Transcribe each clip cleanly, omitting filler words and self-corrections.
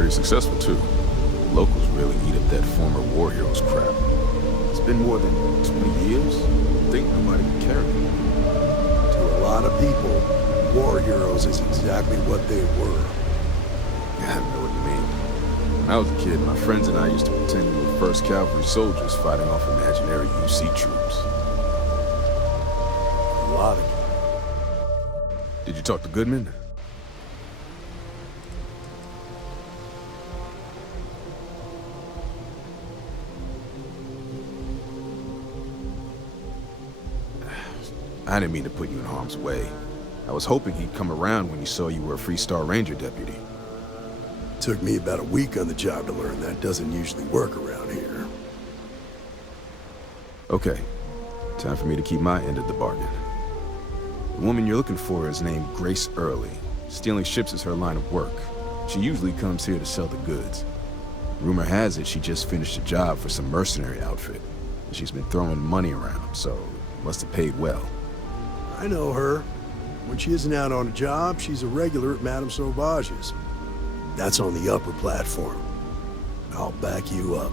Pretty successful, too. Locals really eat up that former war heroes crap. It's been more than 20 years. I think nobody can carry it. To a lot of people, war heroes is exactly what they were. I know what you mean. When I was a kid, my friends and I used to pretend we were 1st Cavalry soldiers fighting off imaginary UC troops. A lot of Did you talk to Goodman? I didn't mean to put you in harm's way. I was hoping he'd come around when he saw you were a Freestar Ranger deputy. Took me about a week on the job to learn that doesn't usually work around here. Okay, time for me to keep my end of the bargain. The woman you're looking for is named Grace Early. Stealing ships is her line of work. She usually comes here to sell the goods. Rumor has it she just finished a job for some mercenary outfit. She's been throwing money around, so must have paid well. I know her. When she isn't out on a job, she's a regular at Madame Sauvage's. That's on the upper platform. I'll back you up.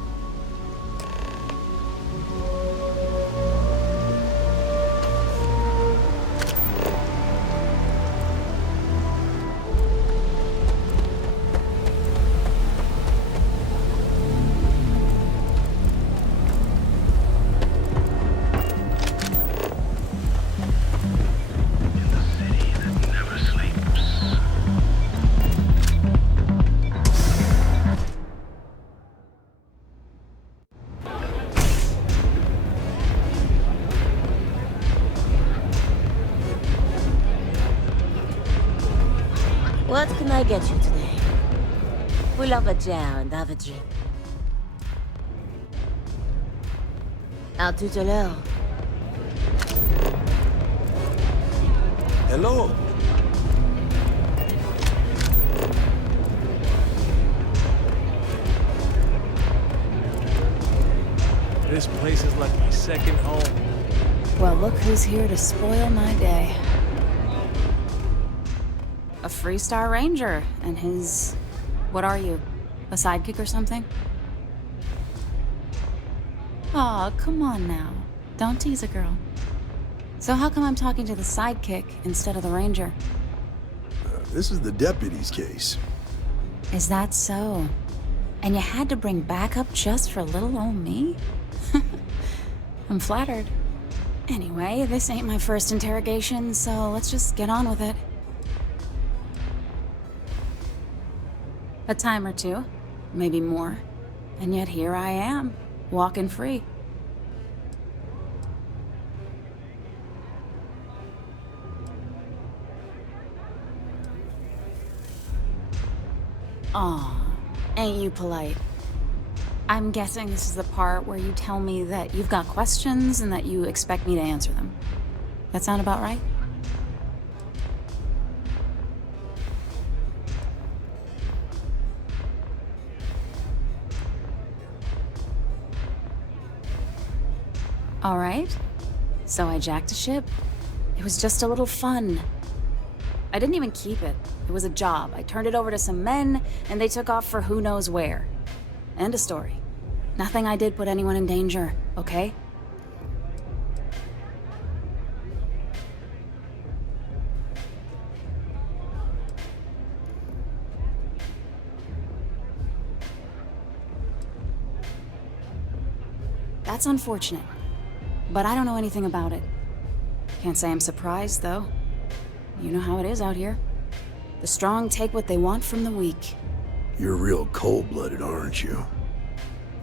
What can I get you today? We'll have a jam and have a drink. À tout à l'heure. Hello. This place is like my second home. Well, look who's here to spoil my day. A Freestar Ranger and his... what are you? A sidekick or something? Aw, come on now. Don't tease a girl. So how come I'm talking to the sidekick instead of the ranger? This is the deputy's case. Is that so? And you had to bring backup just for little old me? I'm flattered. Anyway, this ain't my first interrogation, so let's just get on with it. A time or two, maybe more. And yet here I am, walking free. Aw, ain't you polite? I'm guessing this is the part where you tell me that you've got questions and that you expect me to answer them. That sound about right? All right. So I jacked a ship. It was just a little fun. I didn't even keep it. It was a job. I turned it over to some men, and they took off for who knows where. End of story. Nothing I did put anyone in danger, okay? That's unfortunate. But I don't know anything about it. Can't say I'm surprised, though. You know how it is out here. The strong take what they want from the weak. You're real cold-blooded, aren't you?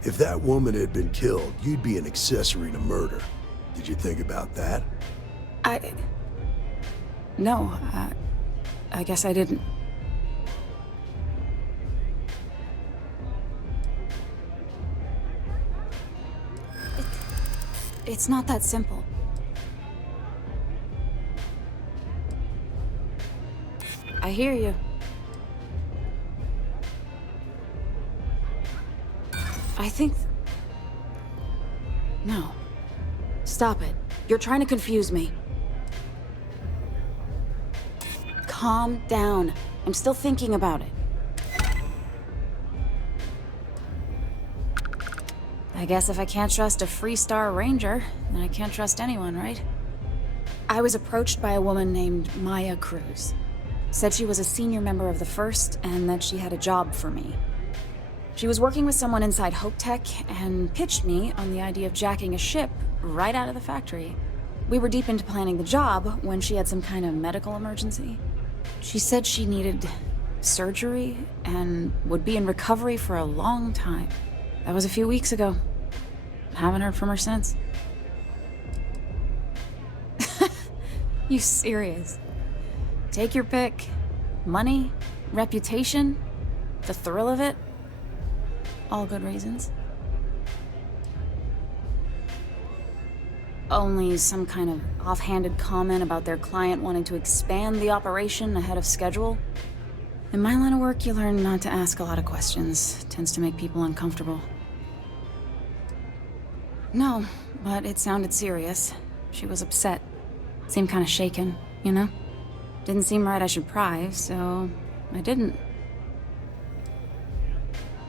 If that woman had been killed, you'd be an accessory to murder. Did you think about that? No, I guess I didn't. It's not that simple. I hear you. I think... No. Stop it. You're trying to confuse me. Calm down. I'm still thinking about it. I guess if I can't trust a Freestar Ranger, then I can't trust anyone, right? I was approached by a woman named Maya Cruz. Said she was a senior member of the First and that she had a job for me. She was working with someone inside Hope Tech and pitched me on the idea of jacking a ship right out of the factory. We were deep into planning the job when she had some kind of medical emergency. She said she needed surgery and would be in recovery for a long time. That was a few weeks ago. Haven't heard from her since. You serious? Take your pick. Money, reputation, the thrill of it. All good reasons. Only some kind of offhanded comment about their client wanting to expand the operation ahead of schedule. In my line of work, you learn not to ask a lot of questions. It tends to make people uncomfortable. No, but it sounded serious. She was upset. Seemed kind of shaken, you know? Didn't seem right I should pry, so I didn't.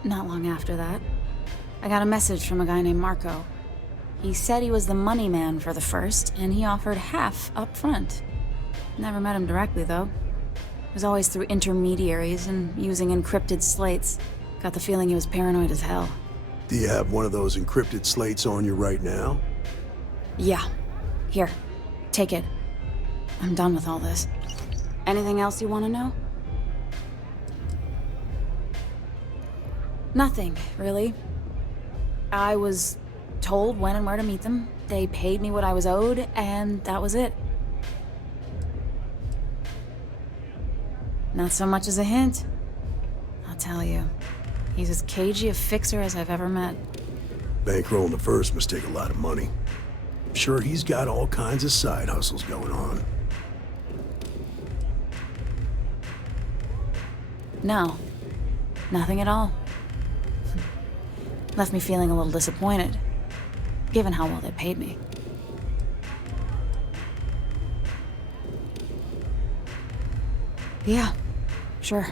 Not long after that, I got a message from a guy named Marco. He said he was the money man for the First, and he offered half up front. Never met him directly, though. It was always through intermediaries and using encrypted slates. Got the feeling he was paranoid as hell. Do you have one of those encrypted slates on you right now? Yeah. Here. Take it. I'm done with all this. Anything else you want to know? Nothing, really. I was told when and where to meet them. They paid me what I was owed, and that was it. Not so much as a hint. I'll tell you. He's as cagey a fixer as I've ever met. Bankrolling the First must take a lot of money. I'm sure he's got all kinds of side hustles going on. No. Nothing at all. Left me feeling a little disappointed, given how well they paid me. Yeah, sure.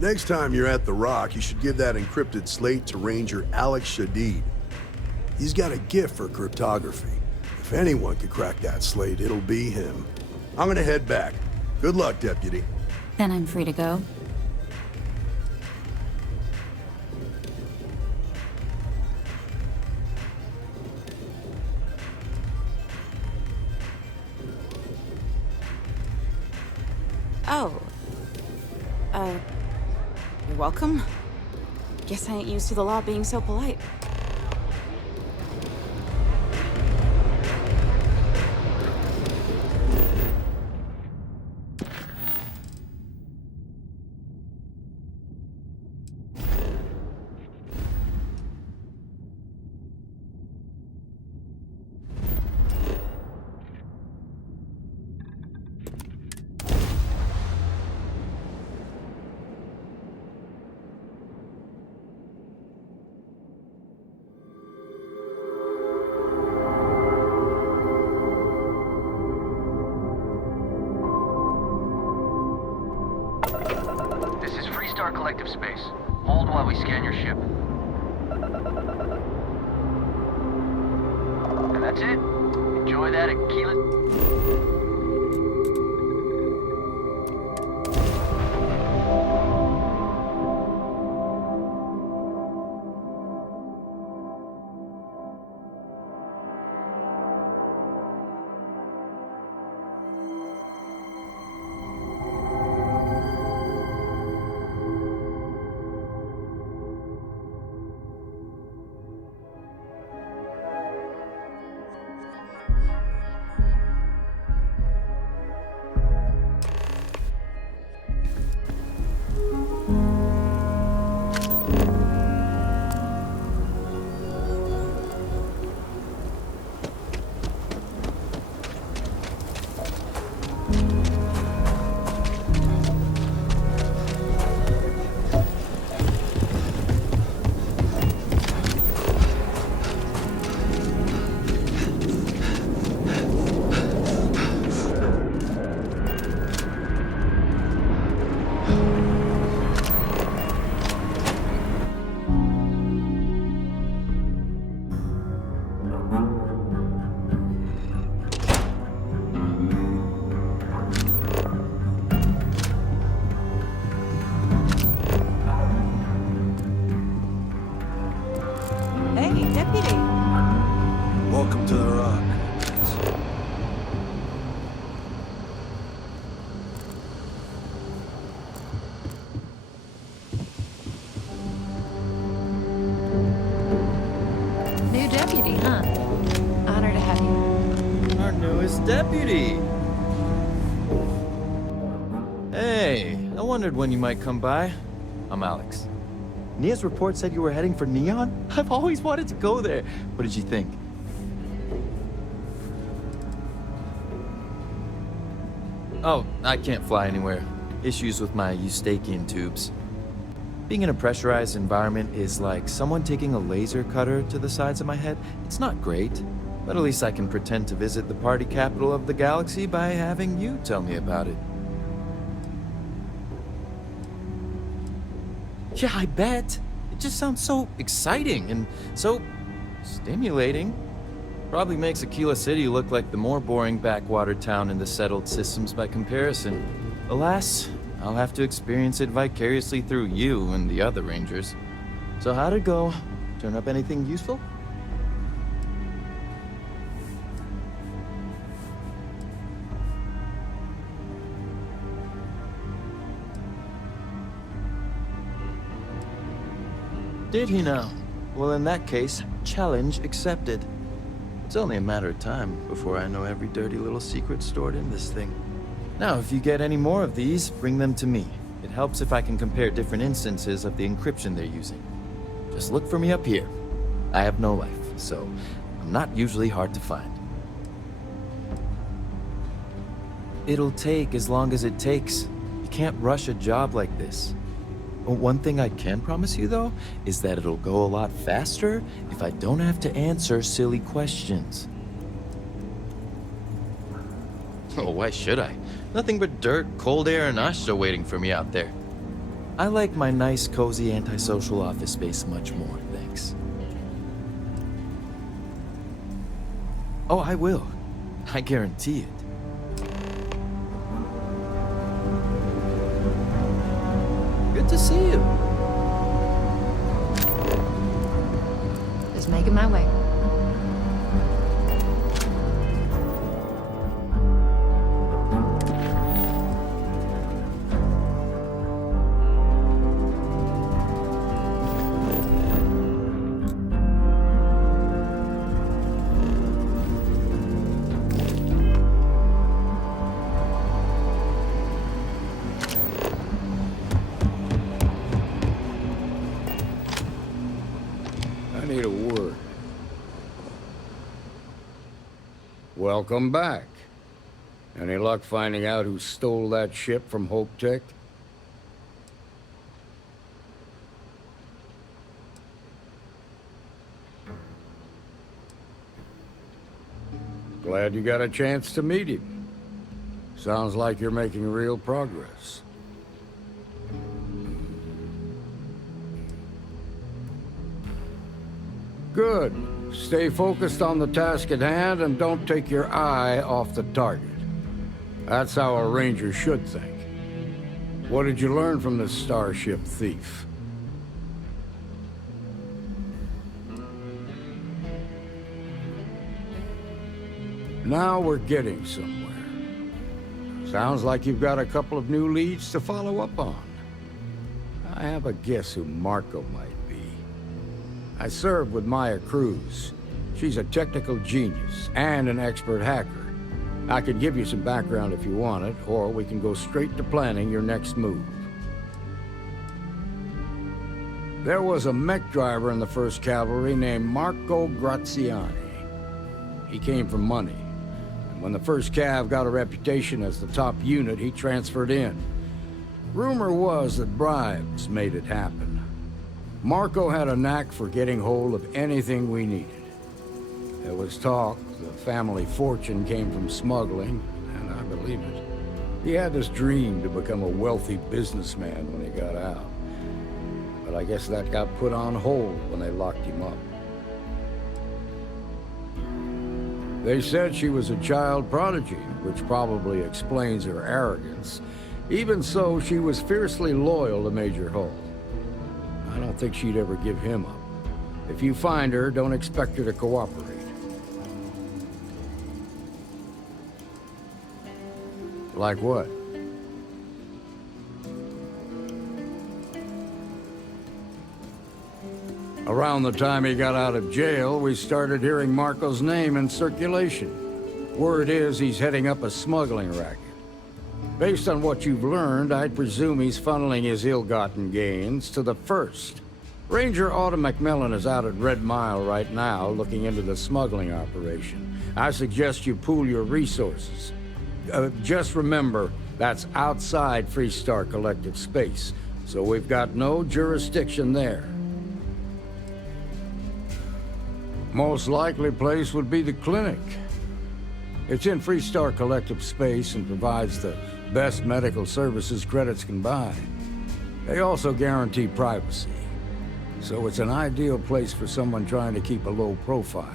Next time you're at the Rock, you should give that encrypted slate to Ranger Alex Shadid. He's got a gift for cryptography. If anyone could crack that slate, it'll be him. I'm gonna head back. Good luck, Deputy. Then I'm free to go. Oh. You're welcome. Guess I ain't used to the law being so polite. Collective space. Hold while we scan your ship. And that's it. Enjoy that Aquila. deputy! Hey, I wondered when you might come by. I'm Alex. Nia's report said you were heading for Neon? I've always wanted to go there. What did you think? Oh, I can't fly anywhere. Issues with my Eustachian tubes. Being in a pressurized environment is like someone taking a laser cutter to the sides of my head. It's not great, but at least I can pretend to visit the party capital of the galaxy by having you tell me about it. Yeah, I bet. It just sounds so exciting and so stimulating. Probably makes Aquila City look like the more boring backwater town in the settled systems by comparison. Alas, I'll have to experience it vicariously through you and the other Rangers. So how'd it go? Turn up anything useful? Did he now? Well, in that case, challenge accepted. It's only a matter of time before I know every dirty little secret stored in this thing. Now, if you get any more of these, bring them to me. It helps if I can compare different instances of the encryption they're using. Just look for me up here. I have no life, so I'm not usually hard to find. It'll take as long as it takes. You can't rush a job like this. One thing I can promise you, though, is that it'll go a lot faster if I don't have to answer silly questions. Oh, why should I? Nothing but dirt, cold air, and Ashta waiting for me out there. I like my nice, cozy, antisocial office space much more, thanks. Oh, I will. I guarantee it. Good to see you. Just making my way. I need a word. Welcome back. Any luck finding out who stole that ship from Hope Tech? Glad you got a chance to meet him. Sounds like you're making real progress. Good. Stay focused on the task at hand and don't take your eye off the target. That's how a ranger should think. What did you learn from this starship thief? Now we're getting somewhere. Sounds like you've got a couple of new leads to follow up on. I have a guess who Marco might be. I served with Maya Cruz. She's a technical genius and an expert hacker. I could give you some background if you want it, or we can go straight to planning your next move. There was a mech driver in the 1st Cavalry named Marco Graziani. He came from money. And when the 1st Cav got a reputation as the top unit, he transferred in. Rumor was that bribes made it happen. Marco had a knack for getting hold of anything we needed. There was talk the family fortune came from smuggling, and I believe it. He had this dream to become a wealthy businessman when he got out. But I guess that got put on hold when they locked him up. They said she was a child prodigy, which probably explains her arrogance. Even so, she was fiercely loyal to Major Hull. I don't think she'd ever give him up. If you find her, don't expect her to cooperate. Like what? Around the time he got out of jail, we started hearing Marco's name in circulation. Word is he's heading up a smuggling racket. Based on what you've learned, I'd presume he's funneling his ill-gotten gains to the First. Ranger Autumn McMillan is out at Red Mile right now looking into the smuggling operation. I suggest you pool your resources. Just remember, that's outside Freestar Collective space, so we've got no jurisdiction there. Most likely place would be the clinic. It's in Freestar Collective space and provides the best medical services credits can buy. They also guarantee privacy, so it's an ideal place for someone trying to keep a low profile.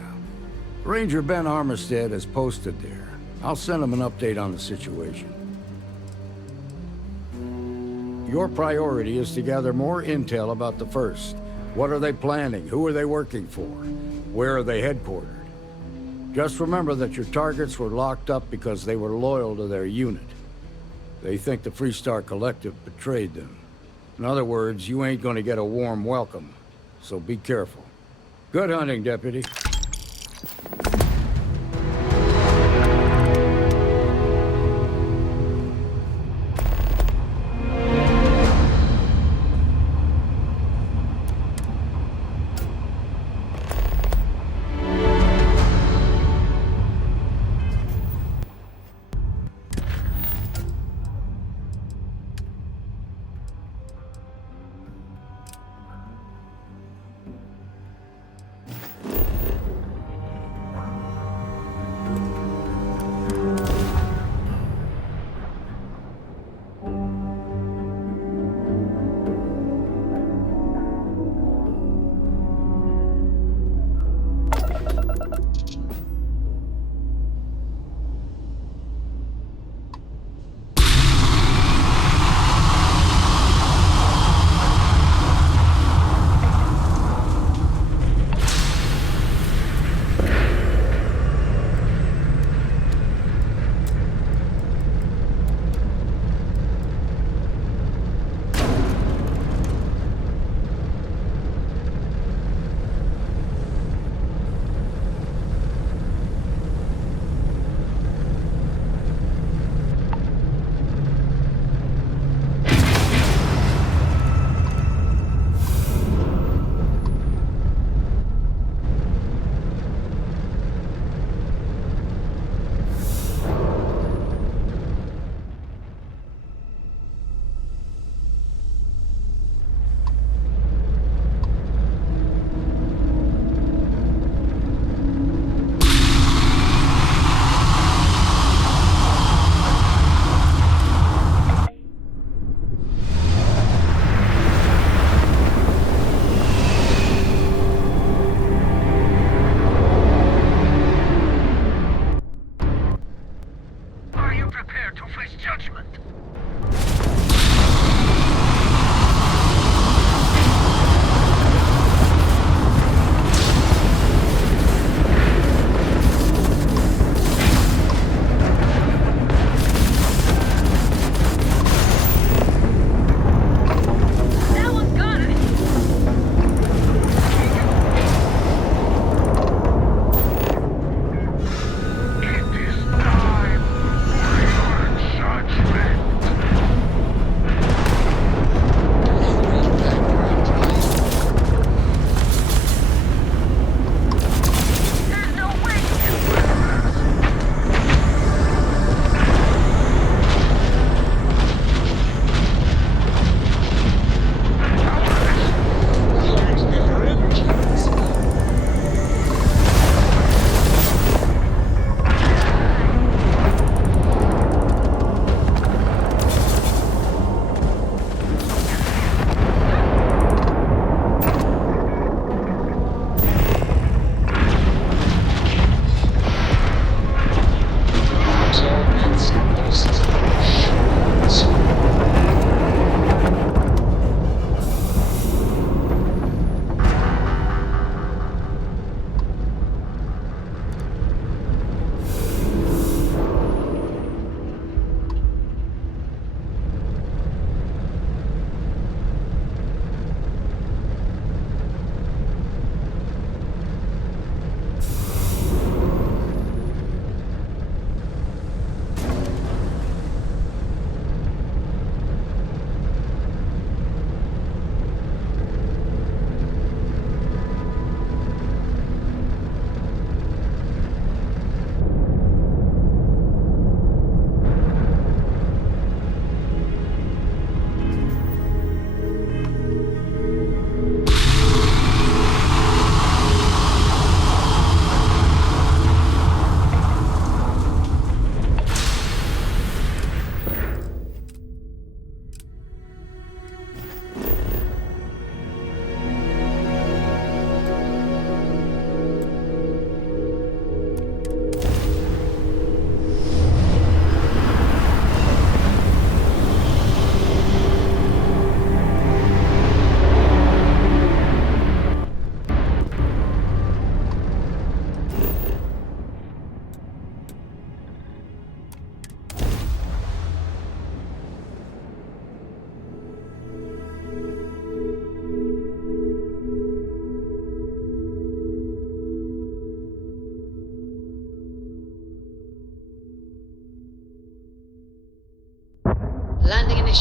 Ranger Ben Armistead is posted there. I'll send him an update on the situation. Your priority is to gather more intel about the First. What are they planning? Who are they working for? Where are they headquartered? Just remember that your targets were locked up because they were loyal to their unit. They think the Freestar Collective betrayed them. In other words, you ain't gonna get a warm welcome, so be careful. Good hunting, Deputy.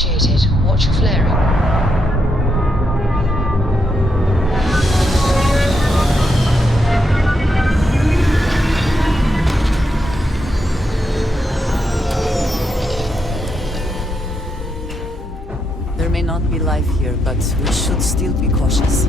initiated. Watch your flaring. There may not be life here, but we should still be cautious.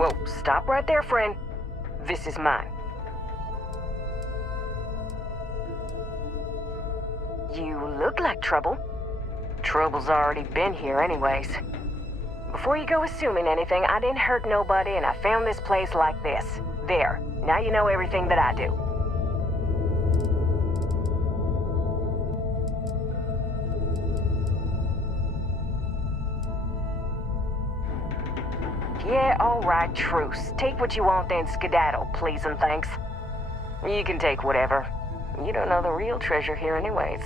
Whoa, stop right there, friend. This is mine. You look like trouble. Trouble's already been here anyways. Before you go assuming anything, I didn't hurt nobody and I found this place like this. There. Now you know everything that I do. Yeah, alright, truce. Take what you want then skedaddle, please and thanks. You can take whatever. You don't know the real treasure here anyways.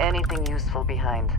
Anything useful behind.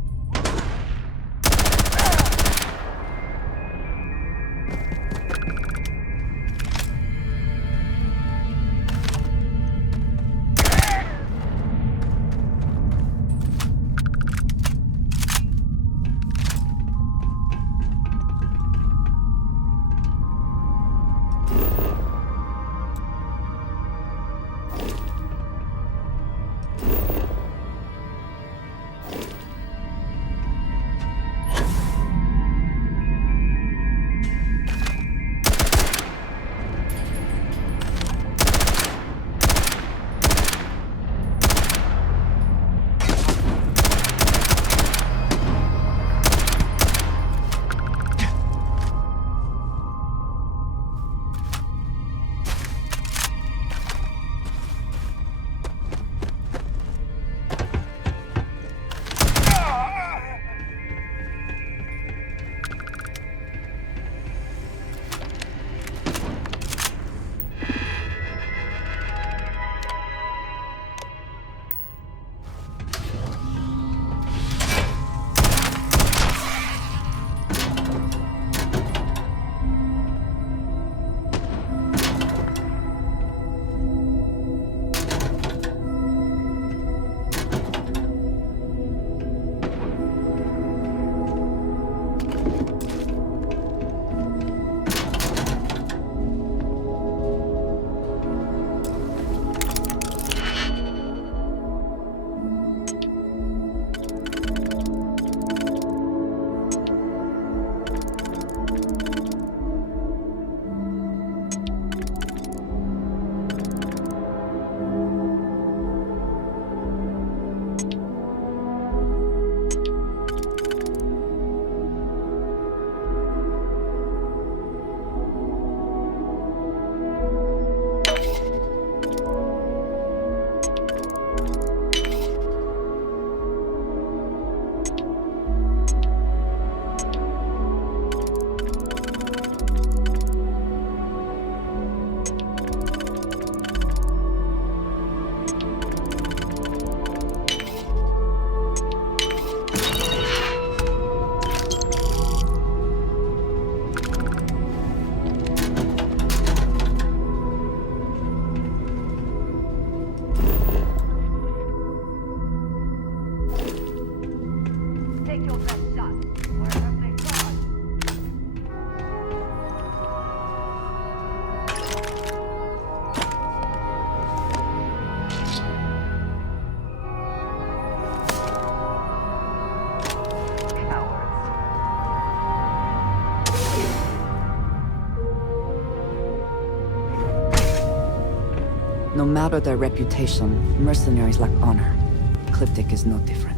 No matter their reputation, mercenaries lack honor. Cryptic is no different.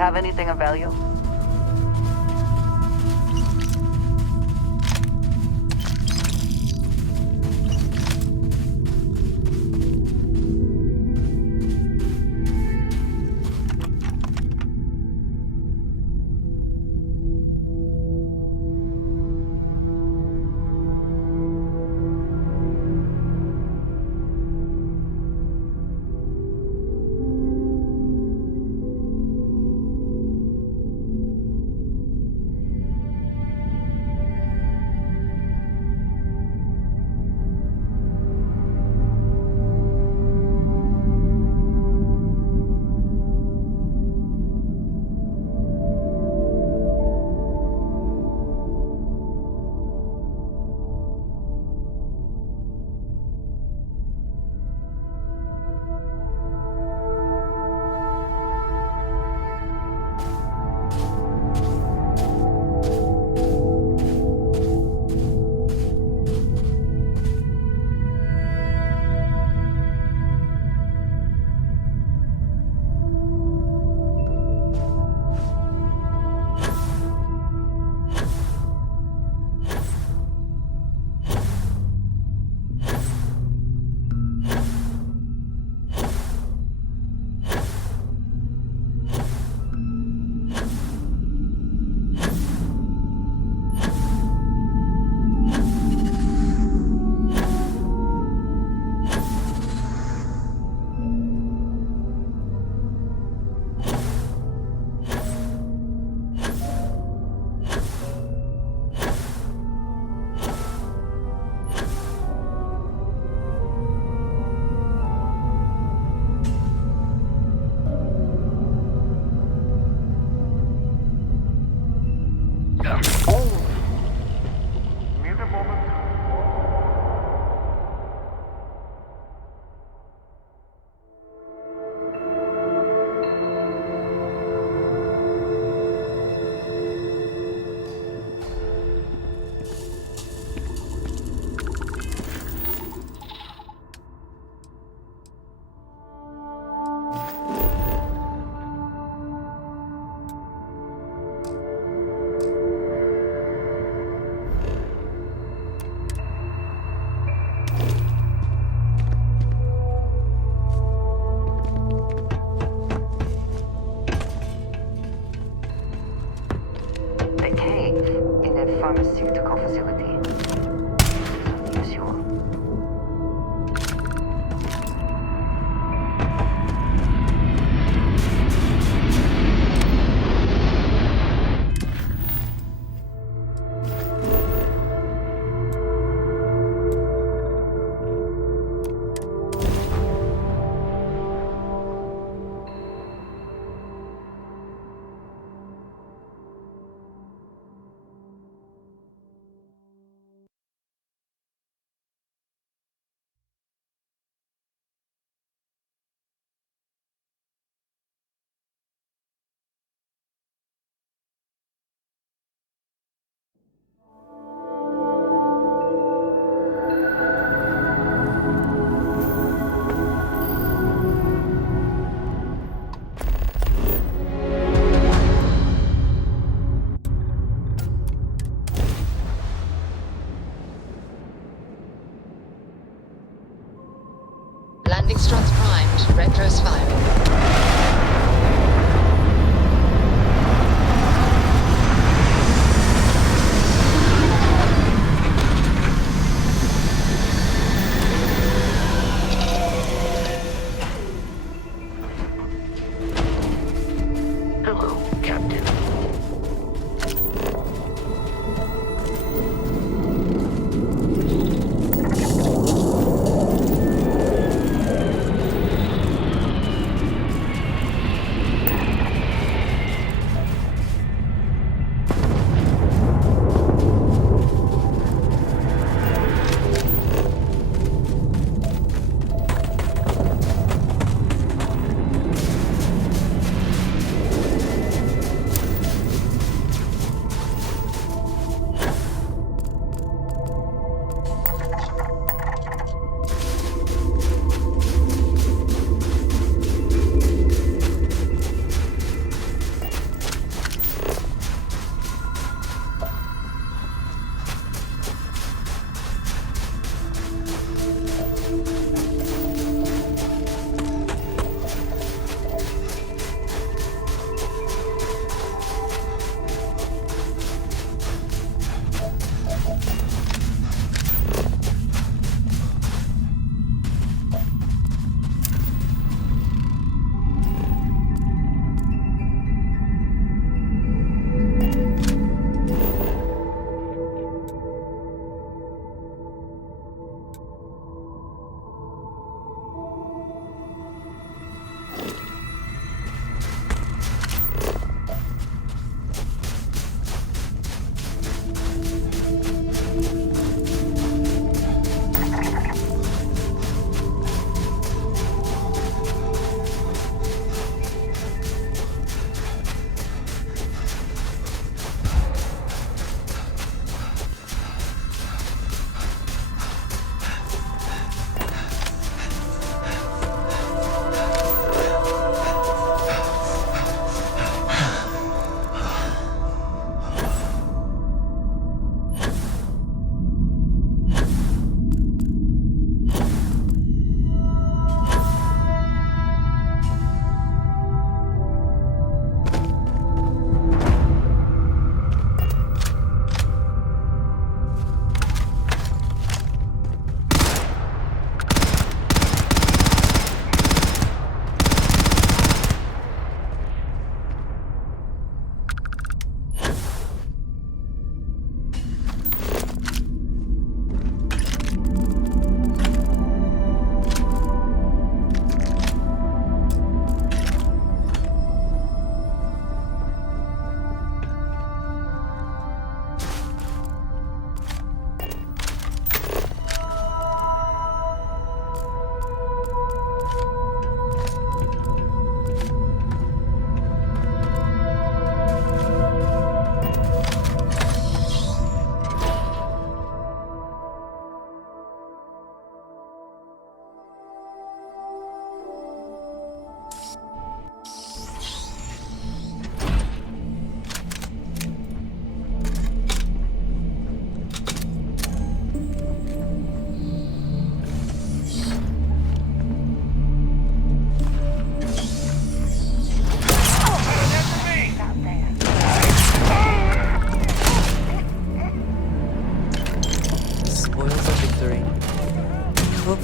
have anything of value? Pharmaceutical facility. Unusual.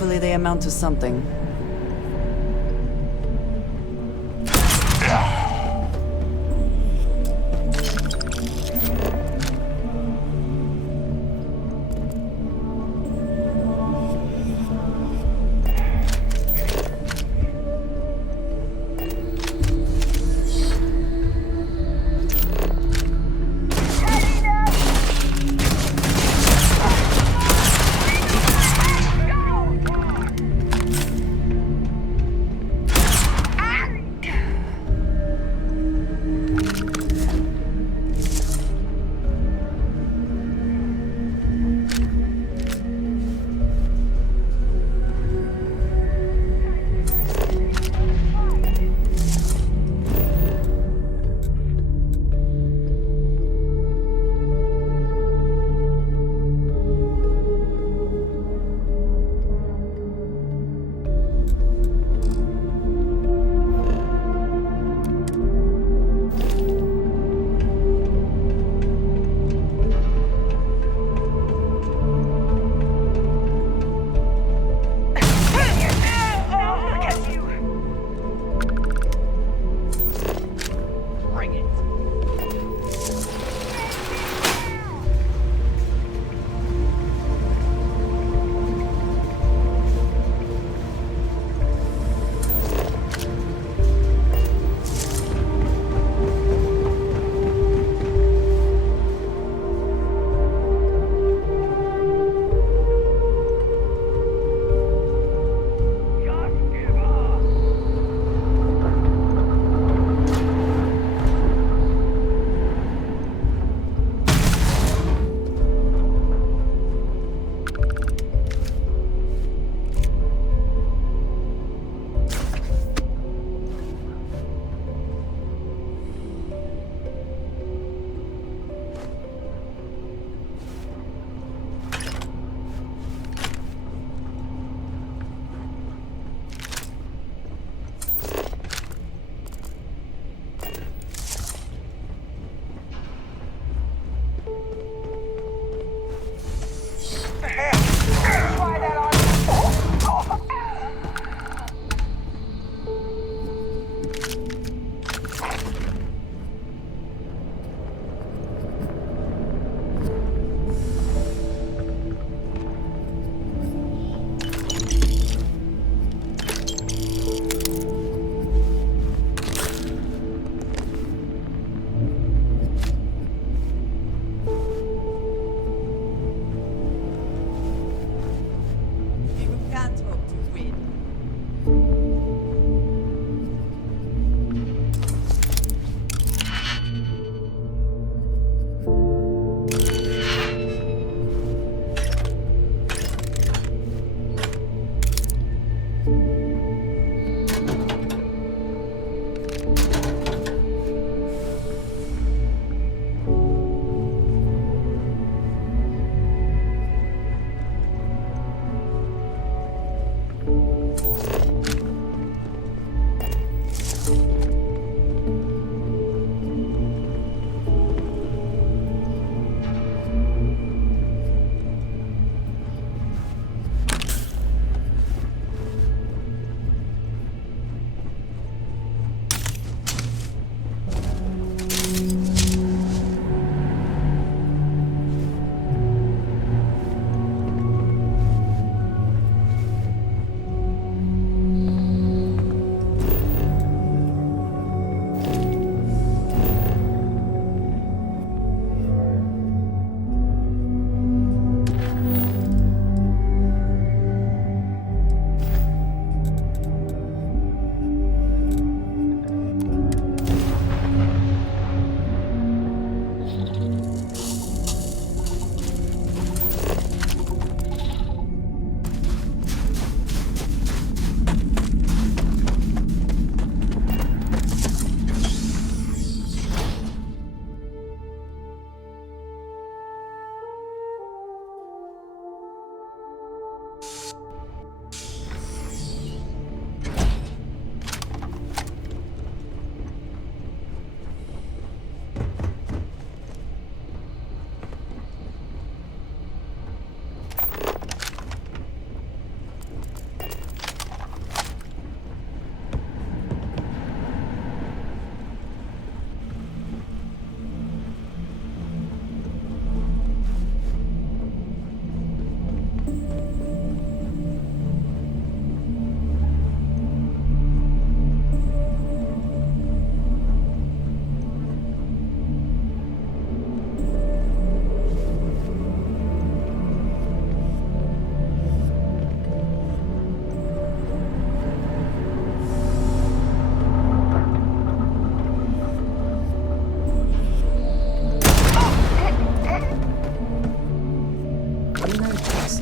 Hopefully they amount to something.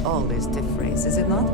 always the phrase, is it not?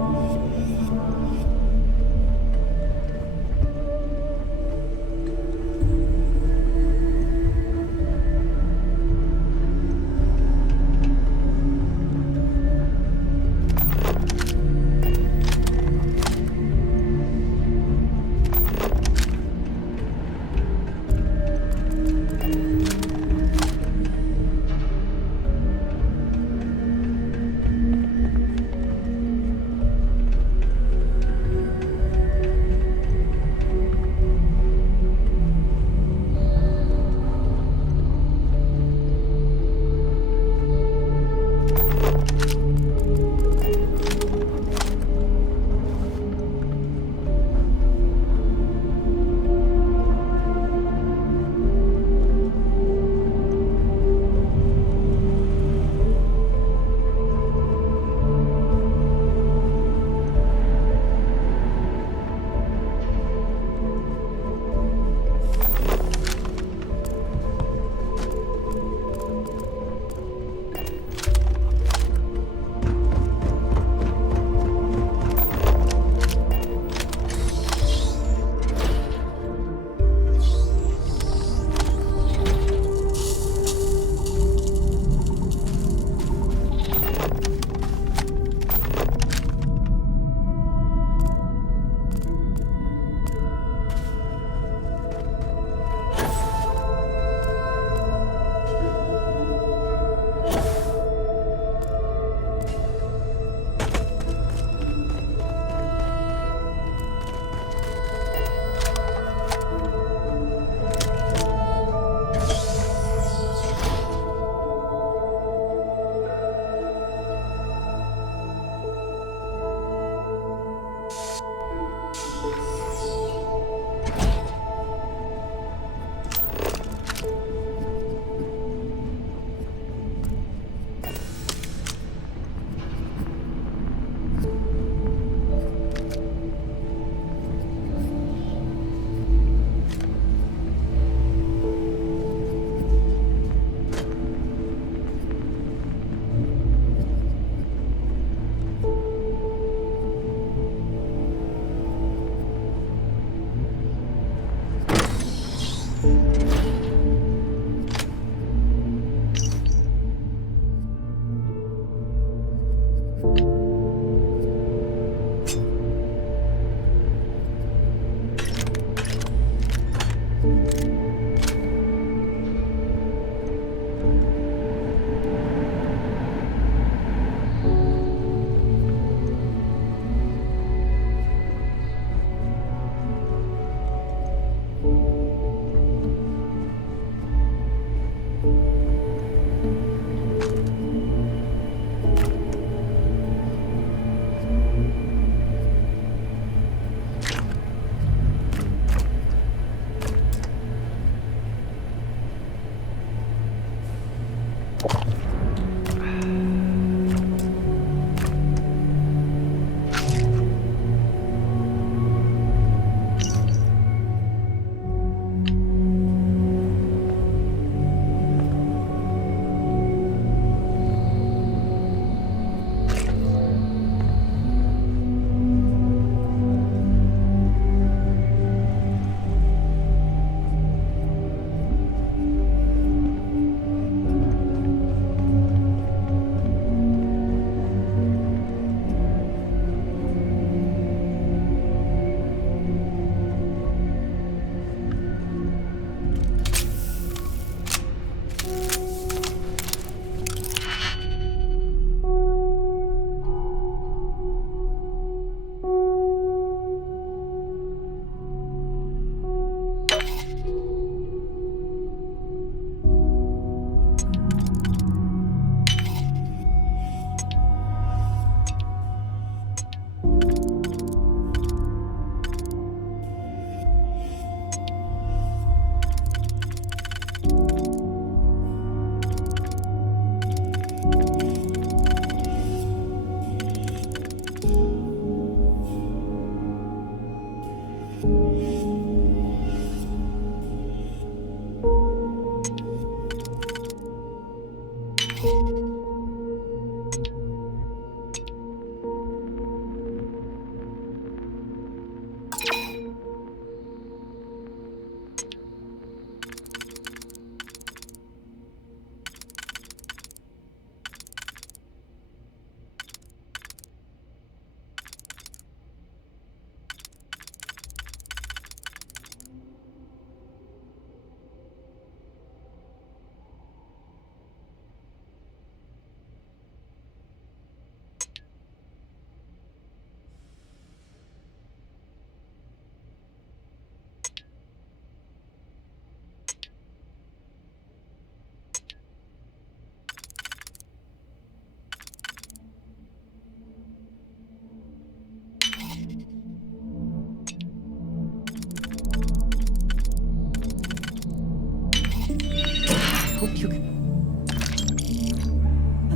hope you can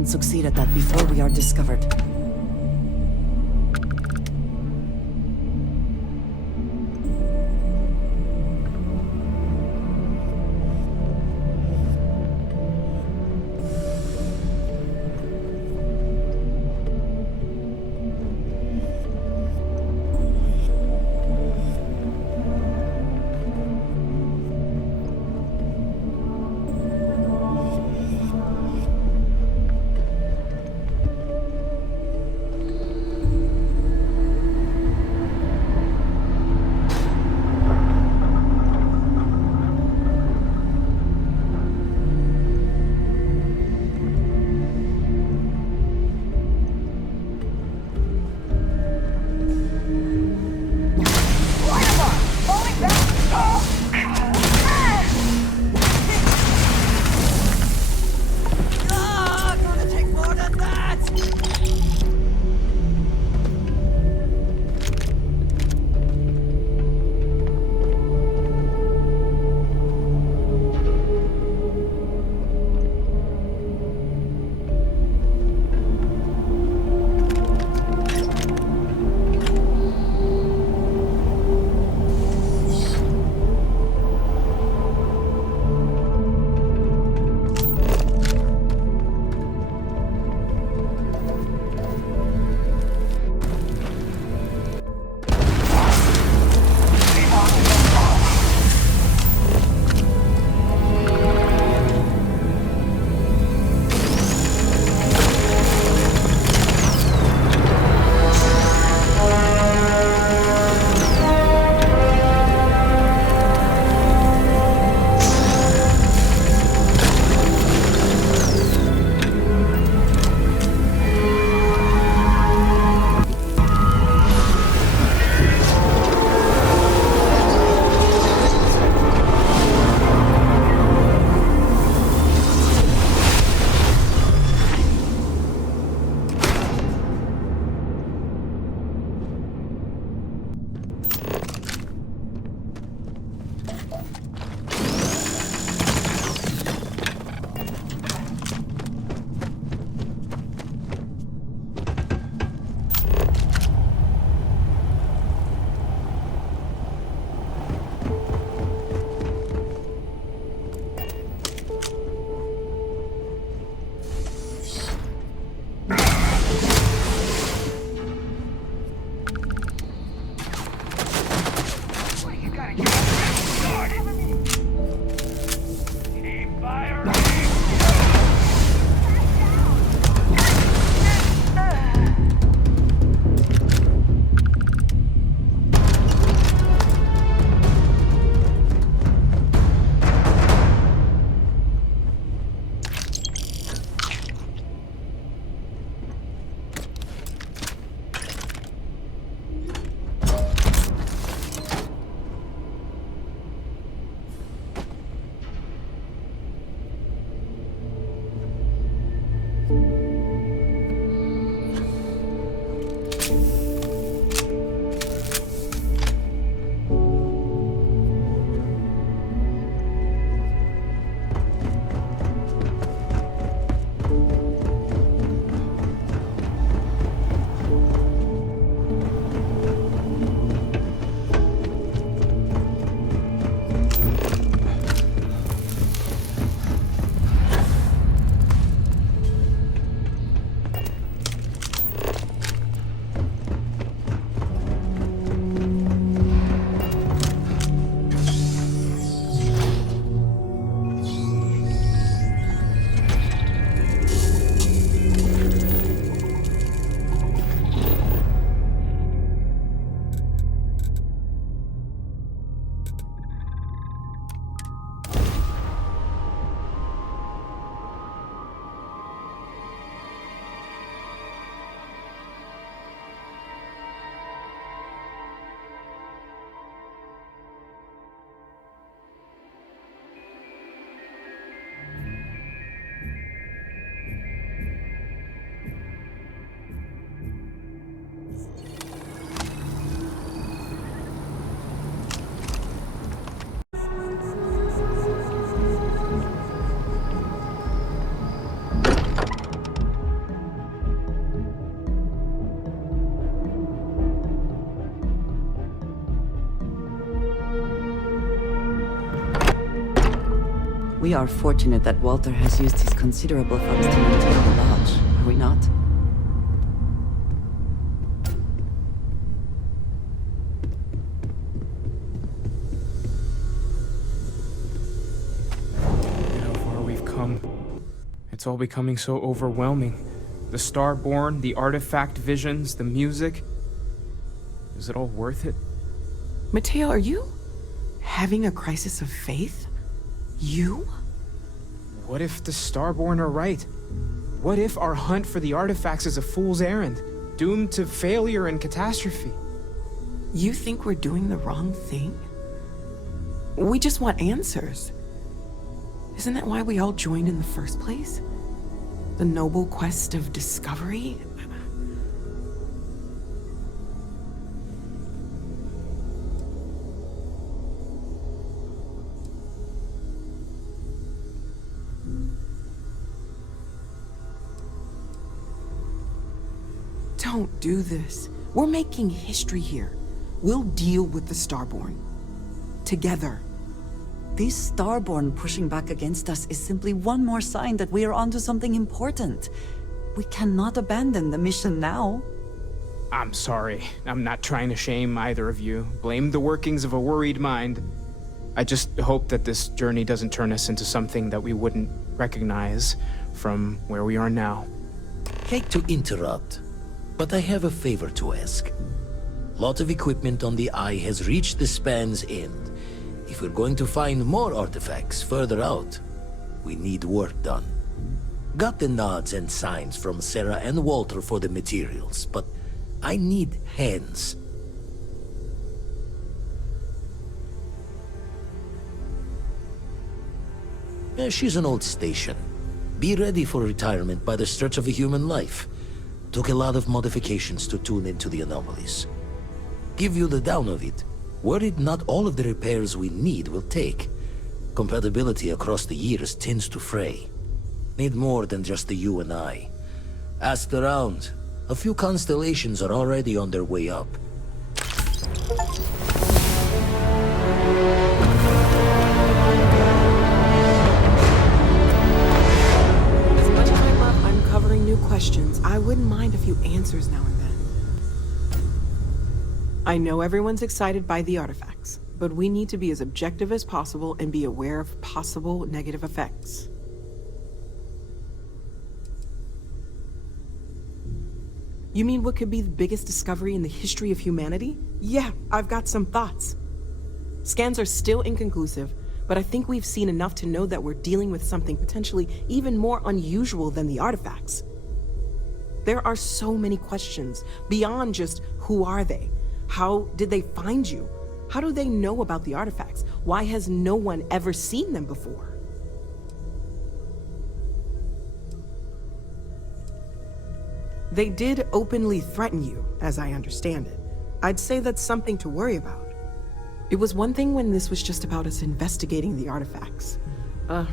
succeed at that before we are discovered. We are fortunate that Walter has used his considerable funds to maintain the lodge, are we not? Look at how far we've come. It's all becoming so overwhelming. The Starborn, the artifact visions, the music. Is it all worth it? Mateo, are you having a crisis of faith? You? What if the Starborn are right? What if our hunt for the artifacts is a fool's errand, doomed to failure and catastrophe? You think we're doing the wrong thing? We just want answers. Isn't that why we all joined in the first place? The noble quest of discovery? Don't do this. We're making history here. We'll deal with the Starborn. Together. This Starborn pushing back against us is simply one more sign that we are onto something important. We cannot abandon the mission now. I'm sorry. I'm not trying to shame either of you. Blame the workings of a worried mind. I just hope that this journey doesn't turn us into something that we wouldn't recognize from where we are now. Hate to interrupt, but I have a favor to ask. Lot of equipment on the Eye has reached the span's end. If we're going to find more artifacts further out, we need work done. Got the nods and signs from Sarah and Walter for the materials, but I need hands. She's an old station. Be ready for retirement by the stretch of a human life. Took a lot of modifications to tune into the anomalies. Give you the down of it. Worried not all of the repairs we need will take. Compatibility across the years tends to fray. Need more than just the you and I. Asked around. A few constellations are already on their way up. As much as I love uncovering new questions, I wouldn't mind a few answers now and then. I know everyone's excited by the artifacts, but we need to be as objective as possible and be aware of possible negative effects. You mean what could be the biggest discovery in the history of humanity? Yeah, I've got some thoughts. Scans are still inconclusive, but I think we've seen enough to know that we're dealing with something potentially even more unusual than the artifacts. There are so many questions beyond just who are they? How did they find you? How do they know about the artifacts? Why has no one ever seen them before? They did openly threaten you, as I understand it. I'd say that's something to worry about. It was one thing when this was just about us investigating the artifacts. A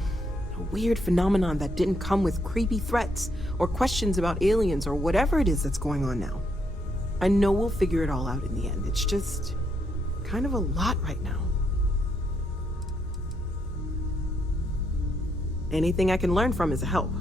weird phenomenon that didn't come with creepy threats or questions about aliens or whatever it is that's going on now. I know we'll figure it all out in the end. It's just kind of a lot right now. Anything I can learn from is a help.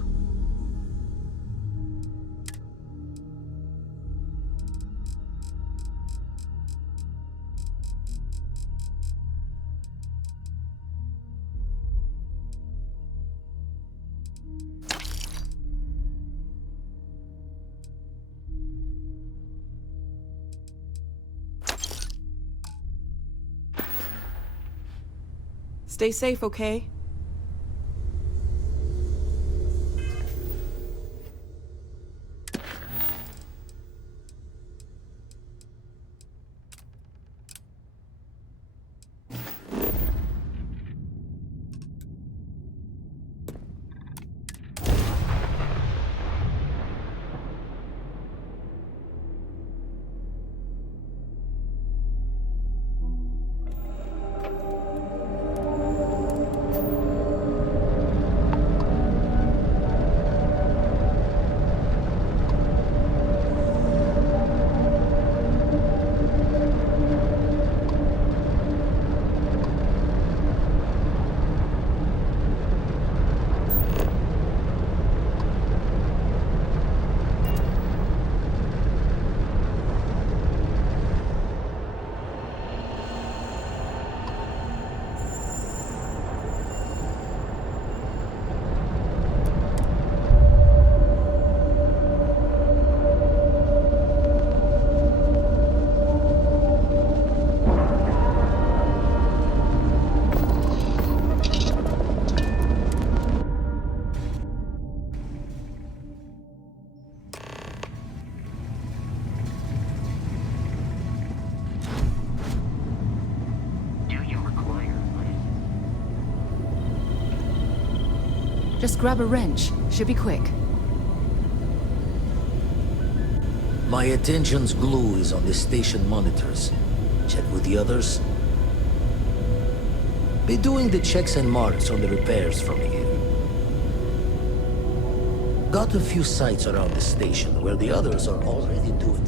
Stay safe, okay? Just grab a wrench. Should be quick. My attention's glue is on the station monitors. Check with the others. Be doing the checks and marks on the repairs from here. Got a few sites around the station where the others are already doing.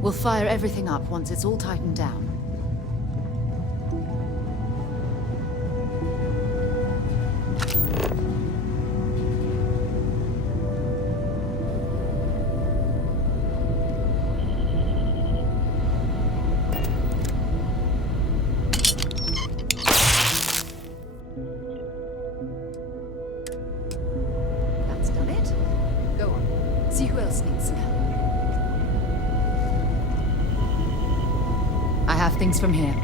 We'll fire everything up once it's all tightened down. That's done it. Go on. See who else needs some help. I have things from here.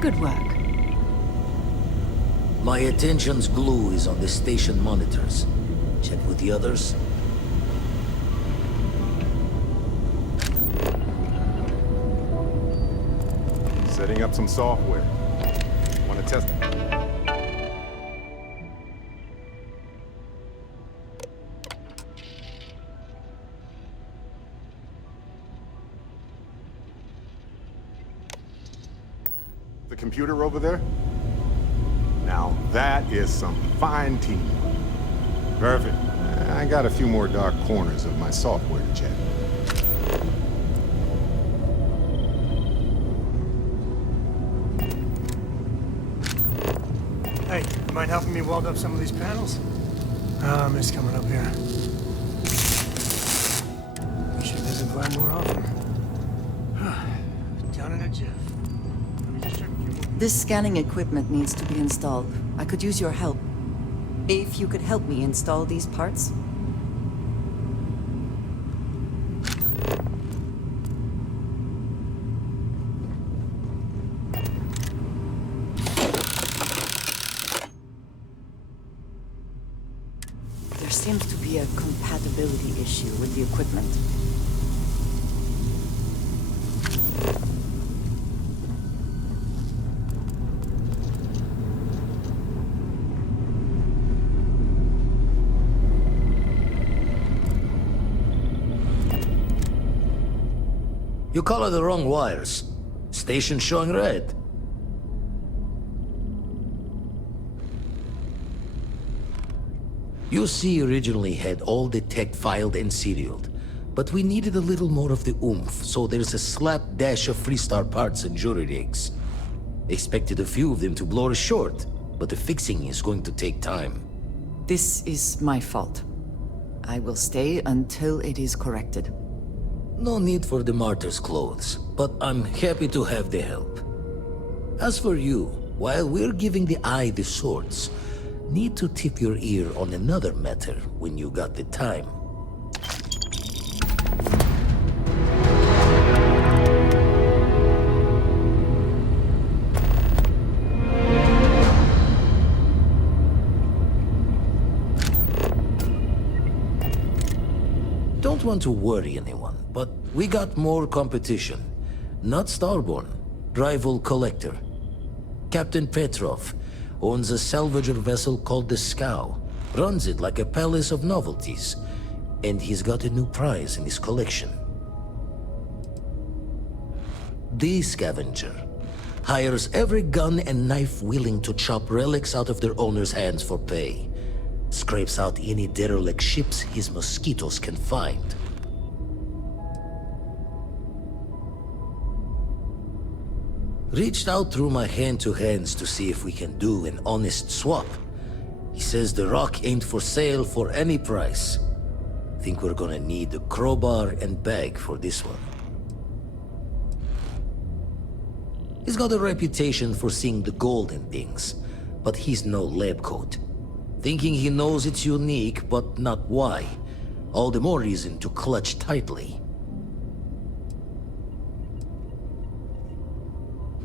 Good work. My attention's glue is on the station monitors. Check with the others. Setting up some software. Want to test it? The computer over there? Now that is some fine teamwork. Perfect. I got a few more dark corners of my software to check. Hey, you mind helping me weld up some of these panels? I miss coming up here. We should visit Vlad more often. Down in a jiff. This scanning equipment needs to be installed. I could use your help. If you could help me install these parts. There seems to be a compatibility issue with the equipment. You color the wrong wires. Station showing red. UC originally had all the tech filed and serialed, but we needed a little more of the oomph, so there's a slapdash of Freestar parts and jury rigs. Expected a few of them to blow us short, but the fixing is going to take time. This is my fault. I will stay until it is corrected. No need for the martyr's clothes, but I'm happy to have the help. As for you, while we're giving the eye the swords, need to tip your ear on another matter when you got the time. Don't want to worry anyone, but we got more competition. Not Starborn, rival collector. Captain Petrov owns a salvager vessel called the Scow, runs it like a palace of novelties, and he's got a new prize in his collection. The Scavenger hires every gun and knife willing to chop relics out of their owner's hands for pay. Scrapes out any derelict ships his mosquitoes can find. Reached out through my hand-to-hands to see if we can do an honest swap. He says the rock ain't for sale for any price. Think we're gonna need a crowbar and bag for this one. He's got a reputation for seeing the gold in things, but he's no lab coat. Thinking he knows it's unique, but not why. All the more reason to clutch tightly.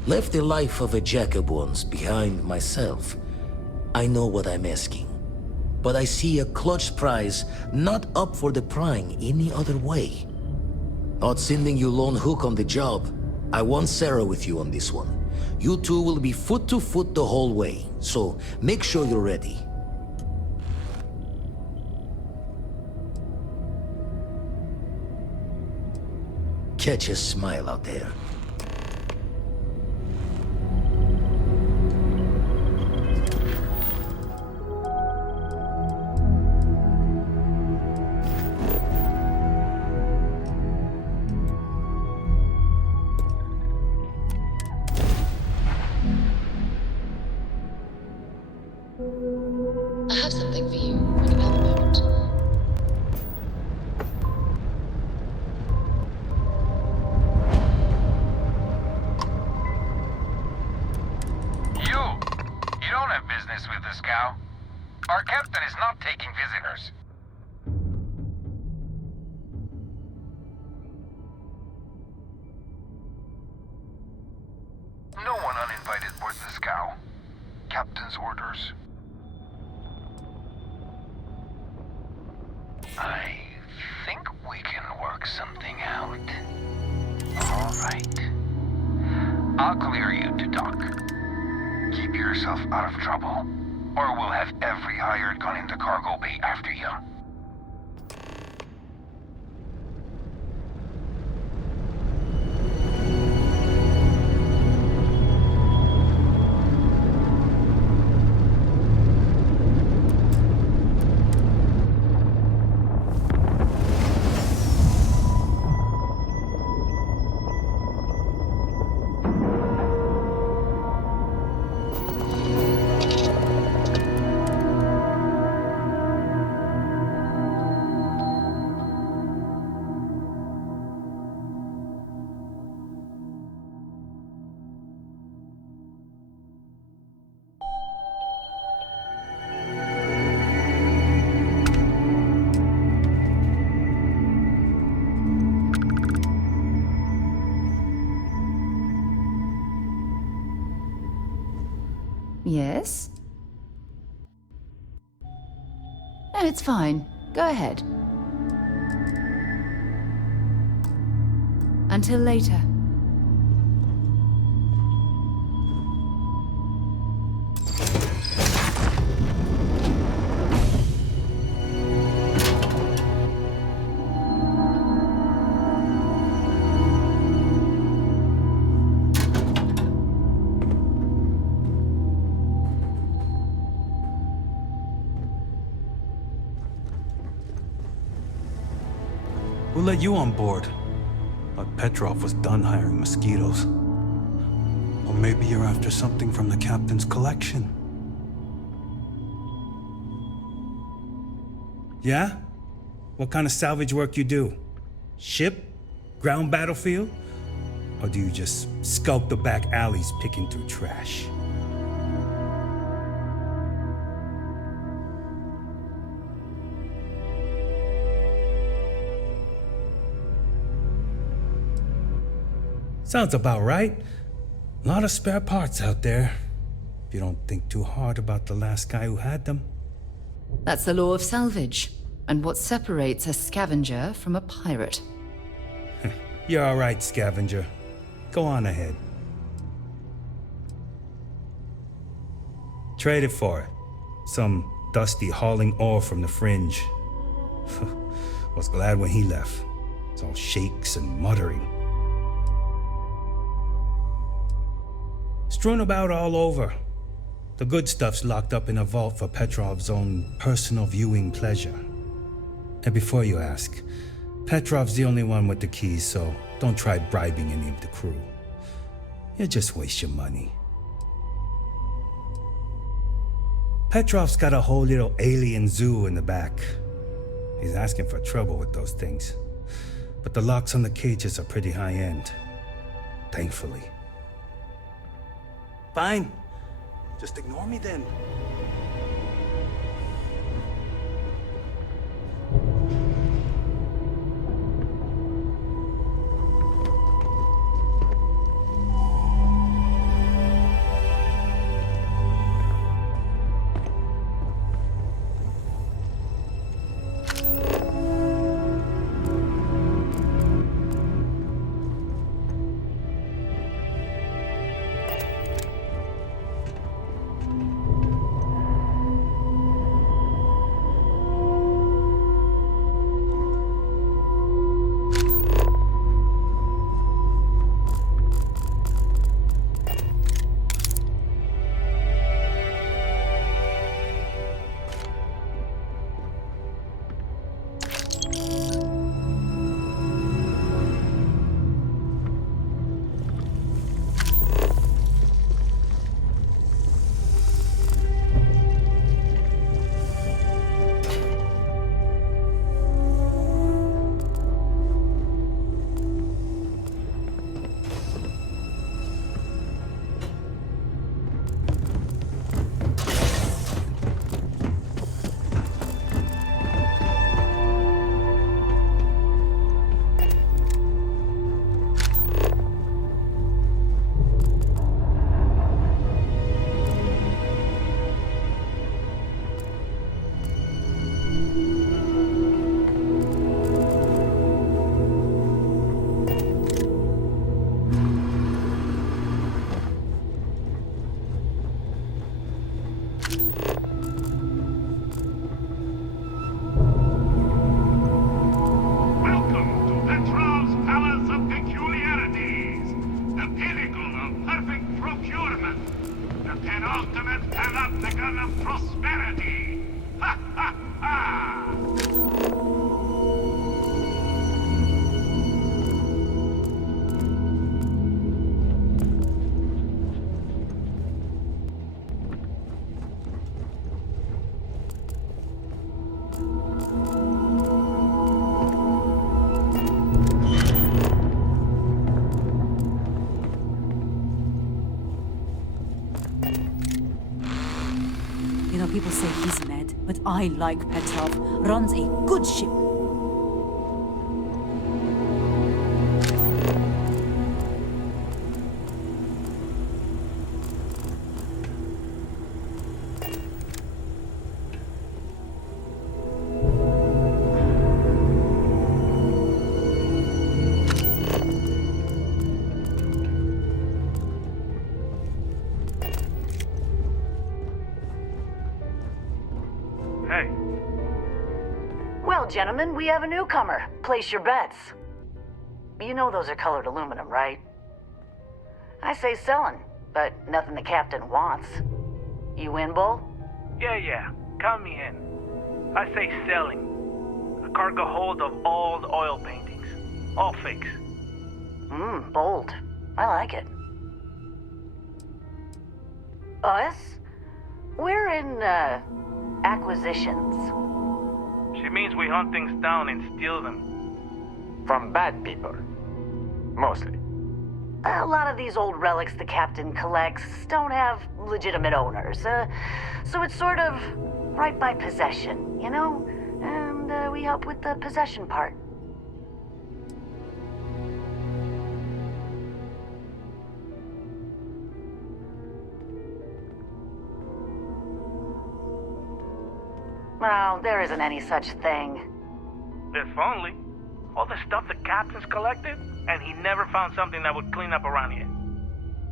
Left the life of a Jacobons behind myself. I know what I'm asking. But I see a clutch prize not up for the prying any other way. Not sending you lone hook on the job. I want Sarah with you on this one. You two will be foot to foot the whole way, so make sure you're ready. Catch a smile out there. I have something for you when you have a moment. You don't have business with this cow. Our captain is not taking visitors. No one uninvited board this cow. Captain's orders. I think we can work something out. All right. I'll clear you to dock. Keep yourself out of trouble, or we'll have every hired gun in the cargo bay after you. Yes? No, it's fine. Go ahead. Until later. Who let you on board? But Petrov was done hiring mosquitoes. Or maybe you're after something from the captain's collection. Yeah? What kind of salvage work you do? Ship? Ground battlefield? Or do you just skulk the back alleys picking through trash? Sounds about right. A lot of spare parts out there, if you don't think too hard about the last guy who had them. That's the law of salvage, and what separates a scavenger from a pirate. You're all right, scavenger. Go on ahead. Trade it for it. Some dusty hauling ore from the fringe. Was glad when he left. It's all shakes and muttering. Strewn about all over. The good stuff's locked up in a vault for Petrov's own personal viewing pleasure. And before you ask, Petrov's the only one with the keys, so don't try bribing any of the crew. You'll just waste your money. Petrov's got a whole little alien zoo in the back. He's asking for trouble with those things. But the locks on the cages are pretty high-end. Thankfully. Fine. Just ignore me then. ultimate panopticon of prosperity! Ha ha ha! People say he's mad, but I like Petrov. Runs a good ship. Gentlemen, we have a newcomer. Place your bets. You know those are colored aluminum, right? I say selling, but nothing the captain wants. You in, Bull? Yeah. Count me in. I say selling. A cargo hold of old oil paintings. All fakes. Bold. I like it. Us? We're in, acquisitions. She means we hunt things down and steal them. From bad people. Mostly. A lot of these old relics the captain collects don't have legitimate owners. So it's sort of right by possession, you know? And we help with the possession part. Well, there isn't any such thing. If only. All the stuff the captain's collected, and he never found something that would clean up around here.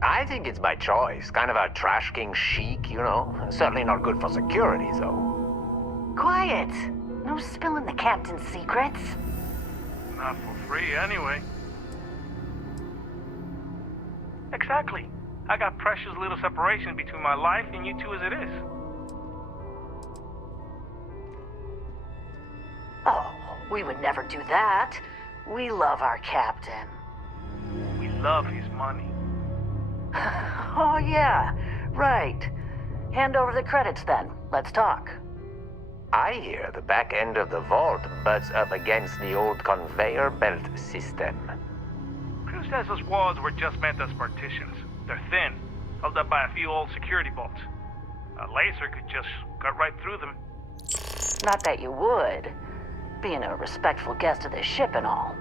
I think it's by choice. Kind of a trash king chic, you know? Certainly not good for security, though. Quiet. No spilling the captain's secrets. Not for free, anyway. Exactly. I got precious little separation between my life and you two as it is. Oh, we would never do that. We love our captain. We love his money. Oh, yeah. Right. Hand over the credits, then. Let's talk. I hear the back end of the vault butts up against the old conveyor belt system. Crew says those walls were just meant as partitions. They're thin, held up by a few old security bolts. A laser could just cut right through them. Not that you would. Being a respectful guest of this ship and all.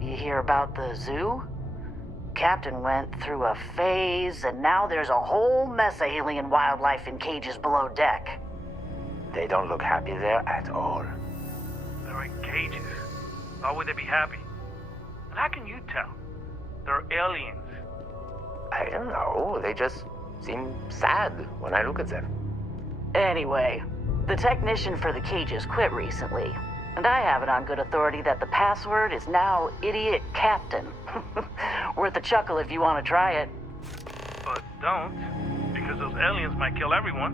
You hear about the zoo? Captain went through a phase, and now there's a whole mess of alien wildlife in cages below deck. They don't look happy there at all. They're in cages. Why would they be happy? And how can you tell? They're aliens. I don't know. They just seem sad when I look at them. Anyway, the technician for the cages quit recently, and I have it on good authority that the password is now Idiot Captain. Worth a chuckle if you want to try it. But don't, because those aliens might kill everyone.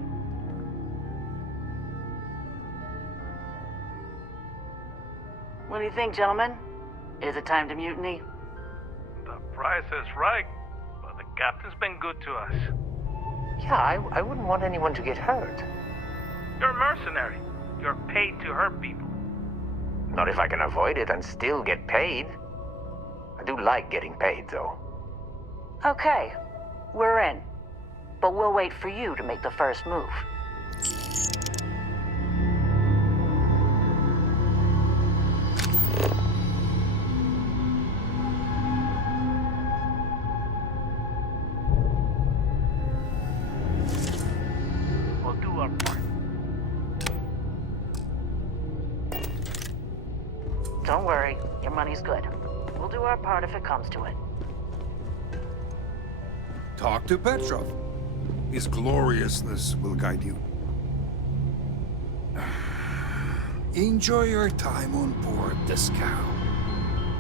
What do you think, gentlemen? Is it time to mutiny? The price is right, but the captain's been good to us. Yeah, I wouldn't want anyone to get hurt. You're a mercenary. You're paid to hurt people. Not if I can avoid it and still get paid. I do like getting paid, though. Okay, we're in. But we'll wait for you to make the first move. Don't worry, your money's good. We'll do our part if it comes to it. Talk to Petrov. His gloriousness will guide you. Enjoy your time on board the scow.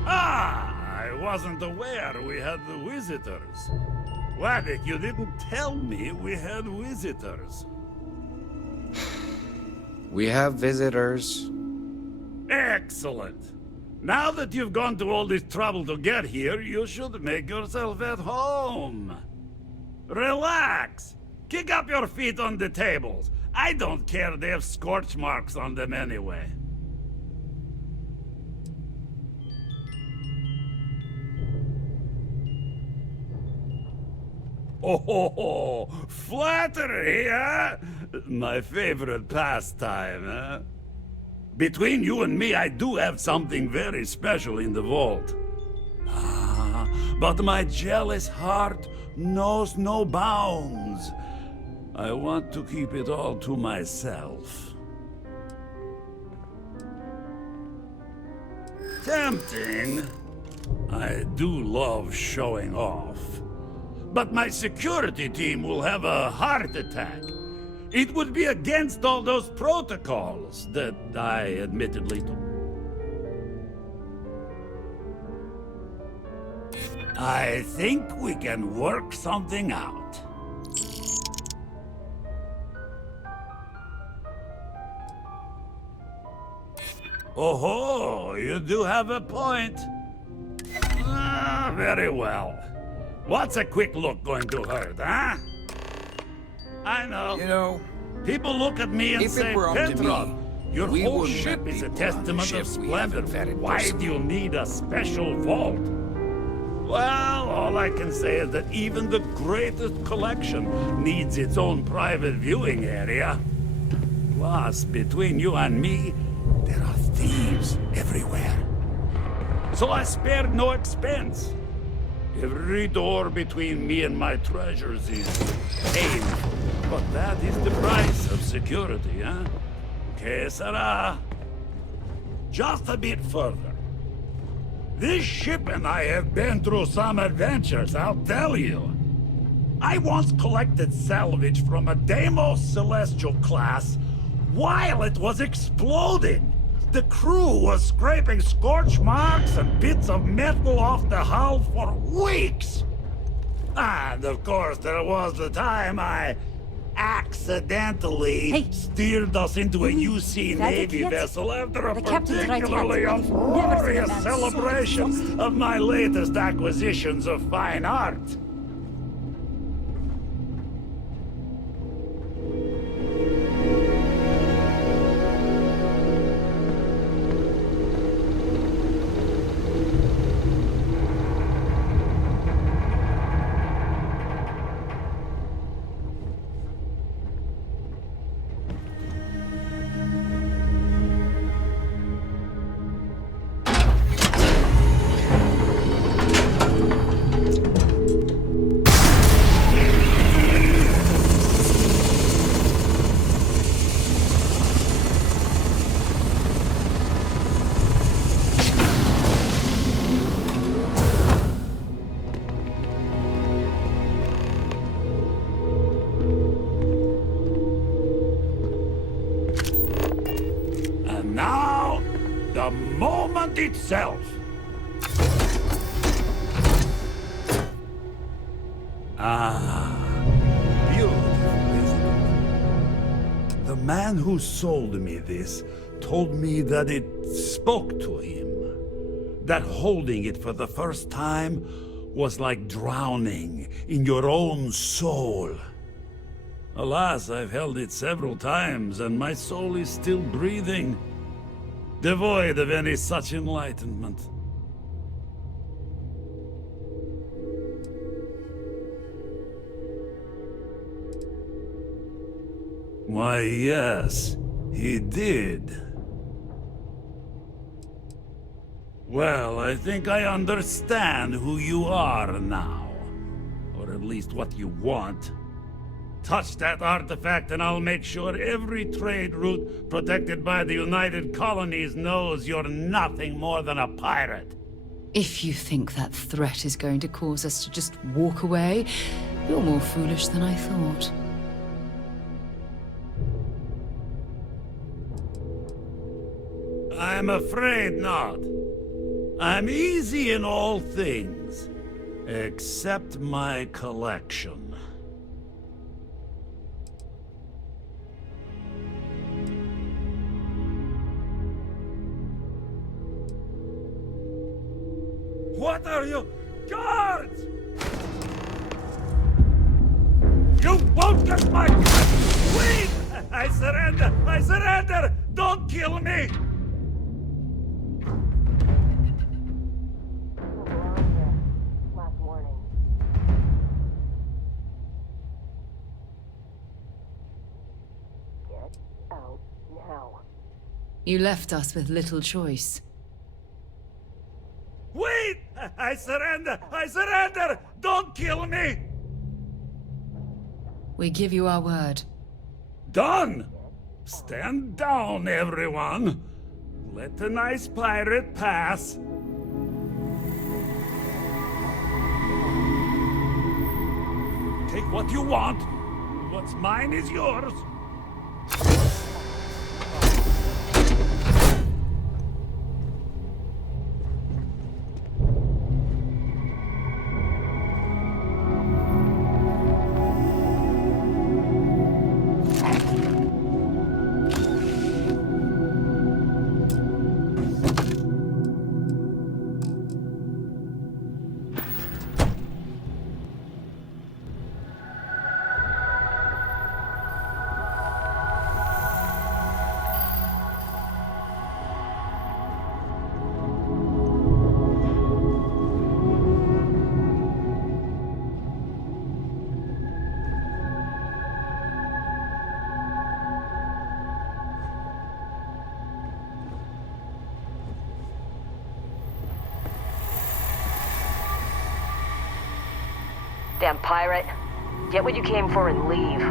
Ah, I wasn't aware we had the visitors. Waddick, you didn't tell me we had visitors. We have visitors. Excellent. Now that you've gone to all this trouble to get here, you should make yourself at home. Relax. Kick up your feet on the tables. I don't care they have scorch marks on them anyway. Oh, flattery, huh? My favorite pastime, huh? Between you and me, I do have something very special in the vault. But my jealous heart knows no bounds. I want to keep it all to myself. Tempting. I do love showing off. But my security team will have a heart attack. It would be against all those protocols that I admittedly took. I think we can work something out. Oh, you do have a point. Very well. What's a quick look going to hurt, huh? I know. You know, people look at me and if say, it were up to Petrov, me, your we whole wouldn't ship let is a people on the testament ship. of We have splendor. a vetted Why person. do you need a special vault? Well, all I can say is that even the greatest collection needs its own private viewing area. Plus, between you and me, there are thieves everywhere. So I spared no expense. Every door between me and my treasures is painful. But that is the price of security, huh? Que sera? Just a bit further. This ship and I have been through some adventures, I'll tell you. I once collected salvage from a Deimos Celestial class while it was exploding. The crew was scraping scorch marks and bits of metal off the hull for weeks. And of course, there was the time I accidentally steered us into a UC Navy vessel after a particularly uproarious celebration of my latest acquisitions of fine art. Itself. Beautiful, isn't it? The man who sold me this told me that it spoke to him. That holding it for the first time was like drowning in your own soul. Alas, I've held it several times, and my soul is still breathing, devoid of any such enlightenment. Why, yes, he did. Well, I think I understand who you are now. Or at least what you want. Touch that artifact and I'll make sure every trade route protected by the United Colonies knows you're nothing more than a pirate. If you think that threat is going to cause us to just walk away, you're more foolish than I thought. I'm afraid not. I'm easy in all things, except my collection. What are you? Guards! You won't get my... Wait! I surrender! I surrender! Don't kill me! Last warning. Get out now. You left us with little choice. Wait! I surrender! I surrender! Don't kill me! We give you our word. Done! Stand down, everyone. Let the nice pirate pass. Take what you want. What's mine is yours. Damn pirate. Get what you came for and leave.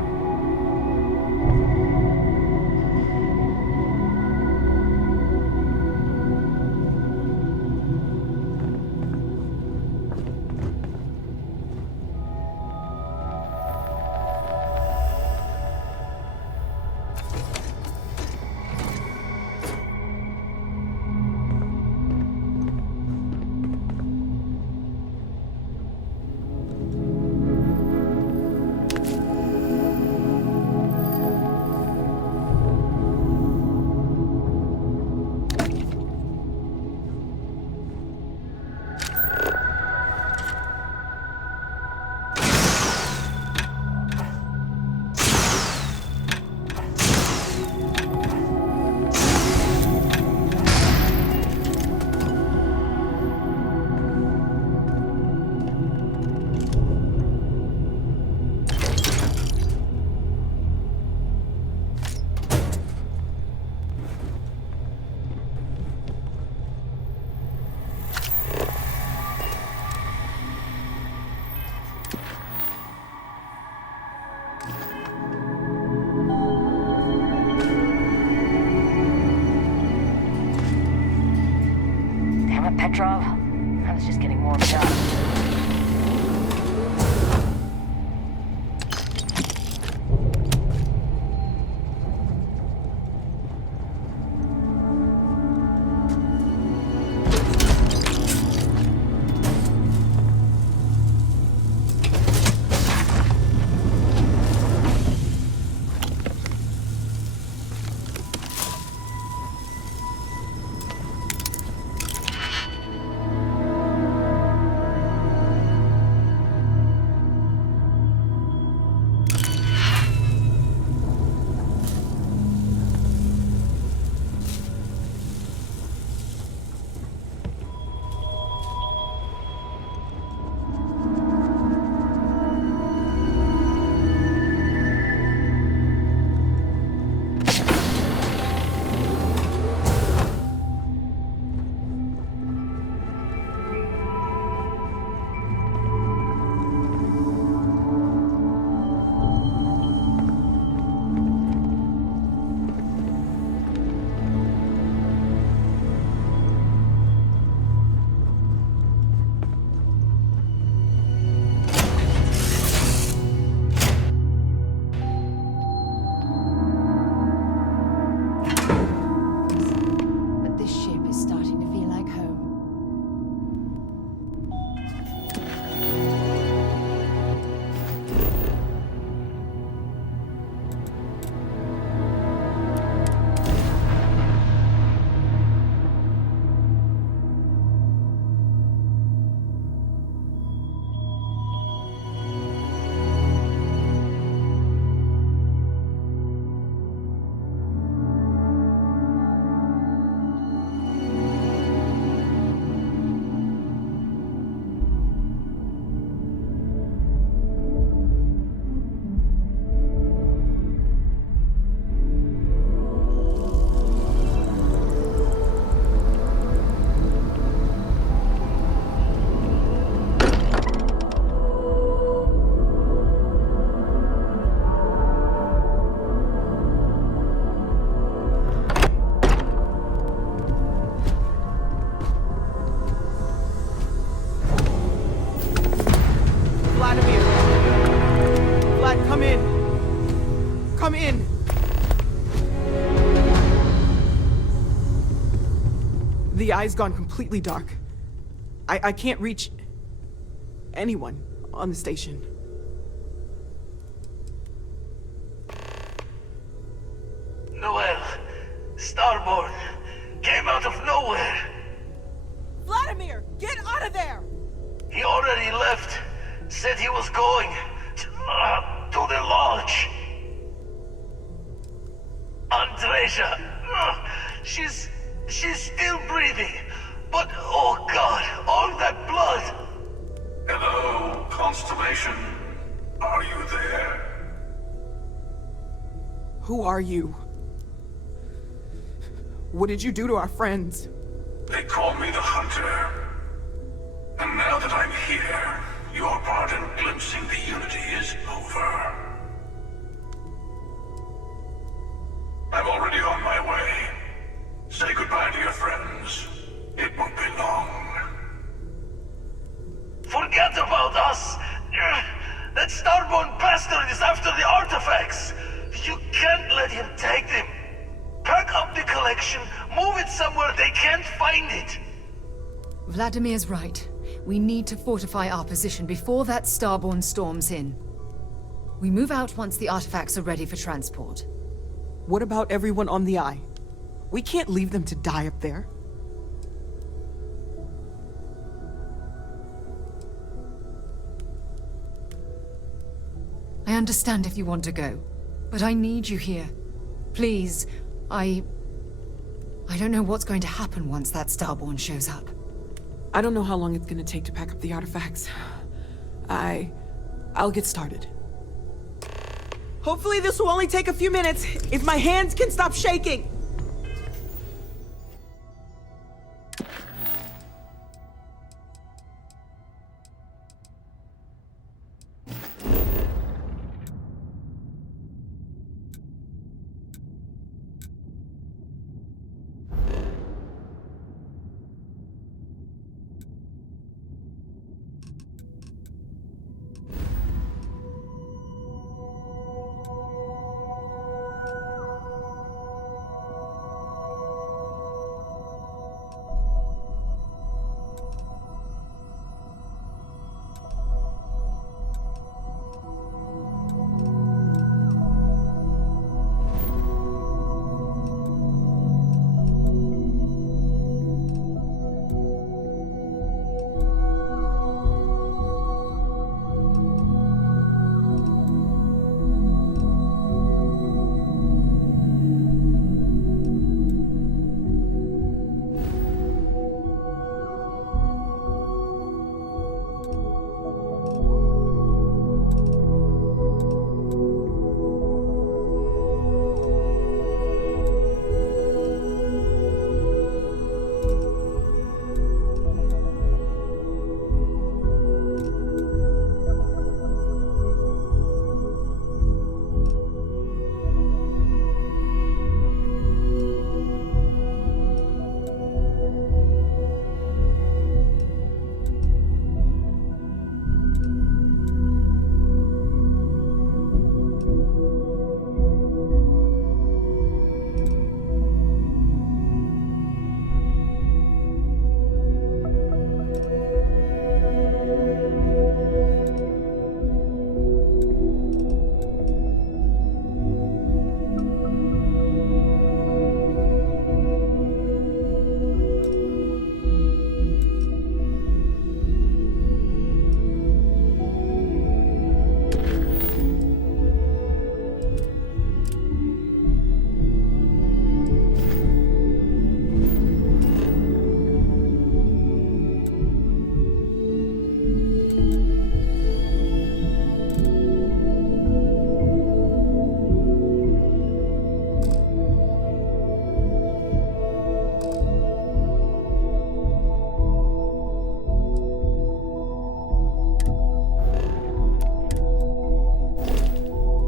Petrov. I was just getting warmed up. come in! The eye's gone completely dark. I can't reach anyone on the station. Noel, Starborn, came out of nowhere. Vladimir, get out of there! He already left. Said he was going to the lodge. Andreja, she's still breathing. But, oh God, all that blood! Hello, Constellation. Are you there? Who are you? What did you do to our friends? They call me the Hunter. And now that I'm here, your part in glimpsing the Unity is over. I'm already on my way. Say goodbye to your friends. It won't be long. Forget about us! That Starborn bastard is after the artifacts! You can't let him take them! Pack up the collection, move it somewhere they can't find it! Vladimir's right. We need to fortify our position before that Starborn storms in. We move out once the artifacts are ready for transport. What about everyone on the Eye? We can't leave them to die up there. I understand if you want to go, but I need you here. Please, I don't know what's going to happen once that Starborn shows up. I don't know how long it's gonna take to pack up the artifacts. I'll get started. Hopefully this will only take a few minutes, if my hands can stop shaking!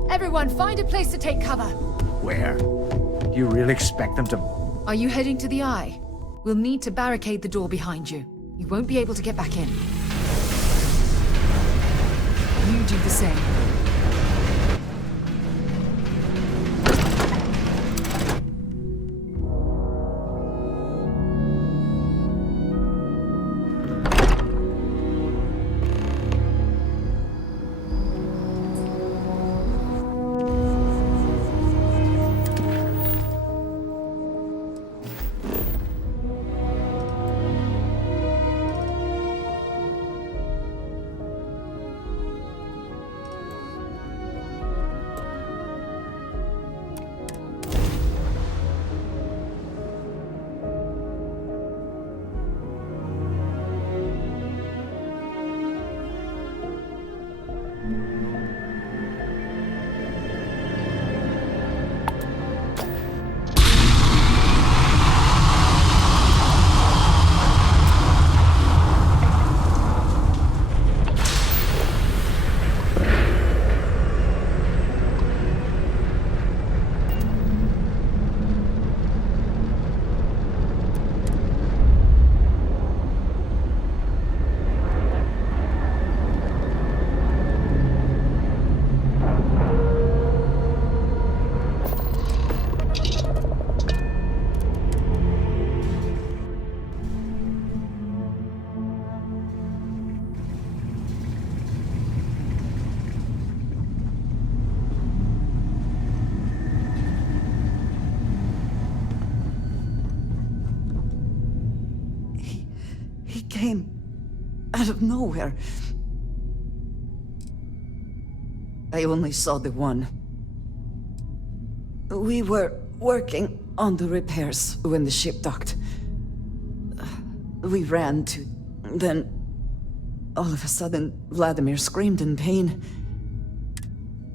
Everyone, find a place to take cover. Where? Do you really expect them to... Are you heading to the Eye? We'll need to barricade the door behind you. You won't be able to get back in. You do the same. came out of nowhere. I only saw the one. We were working on the repairs when the ship docked. We ran to... Then, all of a sudden, Vladimir screamed in pain.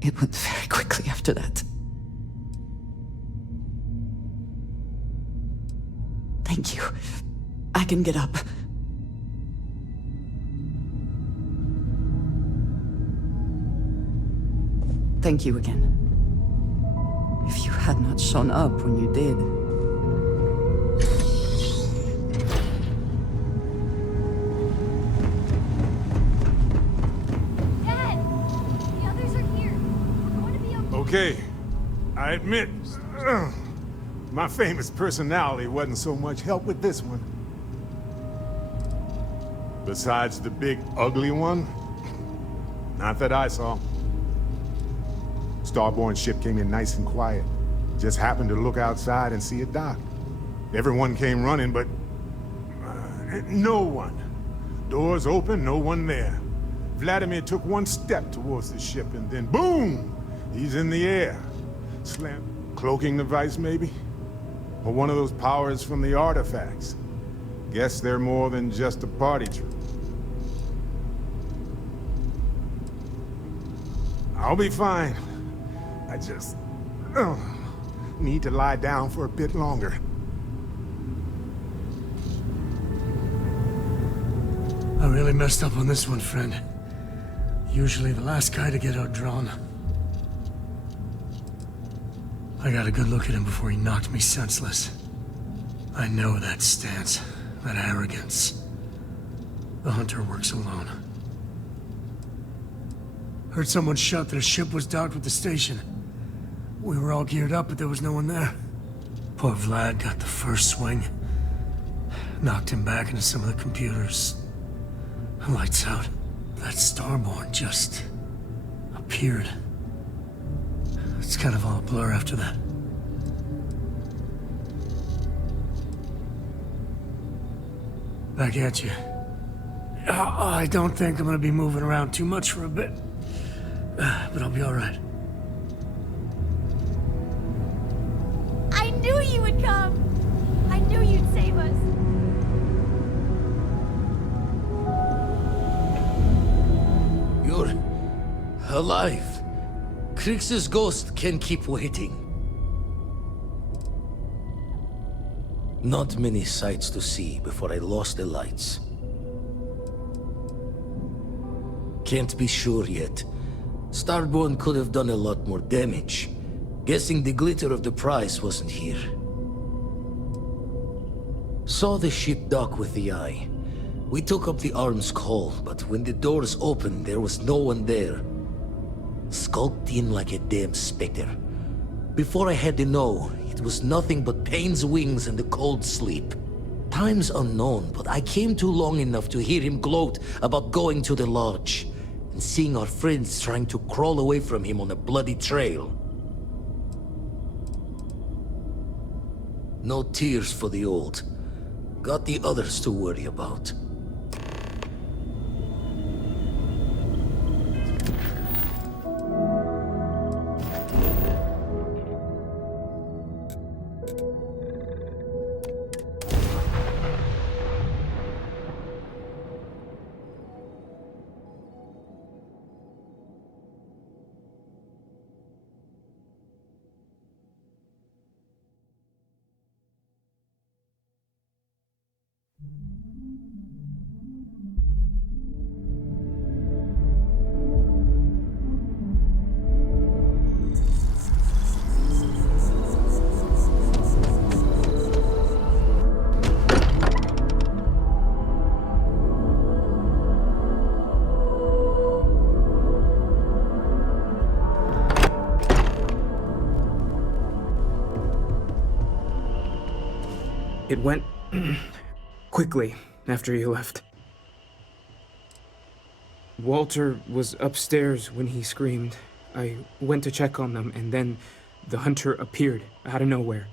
It went very quickly after that. Thank you. I can get up. Thank you again. If you had not shown up when you did... Dad! The others are here. We're going to be Okay, I admit, my famous personality wasn't so much help with this one. Besides the big, ugly one, not that I saw. Starborn ship came in nice and quiet. Just happened to look outside and see it dock. Everyone came running, but no one. Doors open, no one there. Vladimir took one step towards the ship and then boom! He's in the air. Slam. Cloaking device, maybe? Or one of those powers from the artifacts. Guess they're more than just a party trick. I'll be fine. I just... need to lie down for a bit longer. I really messed up on this one, friend. Usually the last guy to get outdrawn. I got a good look at him before he knocked me senseless. I know that stance, that arrogance. The hunter works alone. Heard someone shout that a ship was docked with the station. We were all geared up, but there was no one there. Poor Vlad got the first swing. Knocked him back into some of the computers. Lights out. That Starborn just... appeared. It's kind of all a blur after that. Back at you. I don't think I'm gonna be moving around too much for a bit. But I'll be all right. I knew you would come! I knew you'd save us! You're... alive. Krix's ghost can keep waiting. Not many sights to see before I lost the lights. Can't be sure yet. Starborn could have done a lot more damage. Guessing the glitter of the prize wasn't here. Saw the ship dock with the eye. We took up the arms call, but when the doors opened, there was no one there. Skulked in like a damn specter. Before I had to know, it was nothing but pain's wings and the cold sleep. Time's unknown, but I came too long enough to hear him gloat about going to the lodge, and seeing our friends trying to crawl away from him on a bloody trail. No tears for the old. Got the others to worry about. It went quickly after you left. Walter was upstairs when he screamed. I went to check on them, and then the hunter appeared out of nowhere.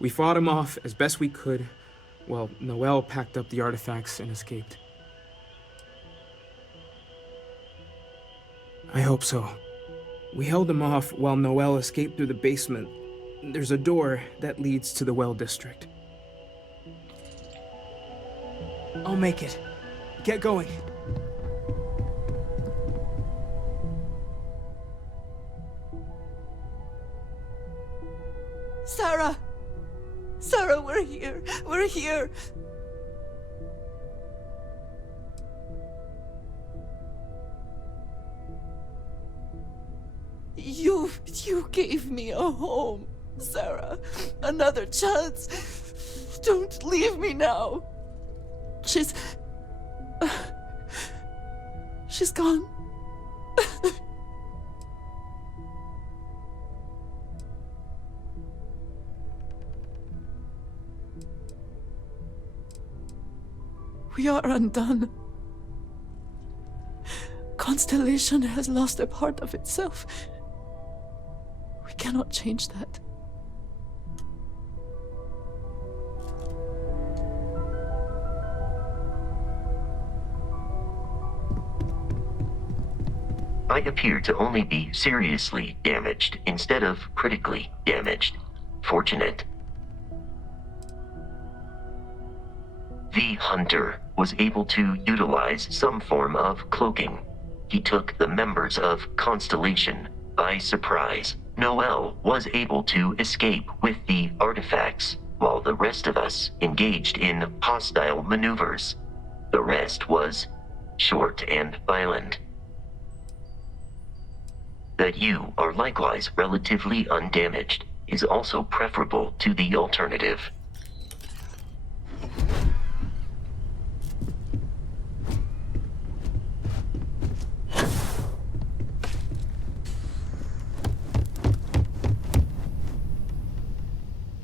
We fought him off as best we could. Well, Noel packed up the artifacts and escaped. I hope so. We held him off while Noel escaped through the basement. There's a door that leads to the well district. I'll make it. Get going. Sarah! Sarah, we're here! We're here! You gave me a home, Sarah. Another chance. Don't leave me now. She's gone. We are undone. Constellation has lost a part of itself. We cannot change that. I appear to only be seriously damaged instead of critically damaged. Fortunate. The Hunter was able to utilize some form of cloaking. He took the members of Constellation by surprise. Noel was able to escape with the artifacts, while the rest of us engaged in hostile maneuvers. The rest was short and violent. That you are likewise relatively undamaged is also preferable to the alternative.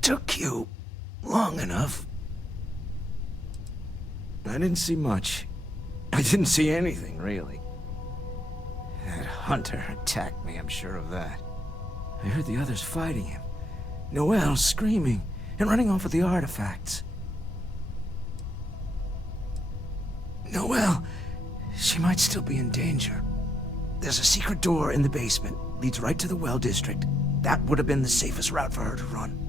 Took you long enough. I didn't see much. I didn't see anything, really. That Hunter attacked me, I'm sure of that. I heard the others fighting him. Noel screaming and running off with the artifacts. Noel, she might still be in danger. There's a secret door in the basement, leads right to the well district. That would have been the safest route for her to run.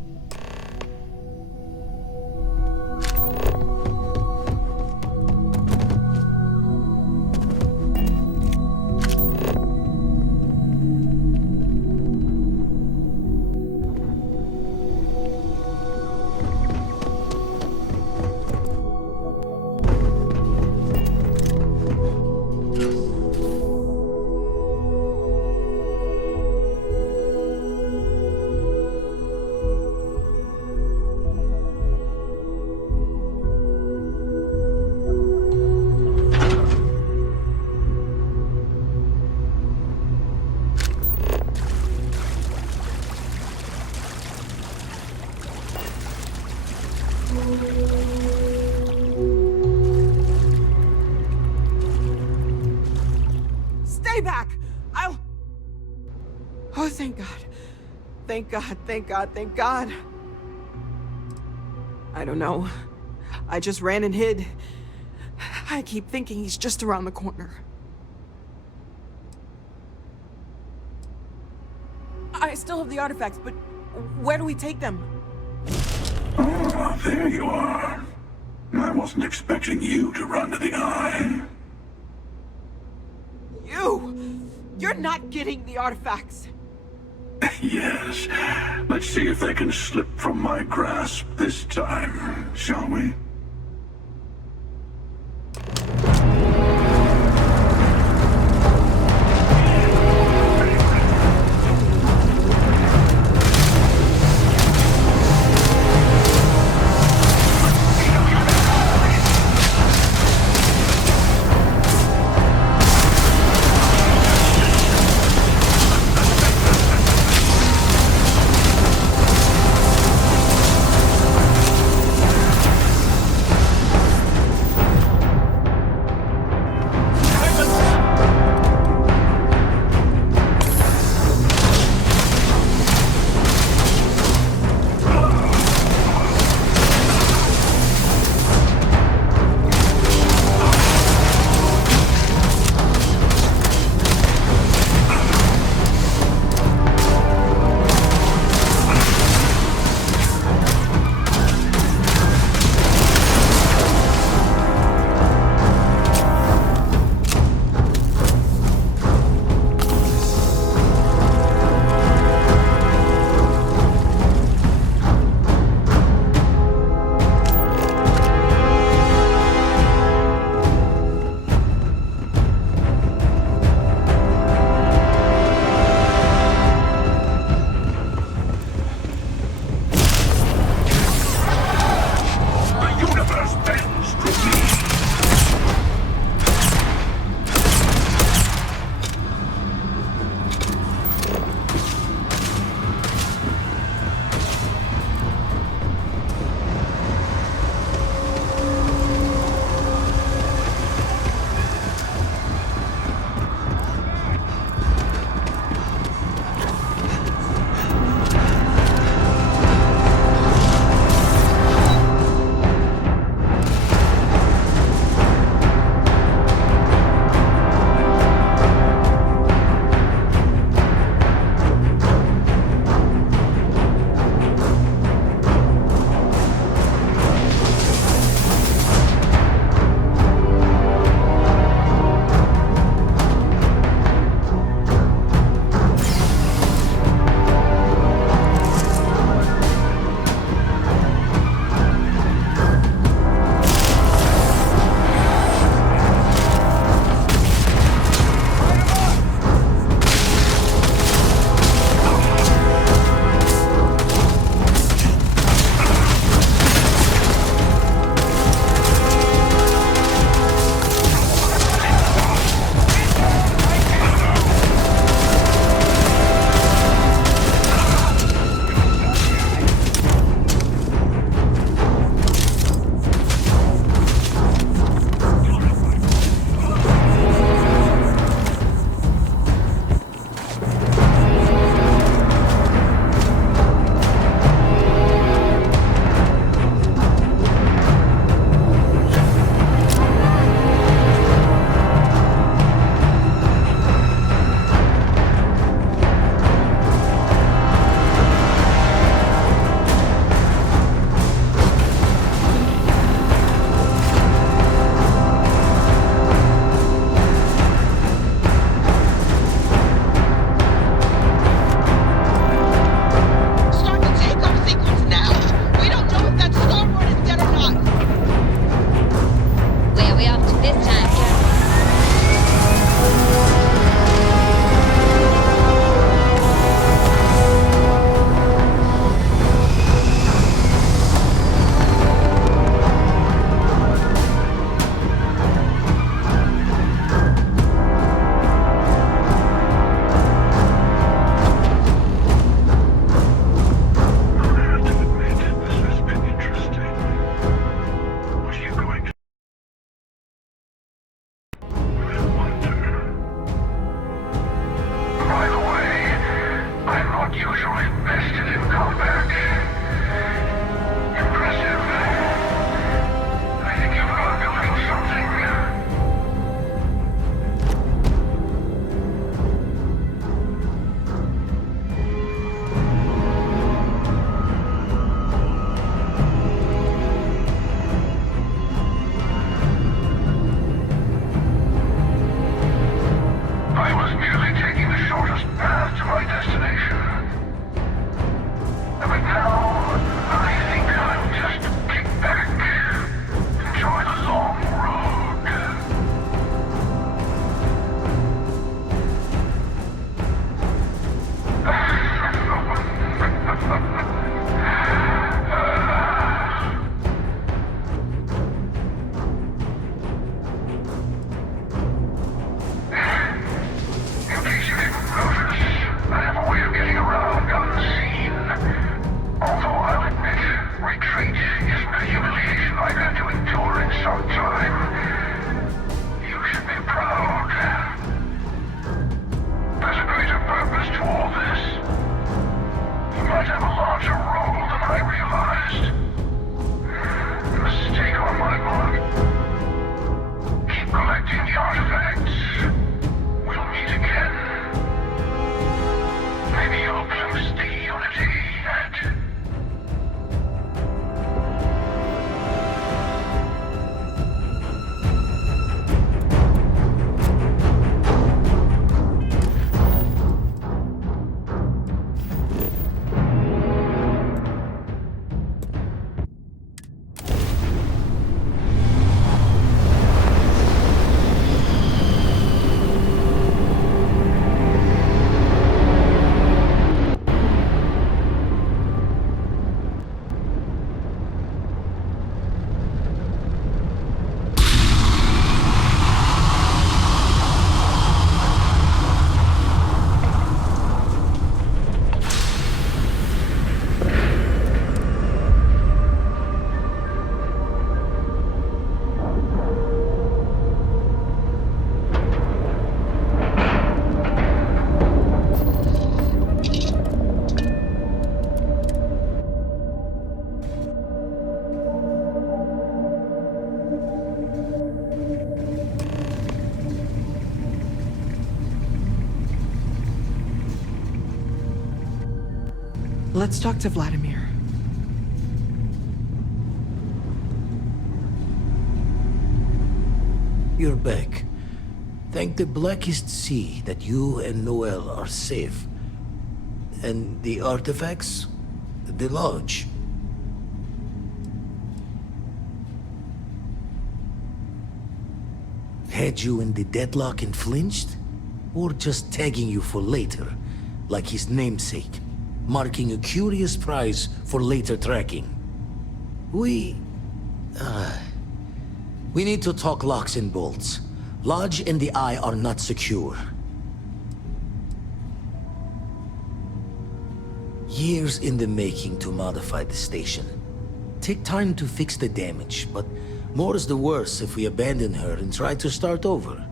Stay back! Oh, thank God. Thank God, thank God, thank God. I don't know. I just ran and hid. I keep thinking he's just around the corner. I still have the artifacts, but where do we take them? Ah, there you are. I wasn't expecting you to run to the eye. You're not getting the artifacts. Yes. Let's see if they can slip from my grasp this time, shall we? unusually vested in combat. Impressive. I think you've learned a little something. I was merely taking the shortest path to my destination. But now, I think I'll just kick back, enjoy the long road. In case you didn't notice, I have a way of getting around unseen. Although I'll admit, retreat isn't a humiliation I've had to endure in some time. You should be proud. There's a greater purpose to all this. You might have a larger role than I realized. Mistake on my part. Keep collecting the artifacts. We'll meet again. Maybe you'll glimpse the unity and... Let's talk to Vladimir. You're back. Thank the blackest sea that you and Noel are safe. And the artifacts? The lodge? Had you in the deadlock and flinched? Or just tagging you for later, like his namesake, marking a curious prize for later tracking? We need to talk locks and bolts. Lodge and the Eye are not secure. Years in the making to modify the station. Take time to fix the damage, but more is the worse if we abandon her and try to start over.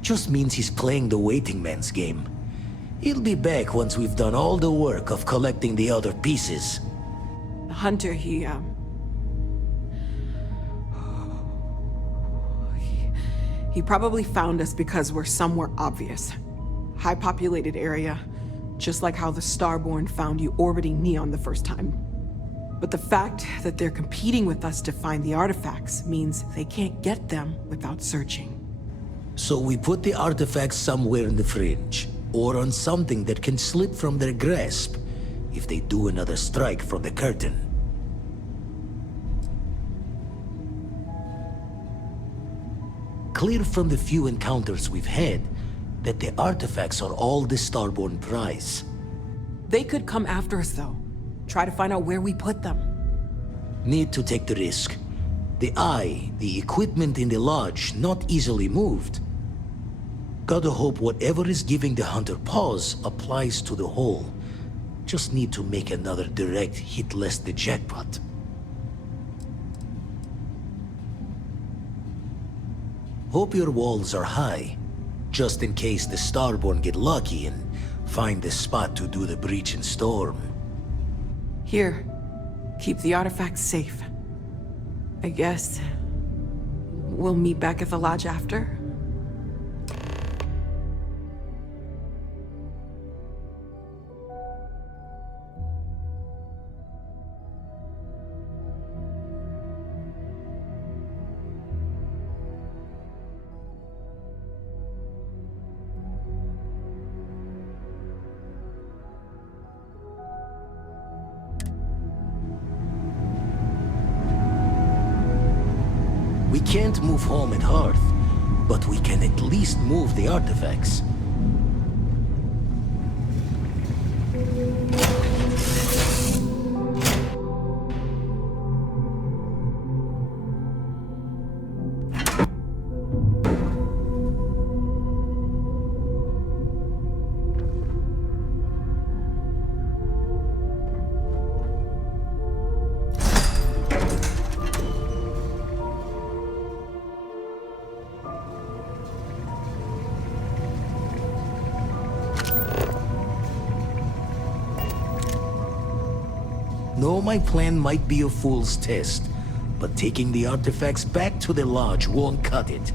Just means he's playing the waiting man's game. He'll be back once we've done all the work of collecting the other pieces. The hunter, he probably found us because we're somewhere obvious. High-populated area, just like how the Starborn found you orbiting Neon the first time. But the fact that they're competing with us to find the artifacts means they can't get them without searching. So we put the artifacts somewhere in the fringe, or on something that can slip from their grasp if they do another strike from the curtain. Clear from the few encounters we've had that the artifacts are all the Starborn prize. They could come after us, though. Try to find out where we put them. Need to take the risk. The Eye, the equipment in the lodge, not easily moved. Gotta hope whatever is giving the hunter pause applies to the whole. Just need to make another direct hit less the jackpot. Hope your walls are high, just in case the Starborn get lucky and find the spot to do the breach and storm. Here, keep the artifacts safe. I guess we'll meet back at the lodge after? We can't move home and Hearth, but we can at least move the artifacts. No, my plan might be a fool's test, but taking the artifacts back to the lodge won't cut it.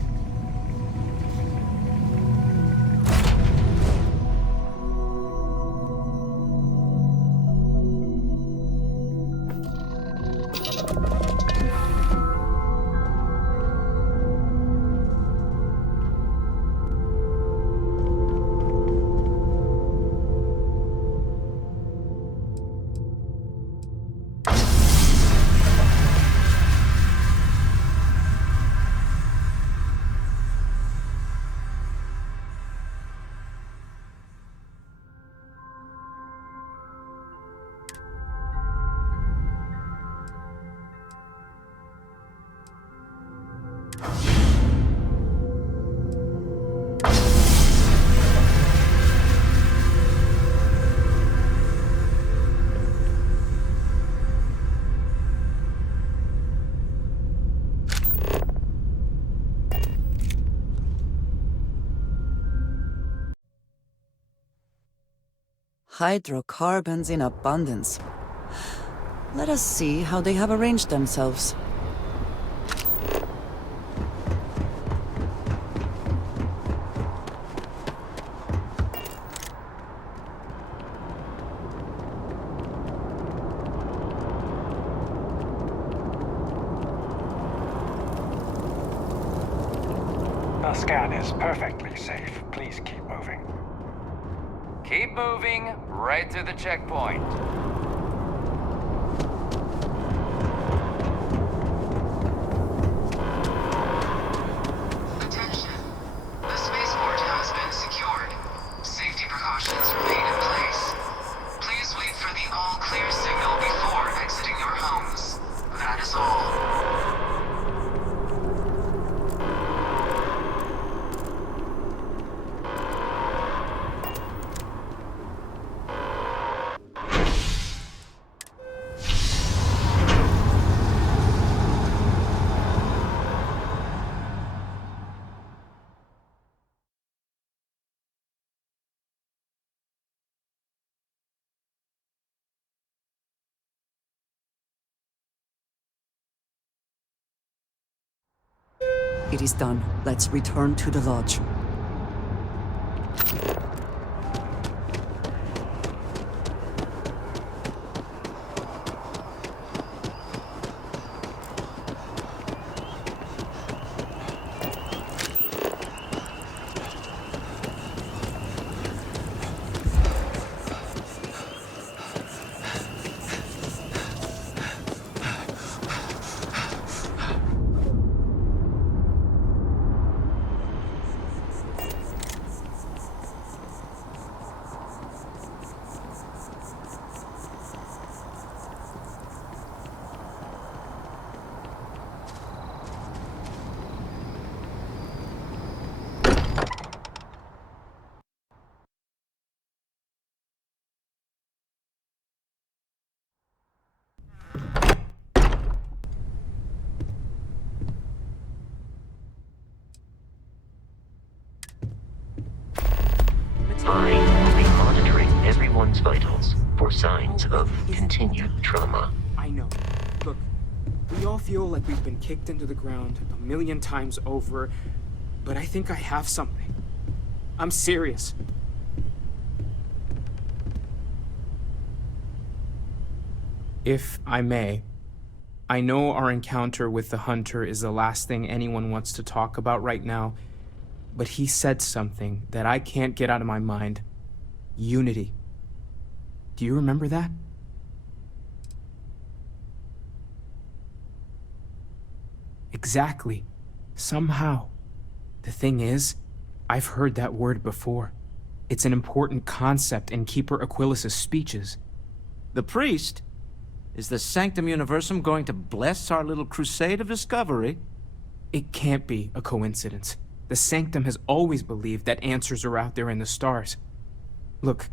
Hydrocarbons in abundance. Let us see how they have arranged themselves. The scan is perfectly safe. Please keep moving. Keep moving, right to the checkpoint. Attention. The spaceport has been secured. Safety precautions remain in place. Please wait for the all-clear signal before exiting your homes. That is all. It is done. Let's return to the lodge. Starbourne's vitals for signs of continued trauma. I know. Look, we all feel like we've been kicked into the ground 1,000,000 times over, but I think I have something. I'm serious. If I may, I know our encounter with the Hunter is the last thing anyone wants to talk about right now, but he said something that I can't get out of my mind. Unity. Do you remember that? Exactly. Somehow. The thing is, I've heard that word before. It's an important concept in Keeper Aquilas's speeches. The priest? Is the Sanctum Universum going to bless our little crusade of discovery? It can't be a coincidence. The Sanctum has always believed that answers are out there in the stars. Look,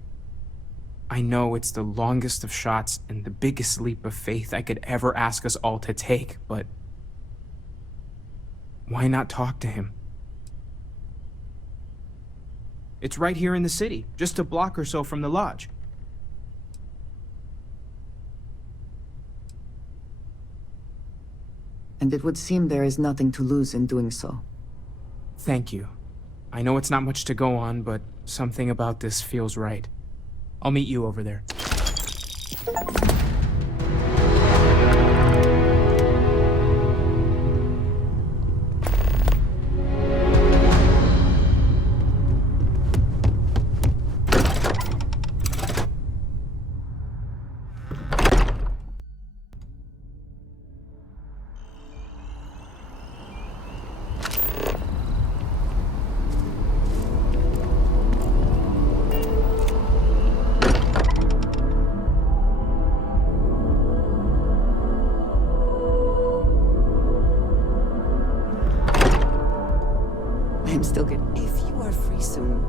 I know it's the longest of shots and the biggest leap of faith I could ever ask us all to take, but why not talk to him? It's right here in the city, just a block or so from the lodge. And it would seem there is nothing to lose in doing so. Thank you. I know it's not much to go on, but something about this feels right. I'll meet you over there. I'm still good. If you are free soon,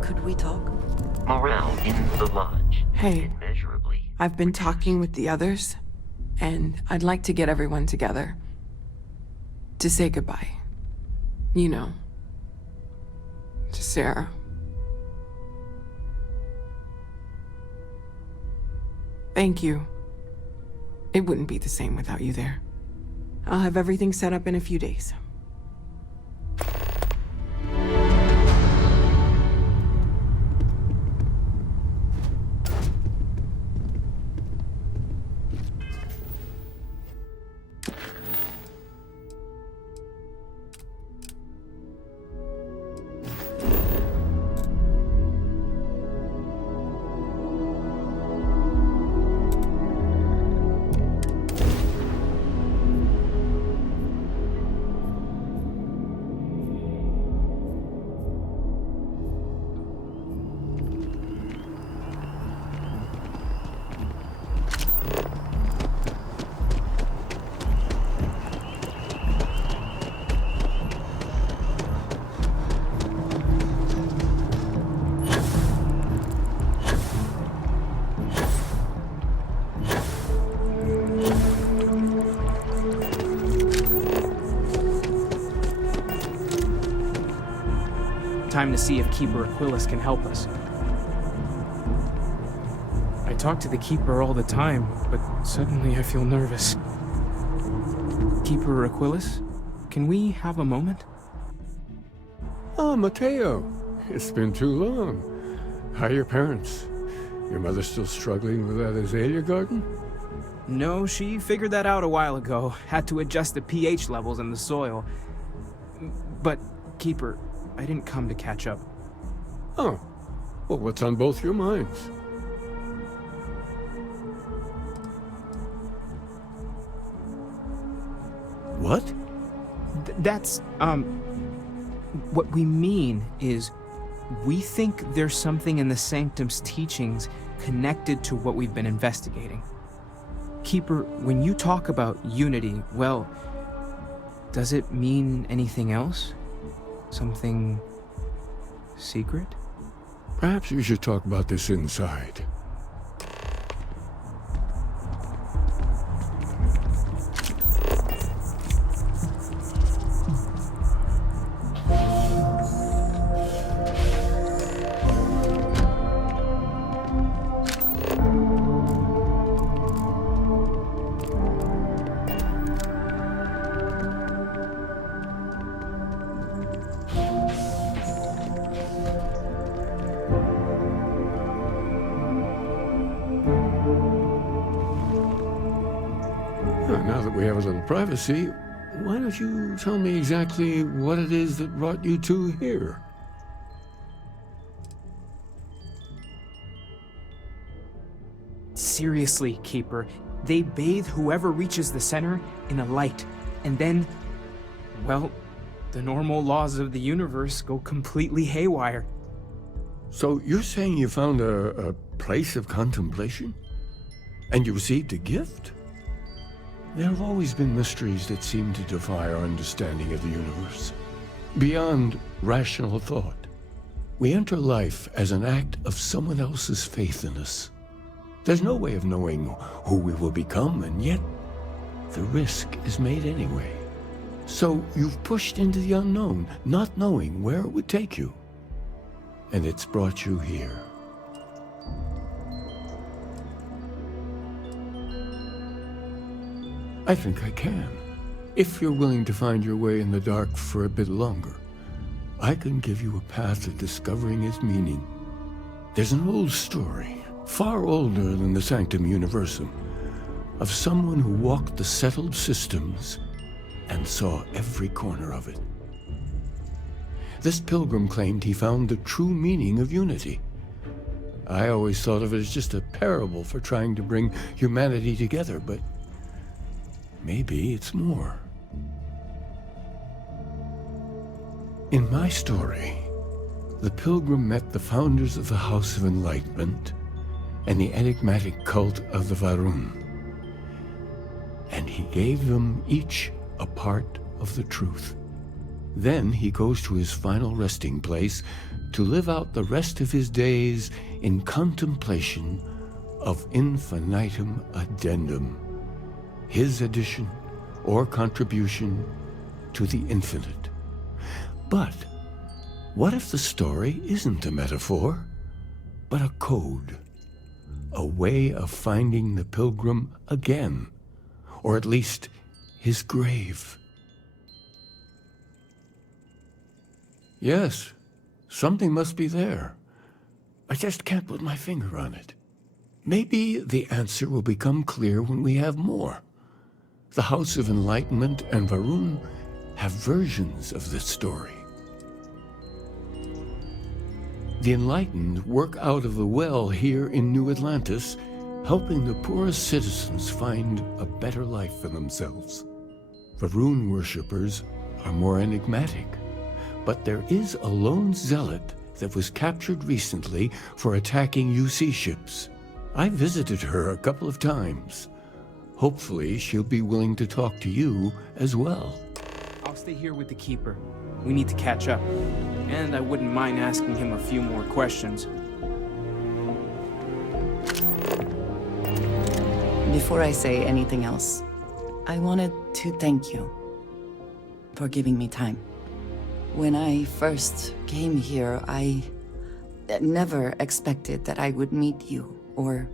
could we talk? Morale in the lodge. Hey, Immeasurably. I've been talking with the others, and I'd like to get everyone together. To say goodbye. You know. To Sarah. Thank you. It wouldn't be the same without you there. I'll have everything set up in a few days. Time to see if Keeper Aquilas can help us. I talk to the Keeper all the time, but suddenly I feel nervous. Keeper Aquilas, can we have a moment? Oh, Mateo. It's been too long. How are your parents? Your mother still struggling with that azalea garden? No, she figured that out a while ago. Had to adjust the pH levels in the soil. But, Keeper, I didn't come to catch up. Oh. Well, what's on both your minds? What? That's, what we mean is, we think there's something in the Sanctum's teachings connected to what we've been investigating. Keeper, when you talk about unity, well, does it mean anything else? Something secret? Perhaps you should talk about this inside. privacy, why don't you tell me exactly what it is that brought you two here? Seriously, Keeper, they bathe whoever reaches the center in a light, and then, well, the normal laws of the universe go completely haywire. So you're saying you found a place of contemplation? And you received a gift? There have always been mysteries that seem to defy our understanding of the universe, beyond rational thought. We enter life as an act of someone else's faith in us. There's no way of knowing who we will become, and yet the risk is made anyway. So you've pushed into the unknown, not knowing where it would take you. And it's brought you here. I think I can. If you're willing to find your way in the dark for a bit longer, I can give you a path to discovering its meaning. There's an old story, far older than the Sanctum Universum, of someone who walked the settled systems and saw every corner of it. This pilgrim claimed he found the true meaning of unity. I always thought of it as just a parable for trying to bring humanity together, but maybe it's more. In my story, the pilgrim met the founders of the House of Enlightenment and the enigmatic cult of the Varun, and he gave them each a part of the truth. Then he goes to his final resting place to live out the rest of his days in contemplation of infinitum addendum, his addition or contribution to the infinite. But what if the story isn't a metaphor, but a code, a way of finding the pilgrim again, or at least his grave? Yes, something must be there. I just can't put my finger on it. Maybe the answer will become clear when we have more. The House of Enlightenment and Varun have versions of this story. The Enlightened work out of the well here in New Atlantis, helping the poorest citizens find a better life for themselves. Varun worshippers are more enigmatic, but there is a lone zealot that was captured recently for attacking UC ships. I visited her a couple of times. Hopefully, she'll be willing to talk to you as well. I'll stay here with the Keeper. We need to catch up. And I wouldn't mind asking him a few more questions. Before I say anything else, I wanted to thank you for giving me time. When I first came here, I never expected that I would meet you or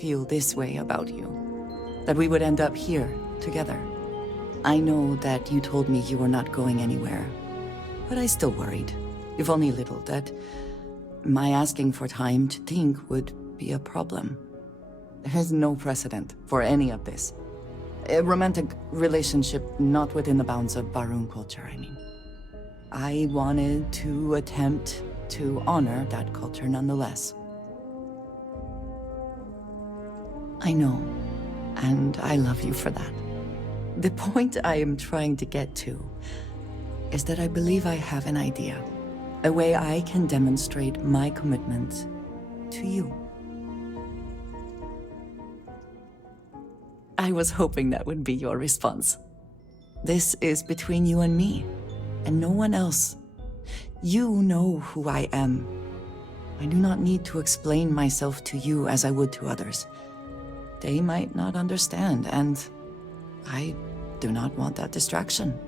feel this way about you, that we would end up here together. I know that you told me you were not going anywhere, but I still worried, if only a little, that my asking for time to think would be a problem. There is no precedent for any of this. A romantic relationship not within the bounds of Varun culture, I mean. I wanted to attempt to honor that culture nonetheless. I know, and I love you for that. The point I am trying to get to is that I believe I have an idea, a way I can demonstrate my commitment to you. I was hoping that would be your response. This is between you and me, and no one else. You know who I am. I do not need to explain myself to you as I would to others. They might not understand, and I do not want that distraction.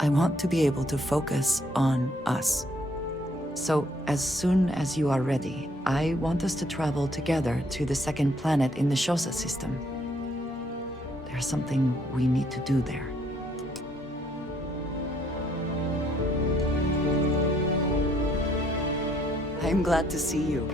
I want to be able to focus on us. So, as soon as you are ready, I want us to travel together to the second planet in the Xhosa system. There's something we need to do there. I'm glad to see you.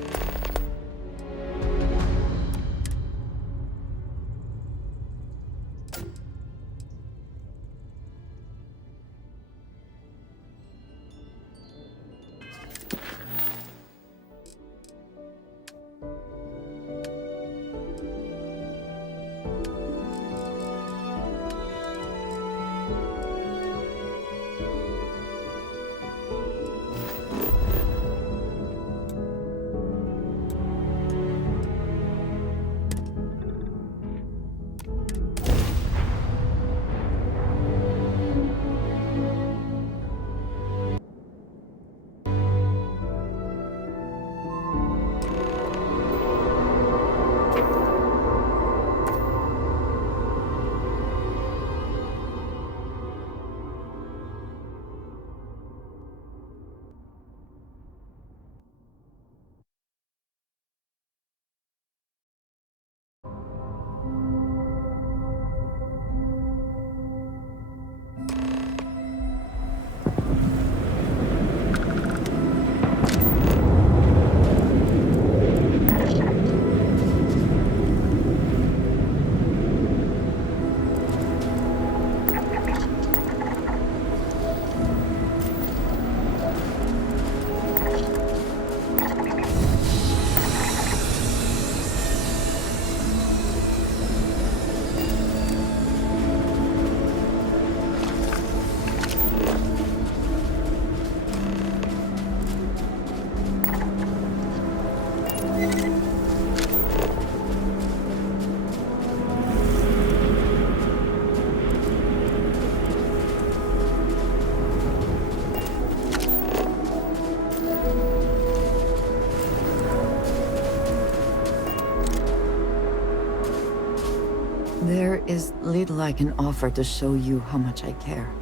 is little I can offer to show you how much I care,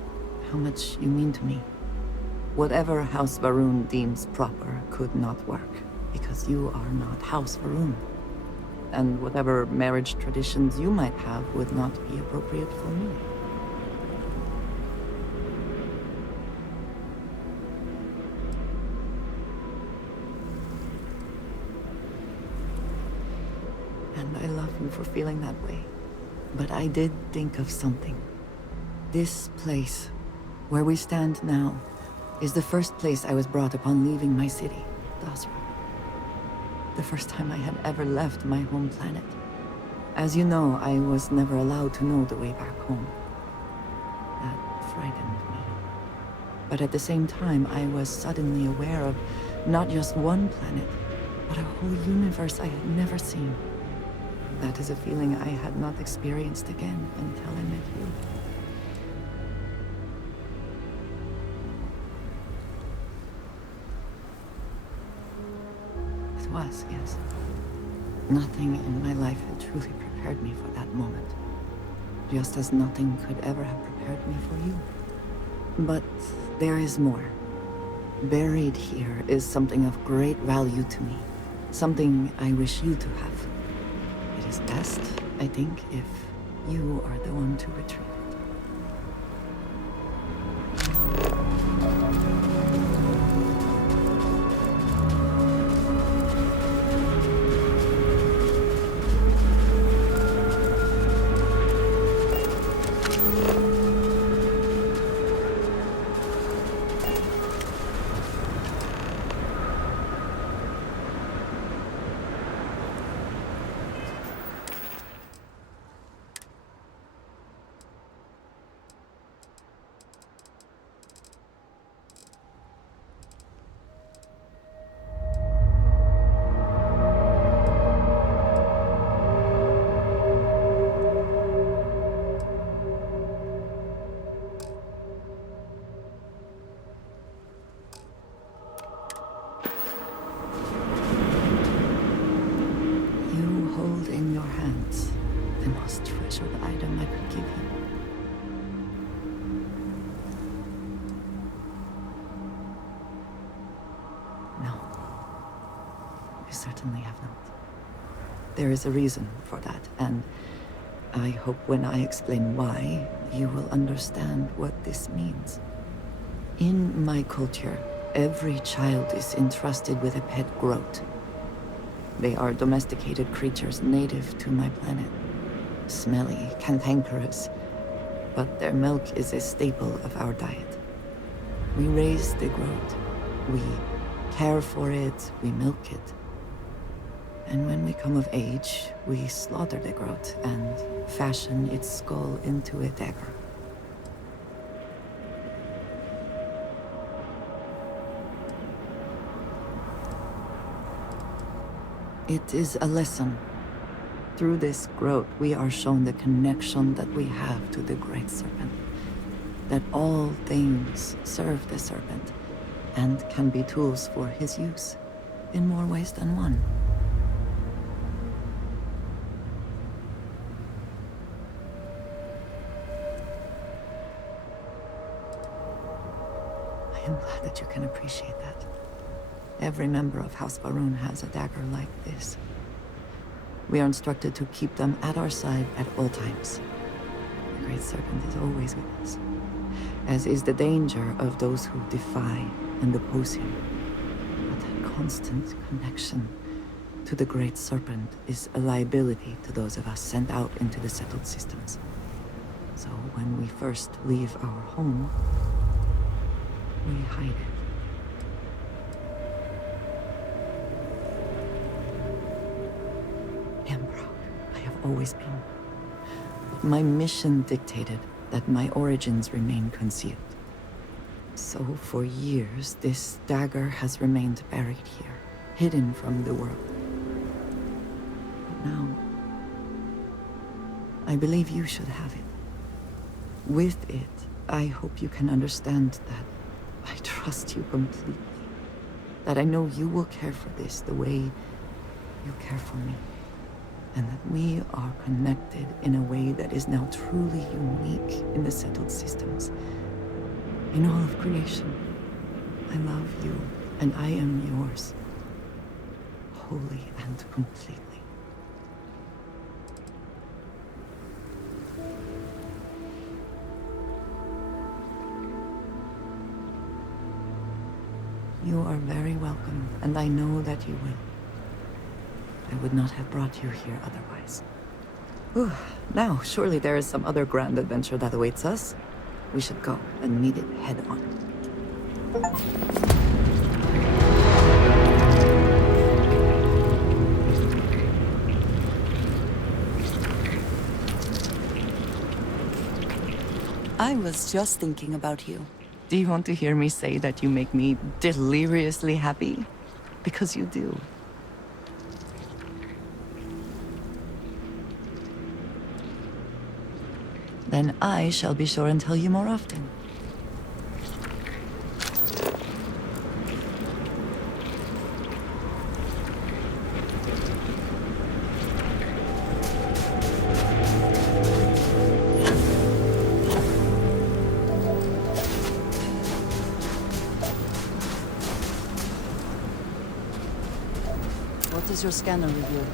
how much you mean to me. Whatever House Varun deems proper could not work, because you are not House Varun. And whatever marriage traditions you might have would not be appropriate for me. And I love you for feeling that way. But I did think of something. This place, where we stand now, is the first place I was brought upon leaving my city, Dasra. The first time I had ever left my home planet. As you know, I was never allowed to know the way back home. That frightened me. But at the same time, I was suddenly aware of not just one planet, but a whole universe I had never seen. That is a feeling I had not experienced again until I met you. It was, yes. Nothing in my life had truly prepared me for that moment. Just as nothing could ever have prepared me for you. But there is more. Buried here is something of great value to me. Something I wish you to have. It is best, I think, if you are the one to retrieve it. Certainly have not. There is a reason for that, and I hope when I explain why, you will understand what this means. In my culture, every child is entrusted with a pet groat. They are domesticated creatures native to my planet. Smelly, cantankerous, but their milk is a staple of our diet. We raise the groat. We care for it, we milk it. And when we come of age, we slaughter the groat and fashion its skull into a dagger. It is a lesson. Through this groat, we are shown the connection that we have to the Great Serpent. That all things serve the Serpent, and can be tools for his use, in more ways than one. I am glad that you can appreciate that. Every member of House Varun has a dagger like this. We are instructed to keep them at our side at all times. The Great Serpent is always with us, as is the danger of those who defy and oppose him. But that constant connection to the Great Serpent is a liability to those of us sent out into the settled systems. So when we first leave our home, we hide it. I am proud. I have always been. But my mission dictated that my origins remain concealed. So for years, this dagger has remained buried here, hidden from the world. But now, I believe you should have it. With it, I hope you can understand that I trust you completely. That I know you will care for this the way you care for me. and that we are connected in a way that is now truly unique in the settled systems. In all of creation, I love you, and I am yours, wholly and completely. You are very welcome, and I know that you will. I would not have brought you here otherwise. Whew. Now, surely there is some other grand adventure that awaits us. We should go and meet it head on. I was just thinking about you. Do you want to hear me say that you make me deliriously happy? Because you do. Then I shall be sure and tell you more often. What does your scanner reveal?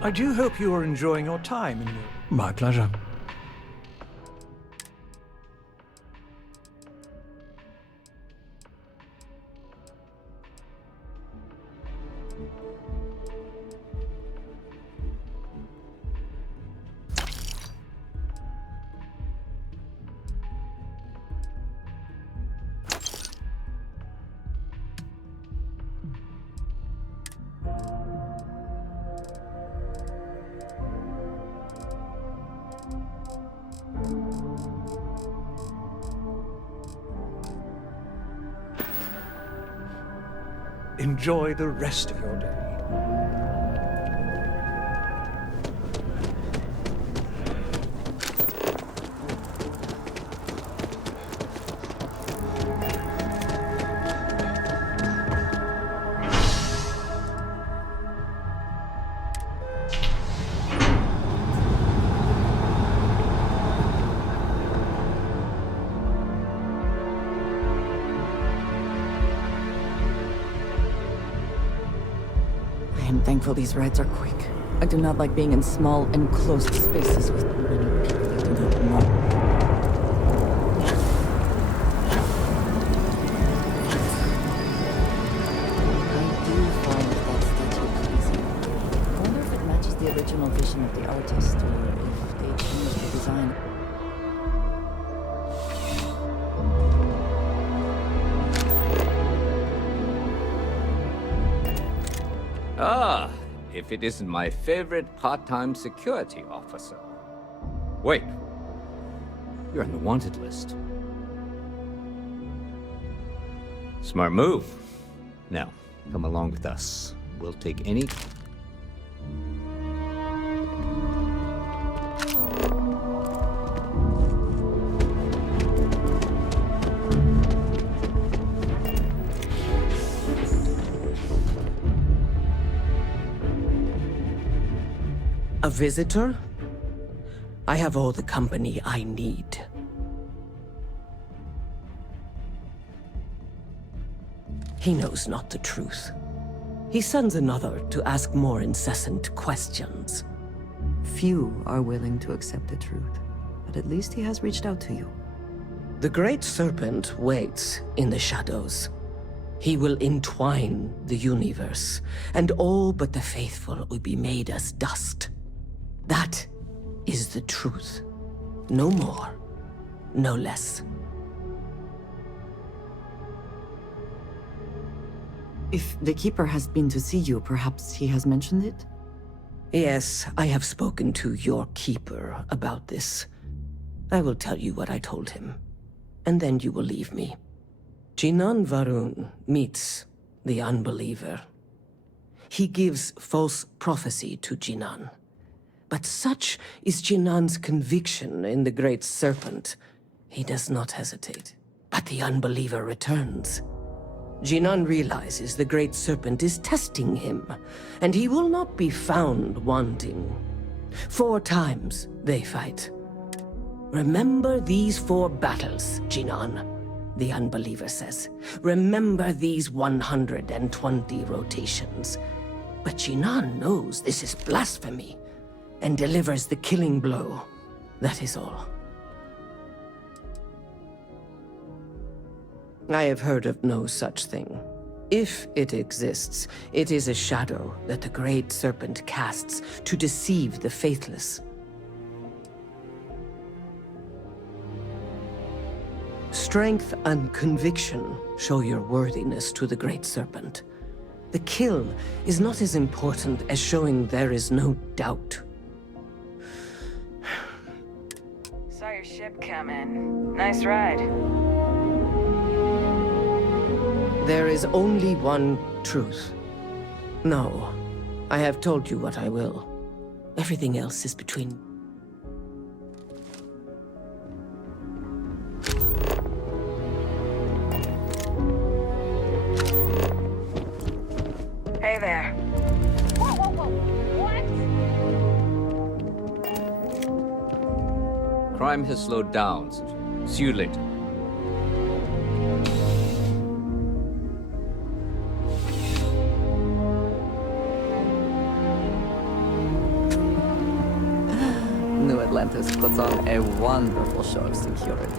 I do hope you are enjoying your time in your... My pleasure. Enjoy the rest of your day. I am thankful these rides are quick. I do not like being in small, enclosed spaces with many people I do not know. I do find that statue pleasing. I wonder if it matches the original vision of the artist, or if they changed the design. Ah, if it isn't my favorite part-time security officer. Wait, you're on the wanted list. Smart move. Now, come along with us. We'll take any... A visitor? I have all the company I need. He knows not the truth. He sends another to ask more incessant questions. Few are willing to accept the truth, but at least he has reached out to you. The Great Serpent waits in the shadows. He will entwine the universe, and all but the faithful will be made as dust. That is the truth. No more, no less. If the Keeper has been to see you, perhaps he has mentioned it? Yes, I have spoken to your Keeper about this. I will tell you what I told him, and then you will leave me. Jinan Varun meets the unbeliever. He gives false prophecy to Jinan. But such is Jinan's conviction in the Great Serpent. He does not hesitate. But the unbeliever returns. Jinan realizes the Great Serpent is testing him, and he will not be found wanting. 4 times they fight. Remember these 4 battles, Jinan, the unbeliever says. Remember these 120 rotations. But Jinan knows this is blasphemy, and delivers the killing blow. That is all. I have heard of no such thing. If it exists, it is a shadow that the Great Serpent casts to deceive the faithless. Strength and conviction show your worthiness to the Great Serpent. The kill is not as important as showing there is no doubt. Saw your ship come in. Nice ride. There is only one truth. No, I have told you what I will. Everything else is between... Hey there. Whoa, whoa, whoa. What? Crime has slowed down. See you later. New Atlantis puts on a wonderful show of security.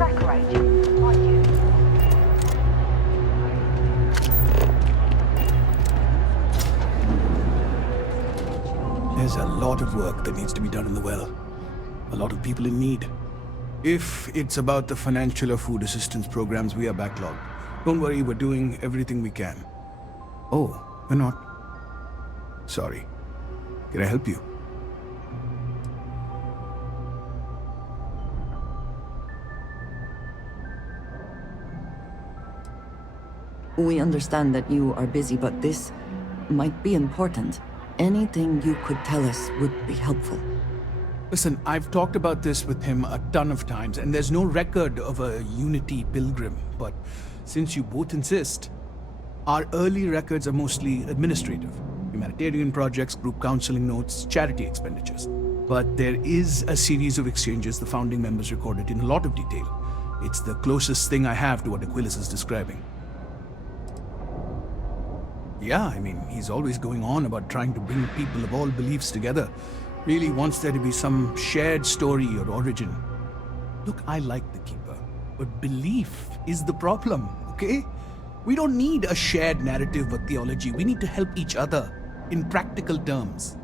tracker agent, like you. There's a lot of work that needs to be done in the well. A lot of people in need. If it's about the financial or food assistance programs, we are backlogged. Don't worry, we're doing everything we can. Oh, we're not. Sorry. Can I help you? We understand that you are busy, but this might be important. Anything you could tell us would be helpful. Listen, I've talked about this with him a ton of times, and there's no record of a Unity pilgrim. But since you both insist, our early records are mostly administrative. Humanitarian projects, group counseling notes, charity expenditures. But there is a series of exchanges the founding members recorded in a lot of detail. It's the closest thing I have to what Aquilas is describing. Yeah, I mean, he's always going on about trying to bring people of all beliefs together. Really wants there to be some shared story or origin. Look, I like the Keeper, but belief is the problem, okay? We don't need a shared narrative or theology. We need to help each other in practical terms.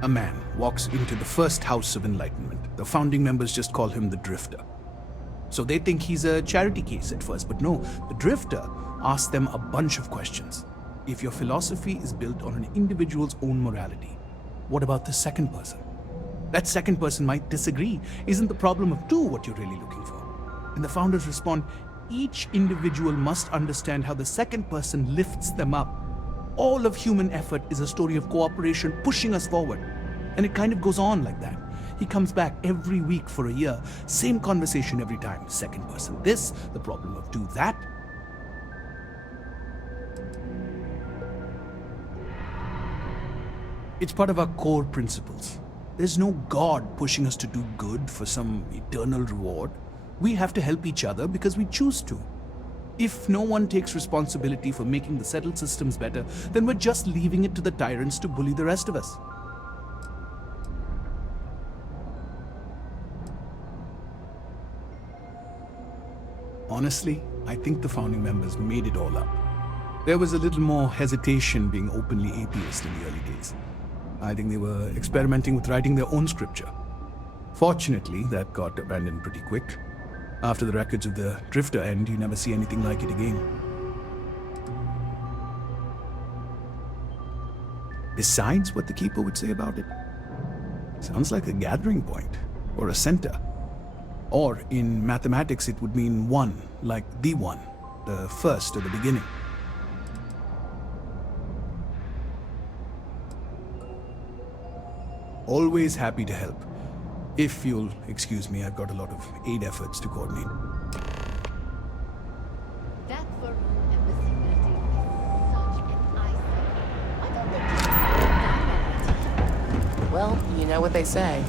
A man walks into the first house of enlightenment. The founding members just call him the Drifter. So they think he's a charity case at first, but no, the Drifter asks them a bunch of questions. If your philosophy is built on an individual's own morality, what about the second person? That second person might disagree. Isn't the problem of two what you're really looking for? And the founders respond, each individual must understand how the second person lifts them up. All of human effort is a story of cooperation pushing us forward. And it kind of goes on like that. He comes back every week for a year. Same conversation every time. Second person this, the problem of two that. It's part of our core principles. There's no God pushing us to do good for some eternal reward. We have to help each other because we choose to. If no one takes responsibility for making the settled systems better, then we're just leaving it to the tyrants to bully the rest of us. Honestly, I think the founding members made it all up. There was a little more hesitation being openly atheist in the early days. I think they were experimenting with writing their own scripture. Fortunately, that got abandoned pretty quick. After the records of the Drifter end, you never see anything like it again. Besides what the Keeper would say about it, sounds like a gathering point, or a center. Or in mathematics, it would mean one, like the one, the first or the beginning. Always happy to help. If you'll excuse me, I've got a lot of aid efforts to coordinate. That Varun embassy building is such an eyesore. I don't think it's that bad. Well, you know what they say.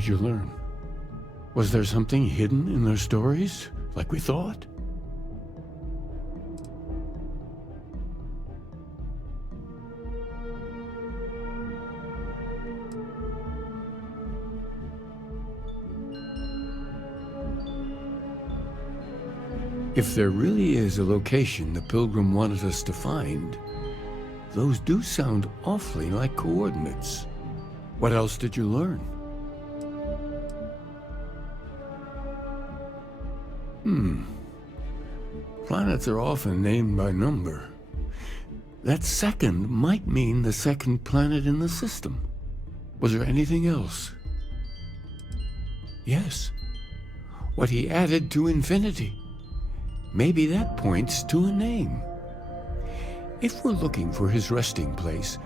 did you learn? Was there something hidden in their stories, like we thought? If there really is a location the Pilgrim wanted us to find, those do sound awfully like coordinates. What else did you learn? Planets are often named by number. That second might mean the second planet in the system. Was there anything else? Yes. What he added to infinity. Maybe that points to a name. If we're looking for his resting place,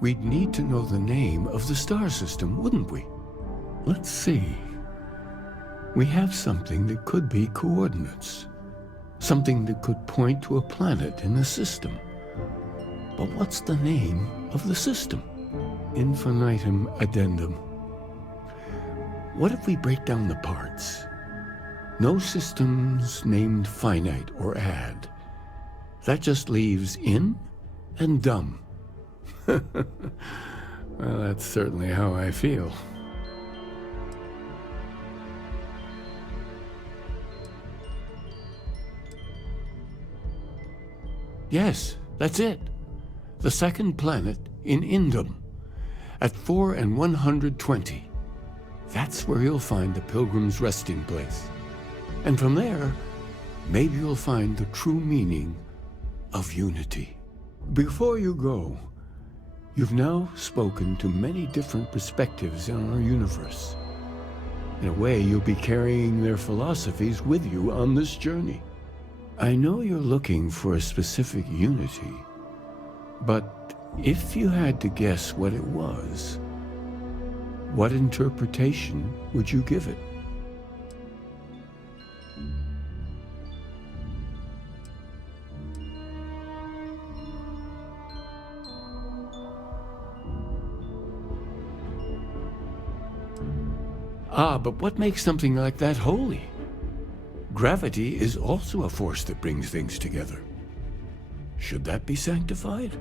we'd need to know the name of the star system, wouldn't we? Let's see. We have something that could be coordinates. Something that could point to a planet in the system. But what's the name of the system? Infinitum addendum. What if we break down the parts? No systems named finite or add. That just leaves in and dumb. Well, that's certainly how I feel. Yes, that's it. The second planet in Indum, at 4 and 120. That's where you'll find the Pilgrim's resting place. And from there, maybe you'll find the true meaning of unity. Before you go, you've now spoken to many different perspectives in our universe. In a way, you'll be carrying their philosophies with you on this journey. I know you're looking for a specific unity, but if you had to guess what it was, what interpretation would you give it? But what makes something like that holy? Gravity is also a force that brings things together. Should that be sanctified?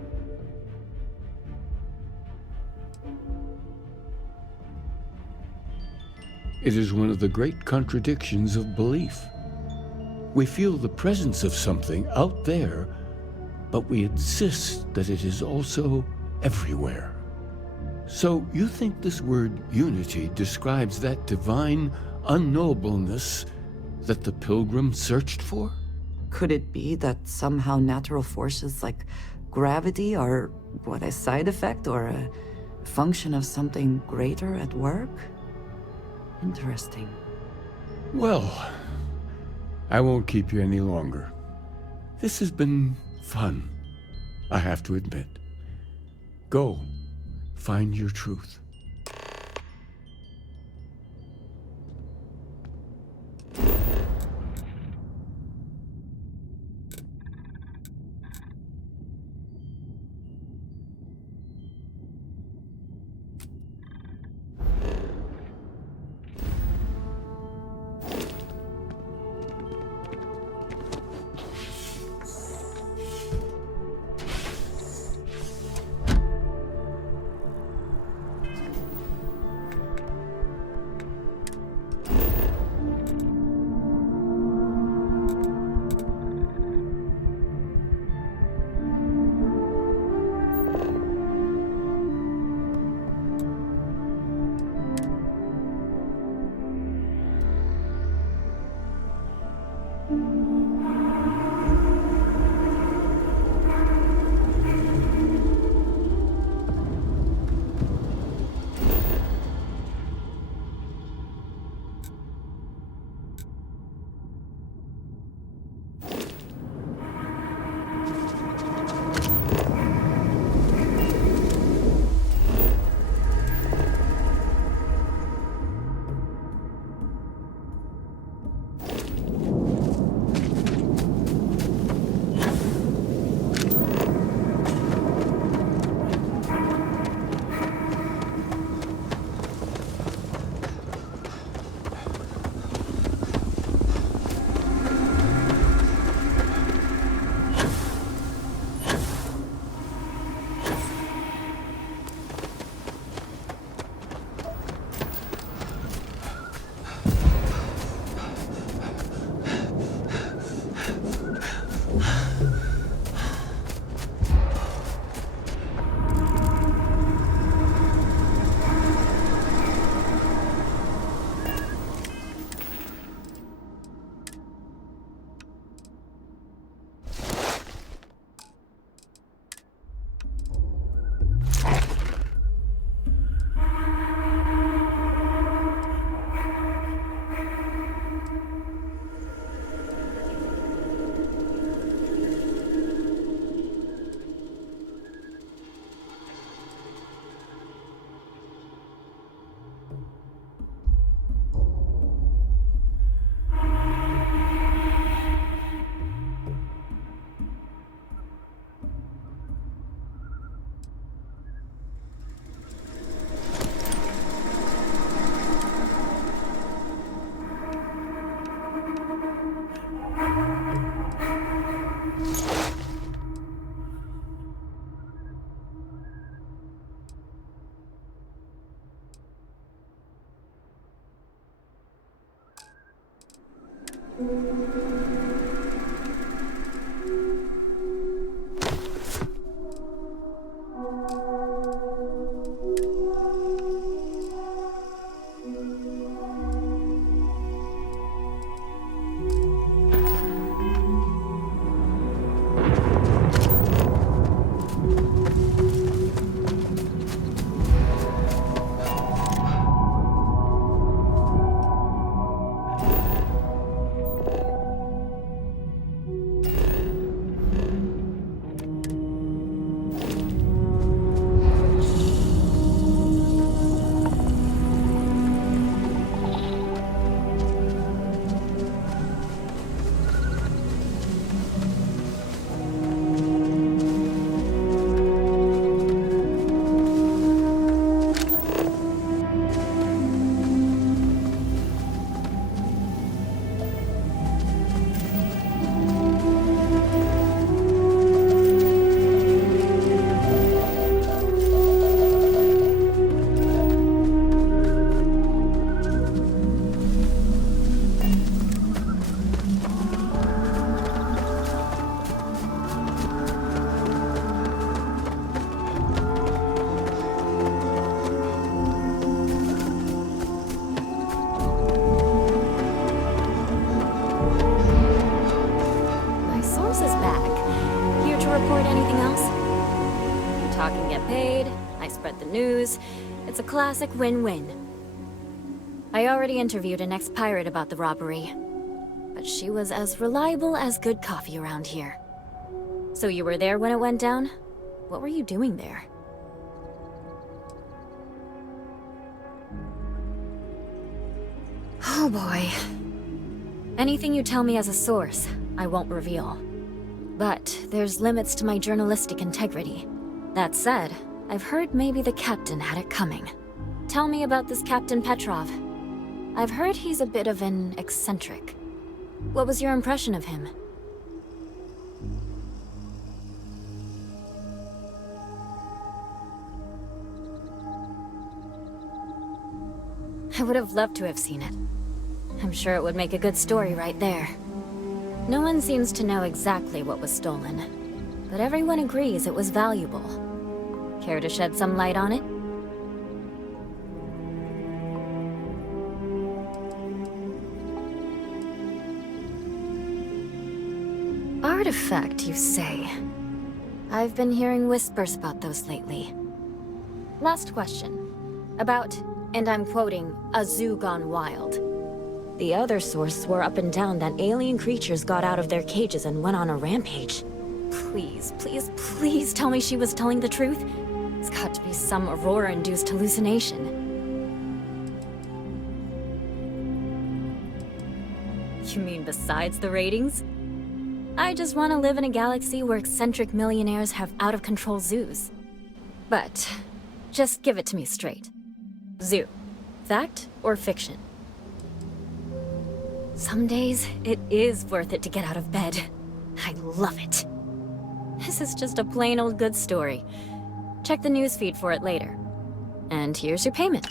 It is one of the great contradictions of belief. We feel the presence of something out there, but we insist that it is also everywhere. So you think this word unity describes that divine unknowableness that the Pilgrim searched for? Could it be that somehow natural forces like gravity are, a side effect or a function of something greater at work? Interesting. Well, I won't keep you any longer. This has been fun, I have to admit. Go, find your truth. It's a classic win-win. I already interviewed an ex-pirate about the robbery, but she was as reliable as good coffee around here. So you were there when it went down? What were you doing there? Oh boy. Anything you tell me as a source, I won't reveal. But there's limits to my journalistic integrity. That said, I've heard maybe the captain had it coming. Tell me about this Captain Petrov. I've heard he's a bit of an eccentric. What was your impression of him? I would have loved to have seen it. I'm sure it would make a good story right there. No one seems to know exactly what was stolen, but everyone agrees it was valuable. Care to shed some light on it? Artifact, you say? I've been hearing whispers about those lately. Last question. About, and I'm quoting, a zoo gone wild. The other source swore up and down that alien creatures got out of their cages and went on a rampage. Please, please, please tell me she was telling the truth. It's got to be some Aurora-induced hallucination. You mean besides the ratings? I just want to live in a galaxy where eccentric millionaires have out-of-control zoos. But, just give it to me straight. Zoo. Fact or fiction? Some days, it is worth it to get out of bed. I love it. This is just a plain old good story. Check the newsfeed for it later. And here's your payment.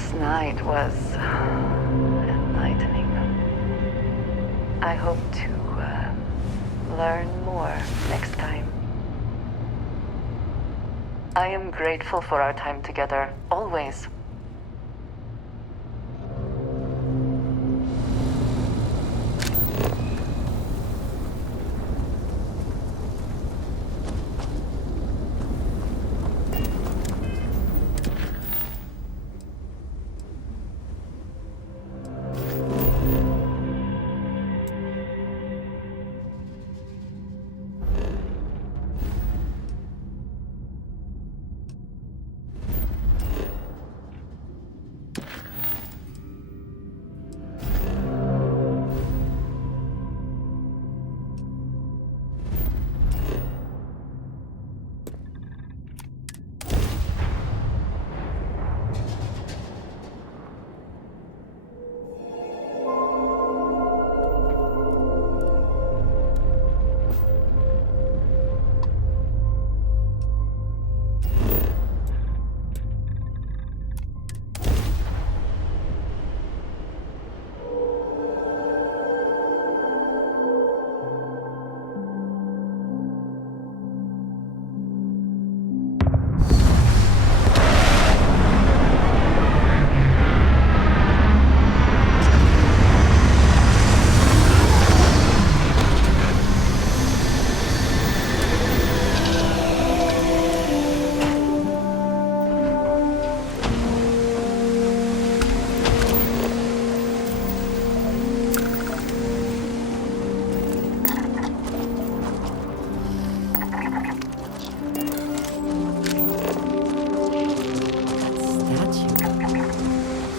Last night was enlightening. I hope to learn more next time. I am grateful for our time together, always.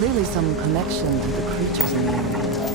Clearly some connection to the creatures in the area.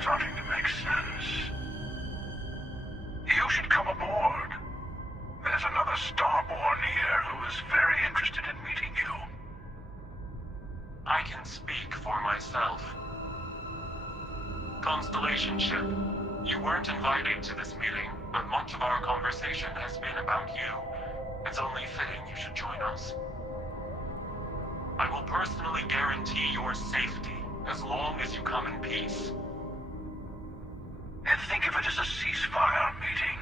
starting to make sense. You should come aboard. There's another Starborn here who is very interested in meeting you. I can speak for myself. Constellation ship, you weren't invited to this meeting, but much of our conversation has been about you. It's only fitting you should join us. I will personally guarantee your safety as long as you come in peace. And think of it as a ceasefire meeting.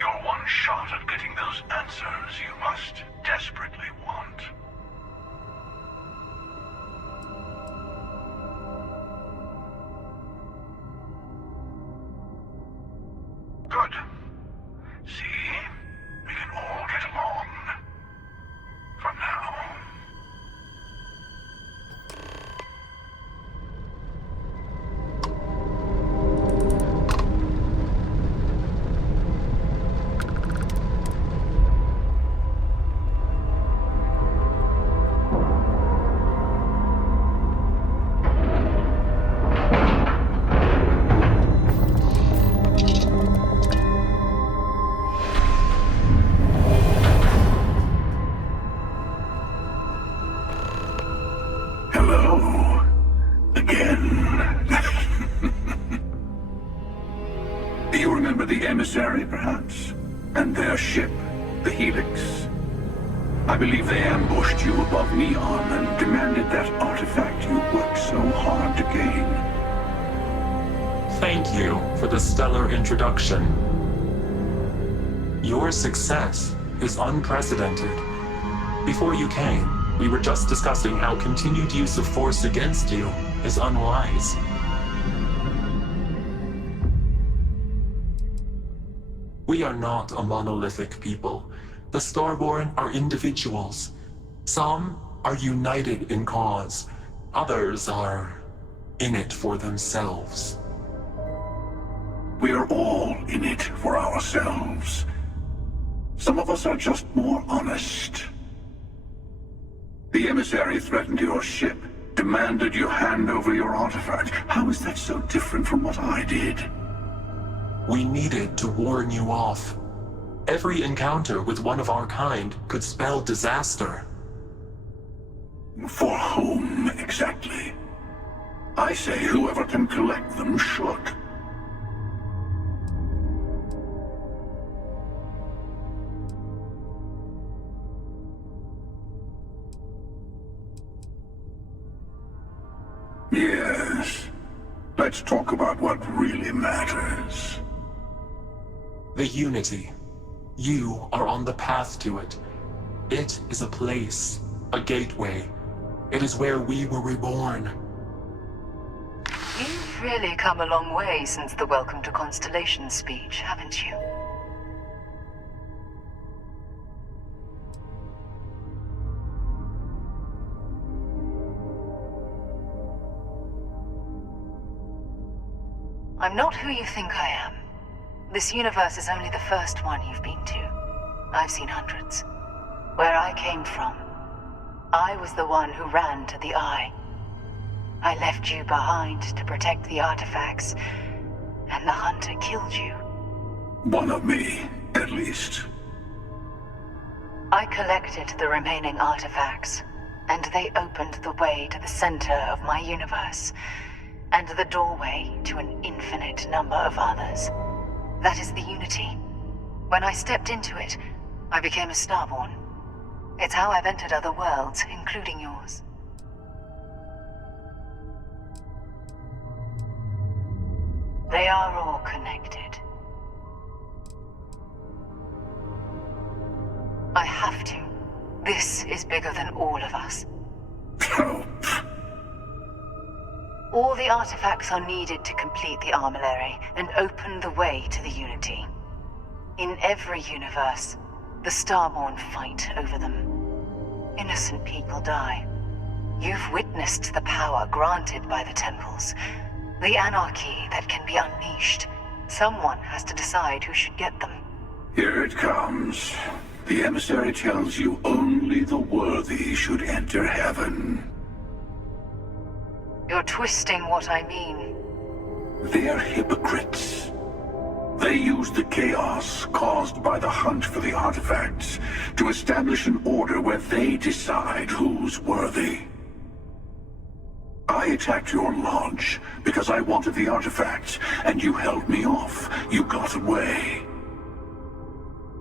Your one shot at getting those answers you must desperately want. Good. See? We can all get along. For now. Hello. Again. Do you remember the emissary, perhaps? And their ship, the Helix? I believe they ambushed you above Neon and demanded that artifact you worked so hard to gain. Thank you for the stellar introduction. Your success is unprecedented. Before you came, we were just discussing how continued use of force against you is unwise. We are not a monolithic people. The Starborn are individuals. Some are united in cause. Others are in it for themselves. We are all in it for ourselves. Some of us are just more honest. The emissary threatened your ship, demanded you hand over your artifact. How is that so different from what I did? We needed to warn you off. Every encounter with one of our kind could spell disaster. For whom, exactly? I say whoever can collect them should. Yes. Let's talk about what really matters. The Unity. You are on the path to it. It is a place, a gateway. It is where we were reborn. You've really come a long way since the Welcome to Constellation speech, haven't you? I'm not who you think I am. This universe is only the first one you've been to. I've seen hundreds. Where I came from, I was the one who ran to the Eye. I left you behind to protect the artifacts, and the Hunter killed you. One of me, at least. I collected the remaining artifacts, and they opened the way to the center of my universe, and the doorway to an infinite number of others. That is the Unity. When I stepped into it, I became a Starborn. It's how I've entered other worlds, including yours. They are all connected. I have to. This is bigger than all of us. All the artifacts are needed to complete the armillary and open the way to the Unity. In every universe, the Starborn fight over them. Innocent people die. You've witnessed the power granted by the temples, the anarchy that can be unleashed. Someone has to decide who should get them. Here it comes. The emissary tells you only the worthy should enter heaven. You're twisting what I mean. They're hypocrites. They use the chaos caused by the hunt for the artifacts to establish an order where they decide who's worthy. I attacked your lodge because I wanted the artifacts, and you held me off. You got away.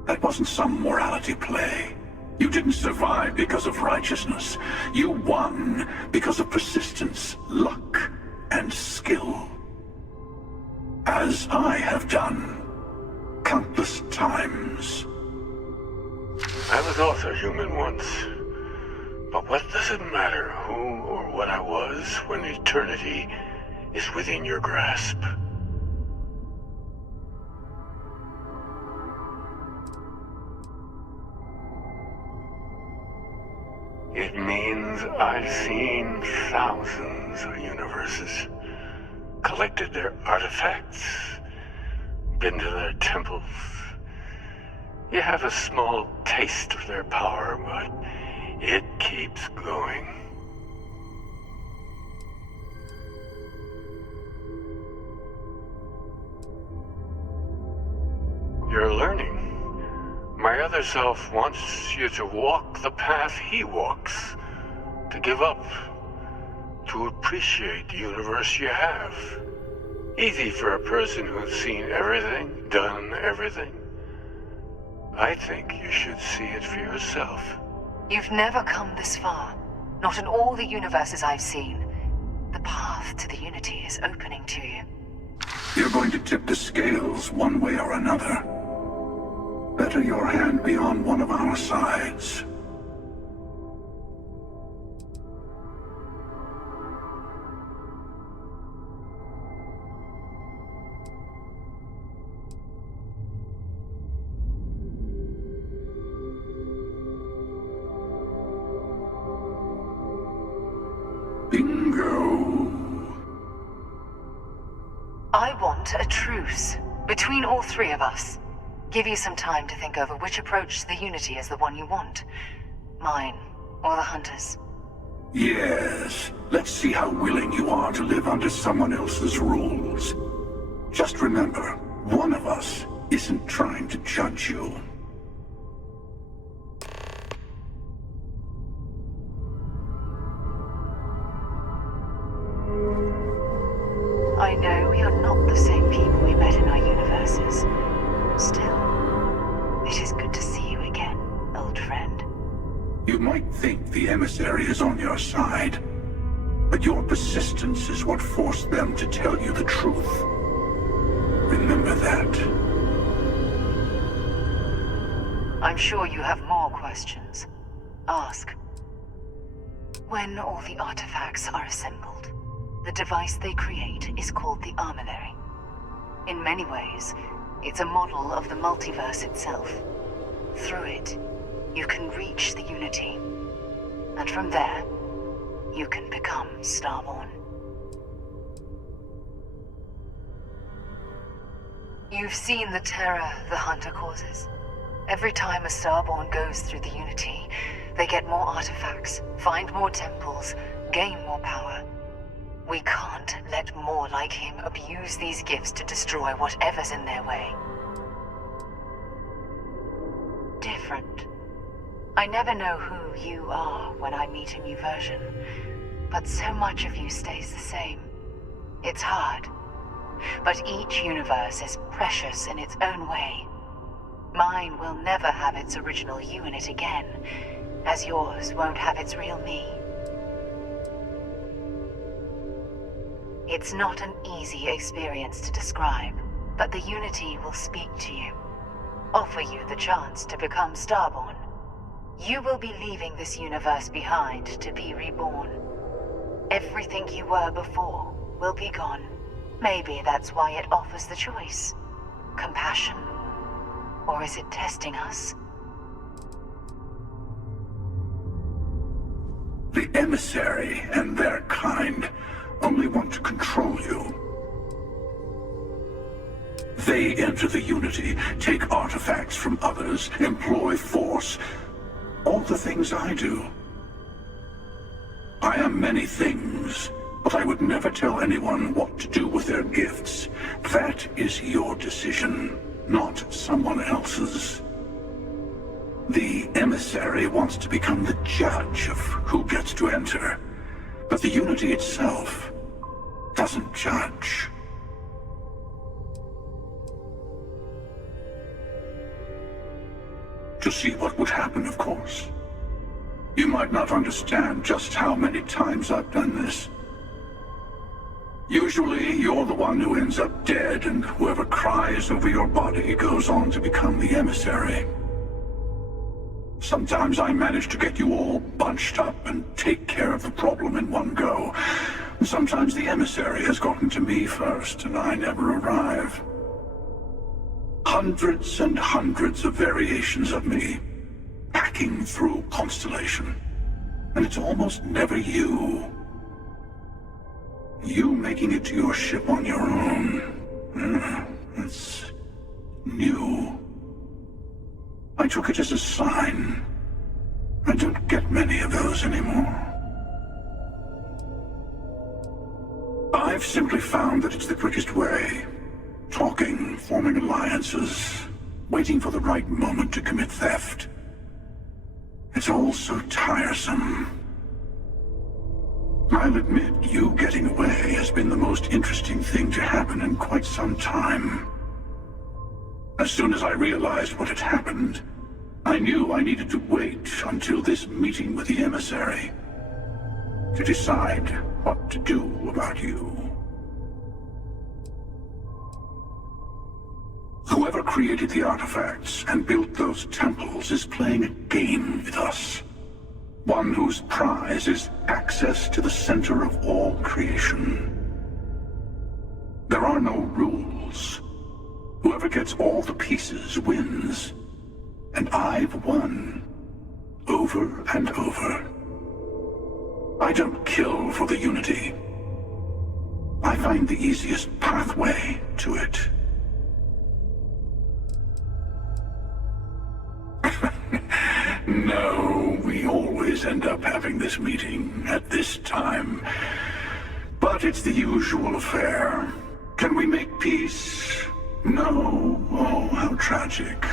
That wasn't some morality play. You didn't survive because of righteousness. You won because of persistence, luck, and skill. As I have done countless times. I was also human once. But what does it matter who or what I was when eternity is within your grasp? It means I've seen thousands of universes, collected their artifacts, been to their temples. You have a small taste of their power, but it keeps going. You're learning. My other self wants you to walk the path he walks, to give up, to appreciate the universe you have. Easy for a person who's seen everything, done everything. I think you should see it for yourself. You've never come this far. Not in all the universes I've seen. The path to the Unity is opening to you. You're going to tip the scales one way or another. Better your hand be on one of our sides. I want a truce between all three of us. Give you some time to think over which approach to the Unity is the one you want. Mine, or the Hunters. Yes. Let's see how willing you are to live under someone else's rules. Just remember, one of us isn't trying to judge you. I know we are not the same people we met in our universes. Still, it is good to see you again, old friend. You might think the emissary is on your side, but your persistence is what forced them to tell you the truth. Remember that. I'm sure you have more questions. Ask. When all the artifacts are assembled, the device they create is called the Armillary. In many ways, it's a model of the multiverse itself. Through it, you can reach the Unity. And from there, you can become Starborn. You've seen the terror the Hunter causes. Every time a Starborn goes through the Unity, they get more artifacts, find more temples, gain more power. We can't let more like him abuse these gifts to destroy whatever's in their way. Different. I never know who you are when I meet a new version, but so much of you stays the same. It's hard. But each universe is precious in its own way. Mine will never have its original you in it again, as yours won't have its real me. It's not an easy experience to describe, but the Unity will speak to you, offer you the chance to become Starborn. You will be leaving this universe behind to be reborn. Everything you were before will be gone. Maybe that's why it offers the choice. Compassion. Or is it testing us? The emissary and their kind only want to control you. They enter the Unity, take artifacts from others, employ force. All the things I do. I am many things, But I would never tell anyone what to do with their gifts. That is your decision, not someone else's. The emissary wants to become the judge of who gets to enter, but the Unity itself doesn't judge. To see what would happen, of course. You might not understand just how many times I've done this. Usually, you're the one who ends up dead, and whoever cries over your body goes on to become the emissary. Sometimes I manage to get you all bunched up and take care of the problem in one go. Sometimes the emissary has gotten to me first, and I never arrive. Hundreds and hundreds of variations of me, hacking through Constellation. And it's almost never you. You making it to your ship on your own. It's new. I took it as a sign. I don't get many of those anymore. I've simply found that it's the quickest way. Talking, forming alliances, waiting for the right moment to commit theft. It's all so tiresome. I'll admit, you getting away has been the most interesting thing to happen in quite some time. As soon as I realized what had happened, I knew I needed to wait until this meeting with the emissary to decide what to do about you. Whoever created the artifacts and built those temples is playing a game with us. One whose prize is access to the center of all creation. There are no rules. Whoever gets all the pieces wins. And I've won. Over and over. I don't kill for the Unity. I find the easiest pathway to it. No, we always end up having this meeting at this time. But it's the usual affair. Can we make peace? No. Oh, how tragic.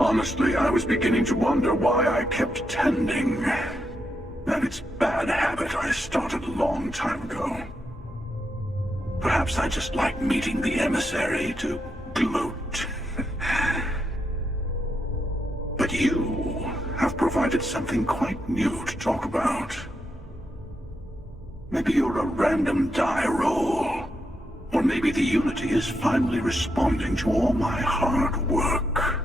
Honestly, I was beginning to wonder why I kept tending. And it's a bad habit I started a long time ago. Perhaps I just like meeting the emissary to gloat. But you have provided something quite new to talk about. Maybe you're a random die roll. Or maybe the Unity is finally responding to all my hard work.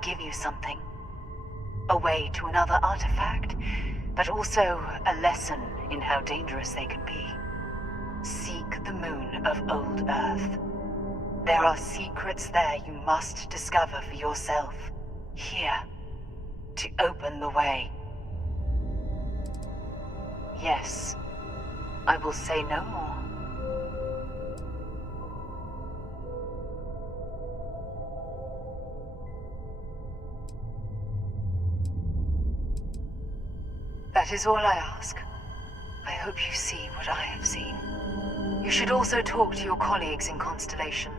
Give you something. A way to another artifact, but also a lesson in how dangerous they can be. Seek the moon of Old Earth. There are secrets there you must discover for yourself. Here, to open the way. Yes, I will say no more. That is all I ask. I hope you see what I have seen. You should also talk to your colleagues in Constellation.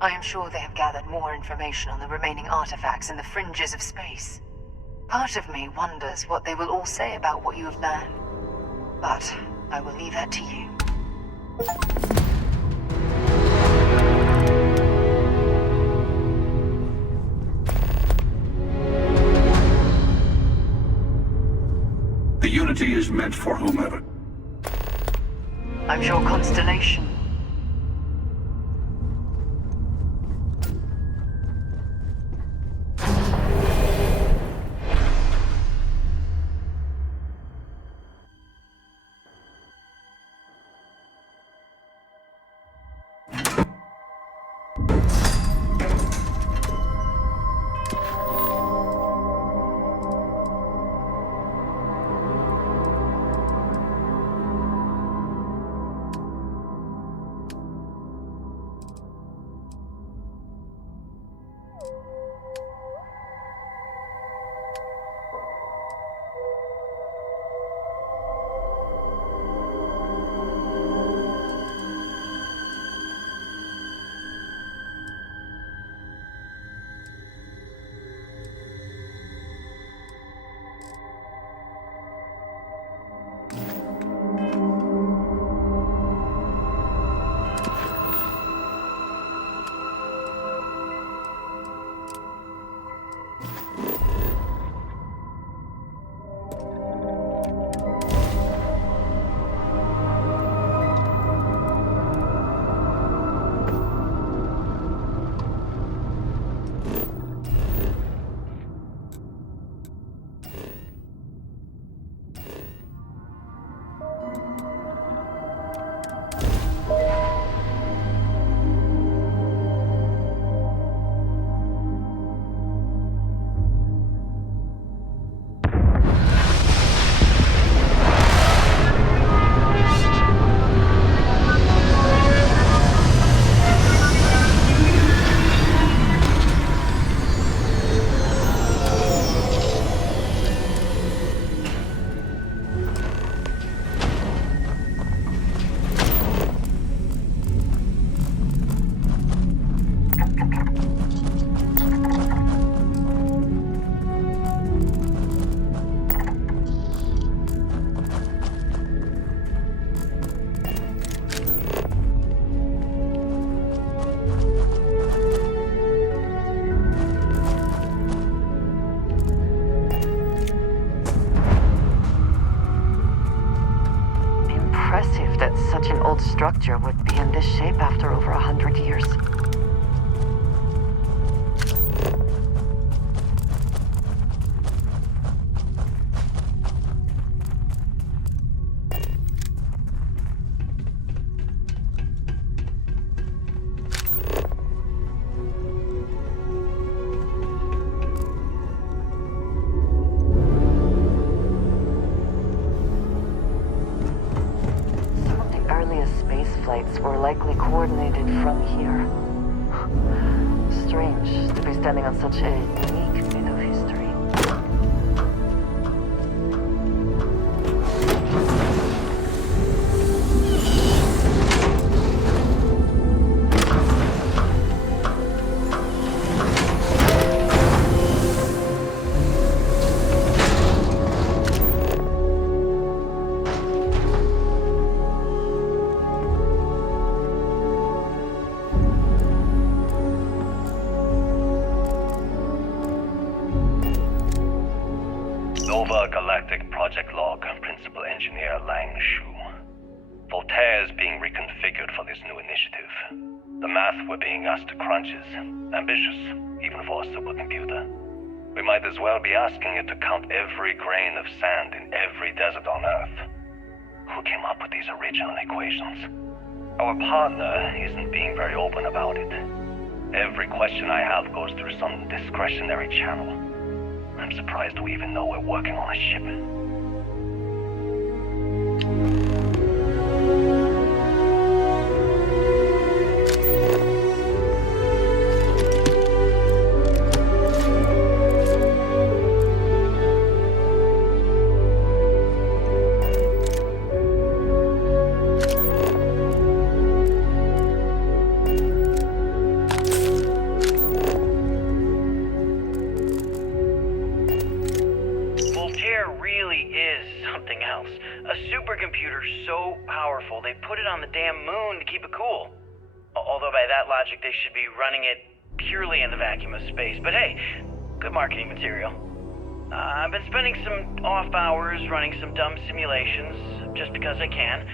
I am sure they have gathered more information on the remaining artifacts in the fringes of space. Part of me wonders what they will all say about what you have learned. But I will leave that to you. The Unity is meant for whomever. I'm sure Constellation. that such an old structure would be in this shape after over 100 years. Were likely coordinated from here. Strange to be standing on such a unique bit of history. Galactic Project Log, Principal Engineer Lang Shu. Voltaire is being reconfigured for this new initiative. The math we're being asked to crunch is ambitious, even for a supercomputer. We might as well be asking it to count every grain of sand in every desert on Earth. Who came up with these original equations? Our partner isn't being very open about it. Every question I have goes through some discretionary channel. I'm surprised we even know we're working on a ship. They should be running it purely in the vacuum of space. But hey, good marketing material. I've been spending some off hours running some dumb simulations, just because I can.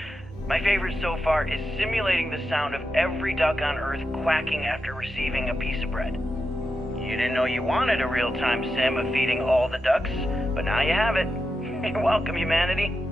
My favorite so far is simulating the sound of every duck on Earth quacking after receiving a piece of bread. You didn't know you wanted a real-time sim of feeding all the ducks, but now you have it. You're welcome, humanity.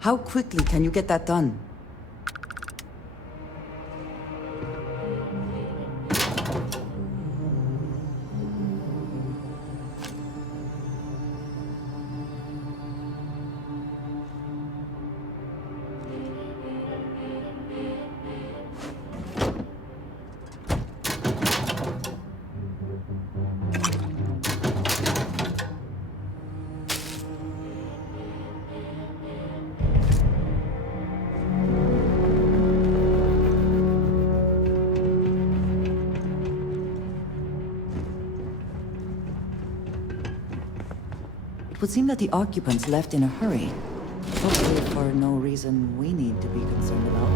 How quickly can you get that done? It would seem that the occupants left in a hurry. Hopefully for no reason we need to be concerned about.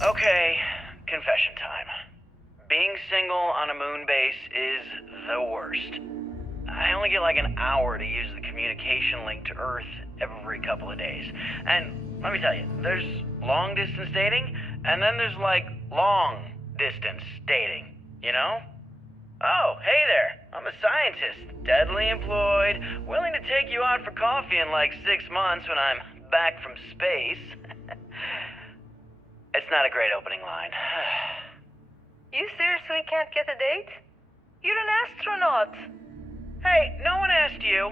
Okay, confession time. Being single on a moon base is the worst. I only get like an hour to use the communication link to Earth every couple of days. And let me tell you, there's long distance dating, and then there's like long distance dating, you know? Oh, hey there, I'm a scientist, deadly employed, willing to take you out for coffee in like 6 months when I'm back from space. It's not a great opening line. You seriously can't get a date? You're an astronaut. Hey, no one asked you.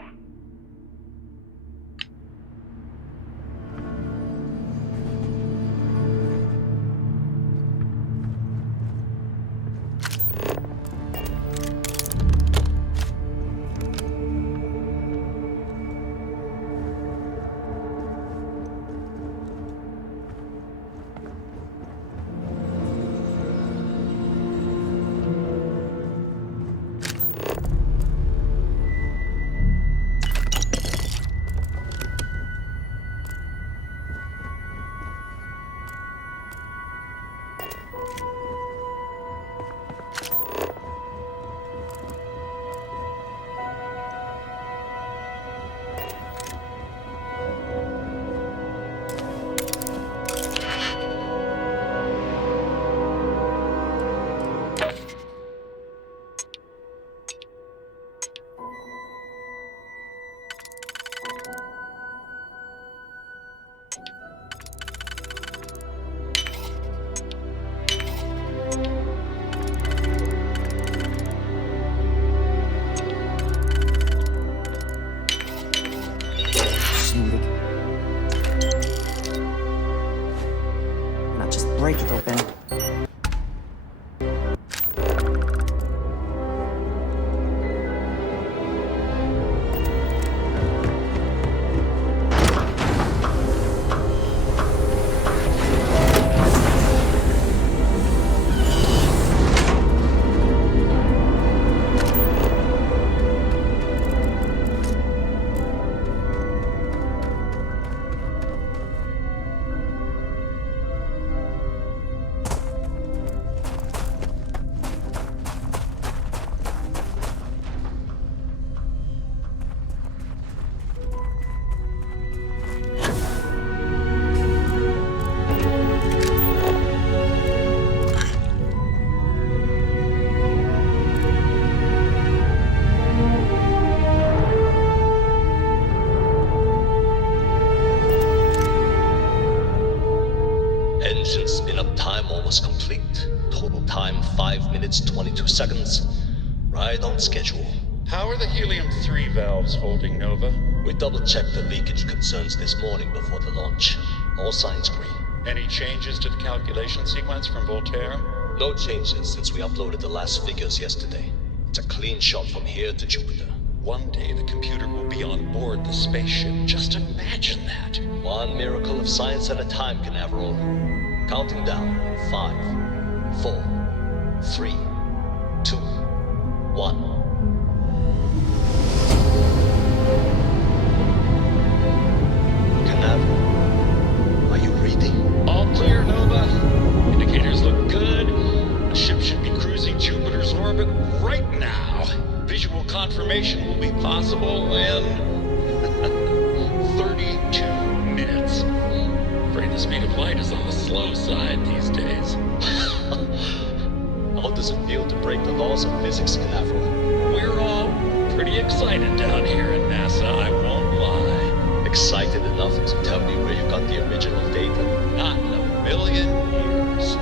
break it open. Engine spin-up time almost complete. Total time 5 minutes 22 seconds. Right on schedule. How are the helium-3 valves holding, Nova? We double-checked the leakage concerns this morning before the launch. All signs green. Any changes to the calculation sequence from Voltaire? No changes since we uploaded the last figures yesterday. It's a clean shot from here to Jupiter. One day the computer will be on board the spaceship. Just imagine that. One miracle of science at a time, Canaveral. Counting down. 5, 4, 3, 2, 1. Canaveral, are you reading? All clear, Nova. Indicators look good. The ship should be cruising Jupiter's orbit right now. Visual confirmation will be possible in 32 minutes. Afraid the speed of light is on the slow side these days. How does it feel to break the laws of physics, Canaveral? We're all pretty excited down here at NASA, I won't lie. Excited enough to tell me where you got the original data? Not in a million years.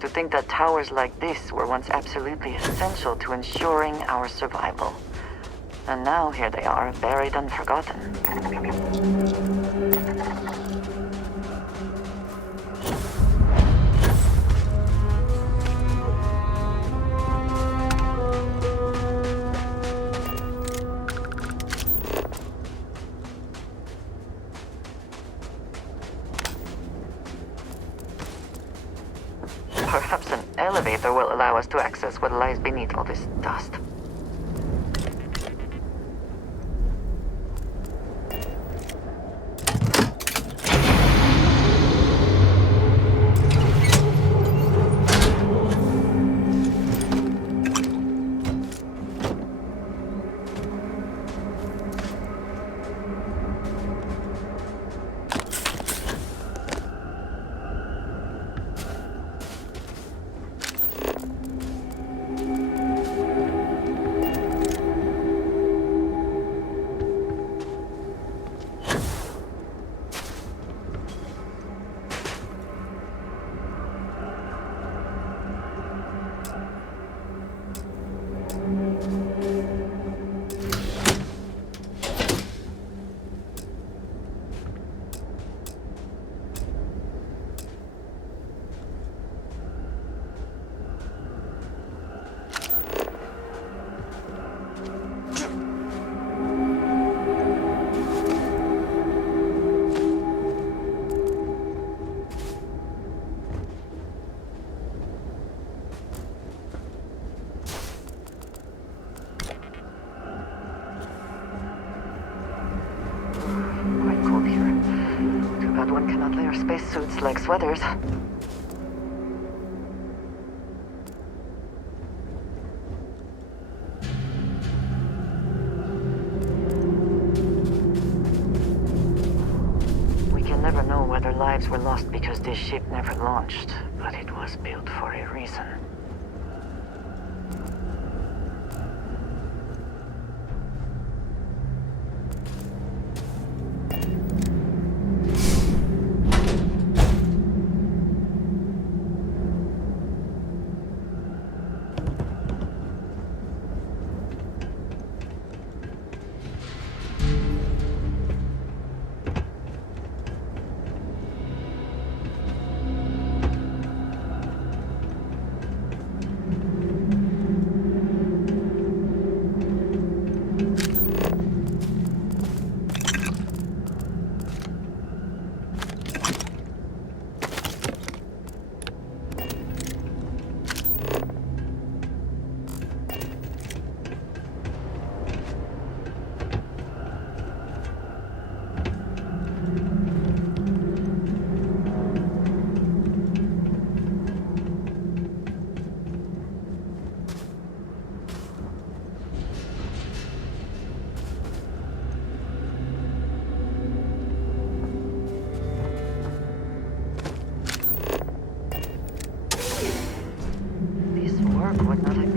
To think that towers like this were once absolutely essential to ensuring our survival. And now here they are, buried and forgotten. Perhaps an elevator will allow us to access what lies beneath all this dust. their spacesuits like sweaters. We can never know whether lives were lost because this ship never launched, but it was built for a reason. This work would not have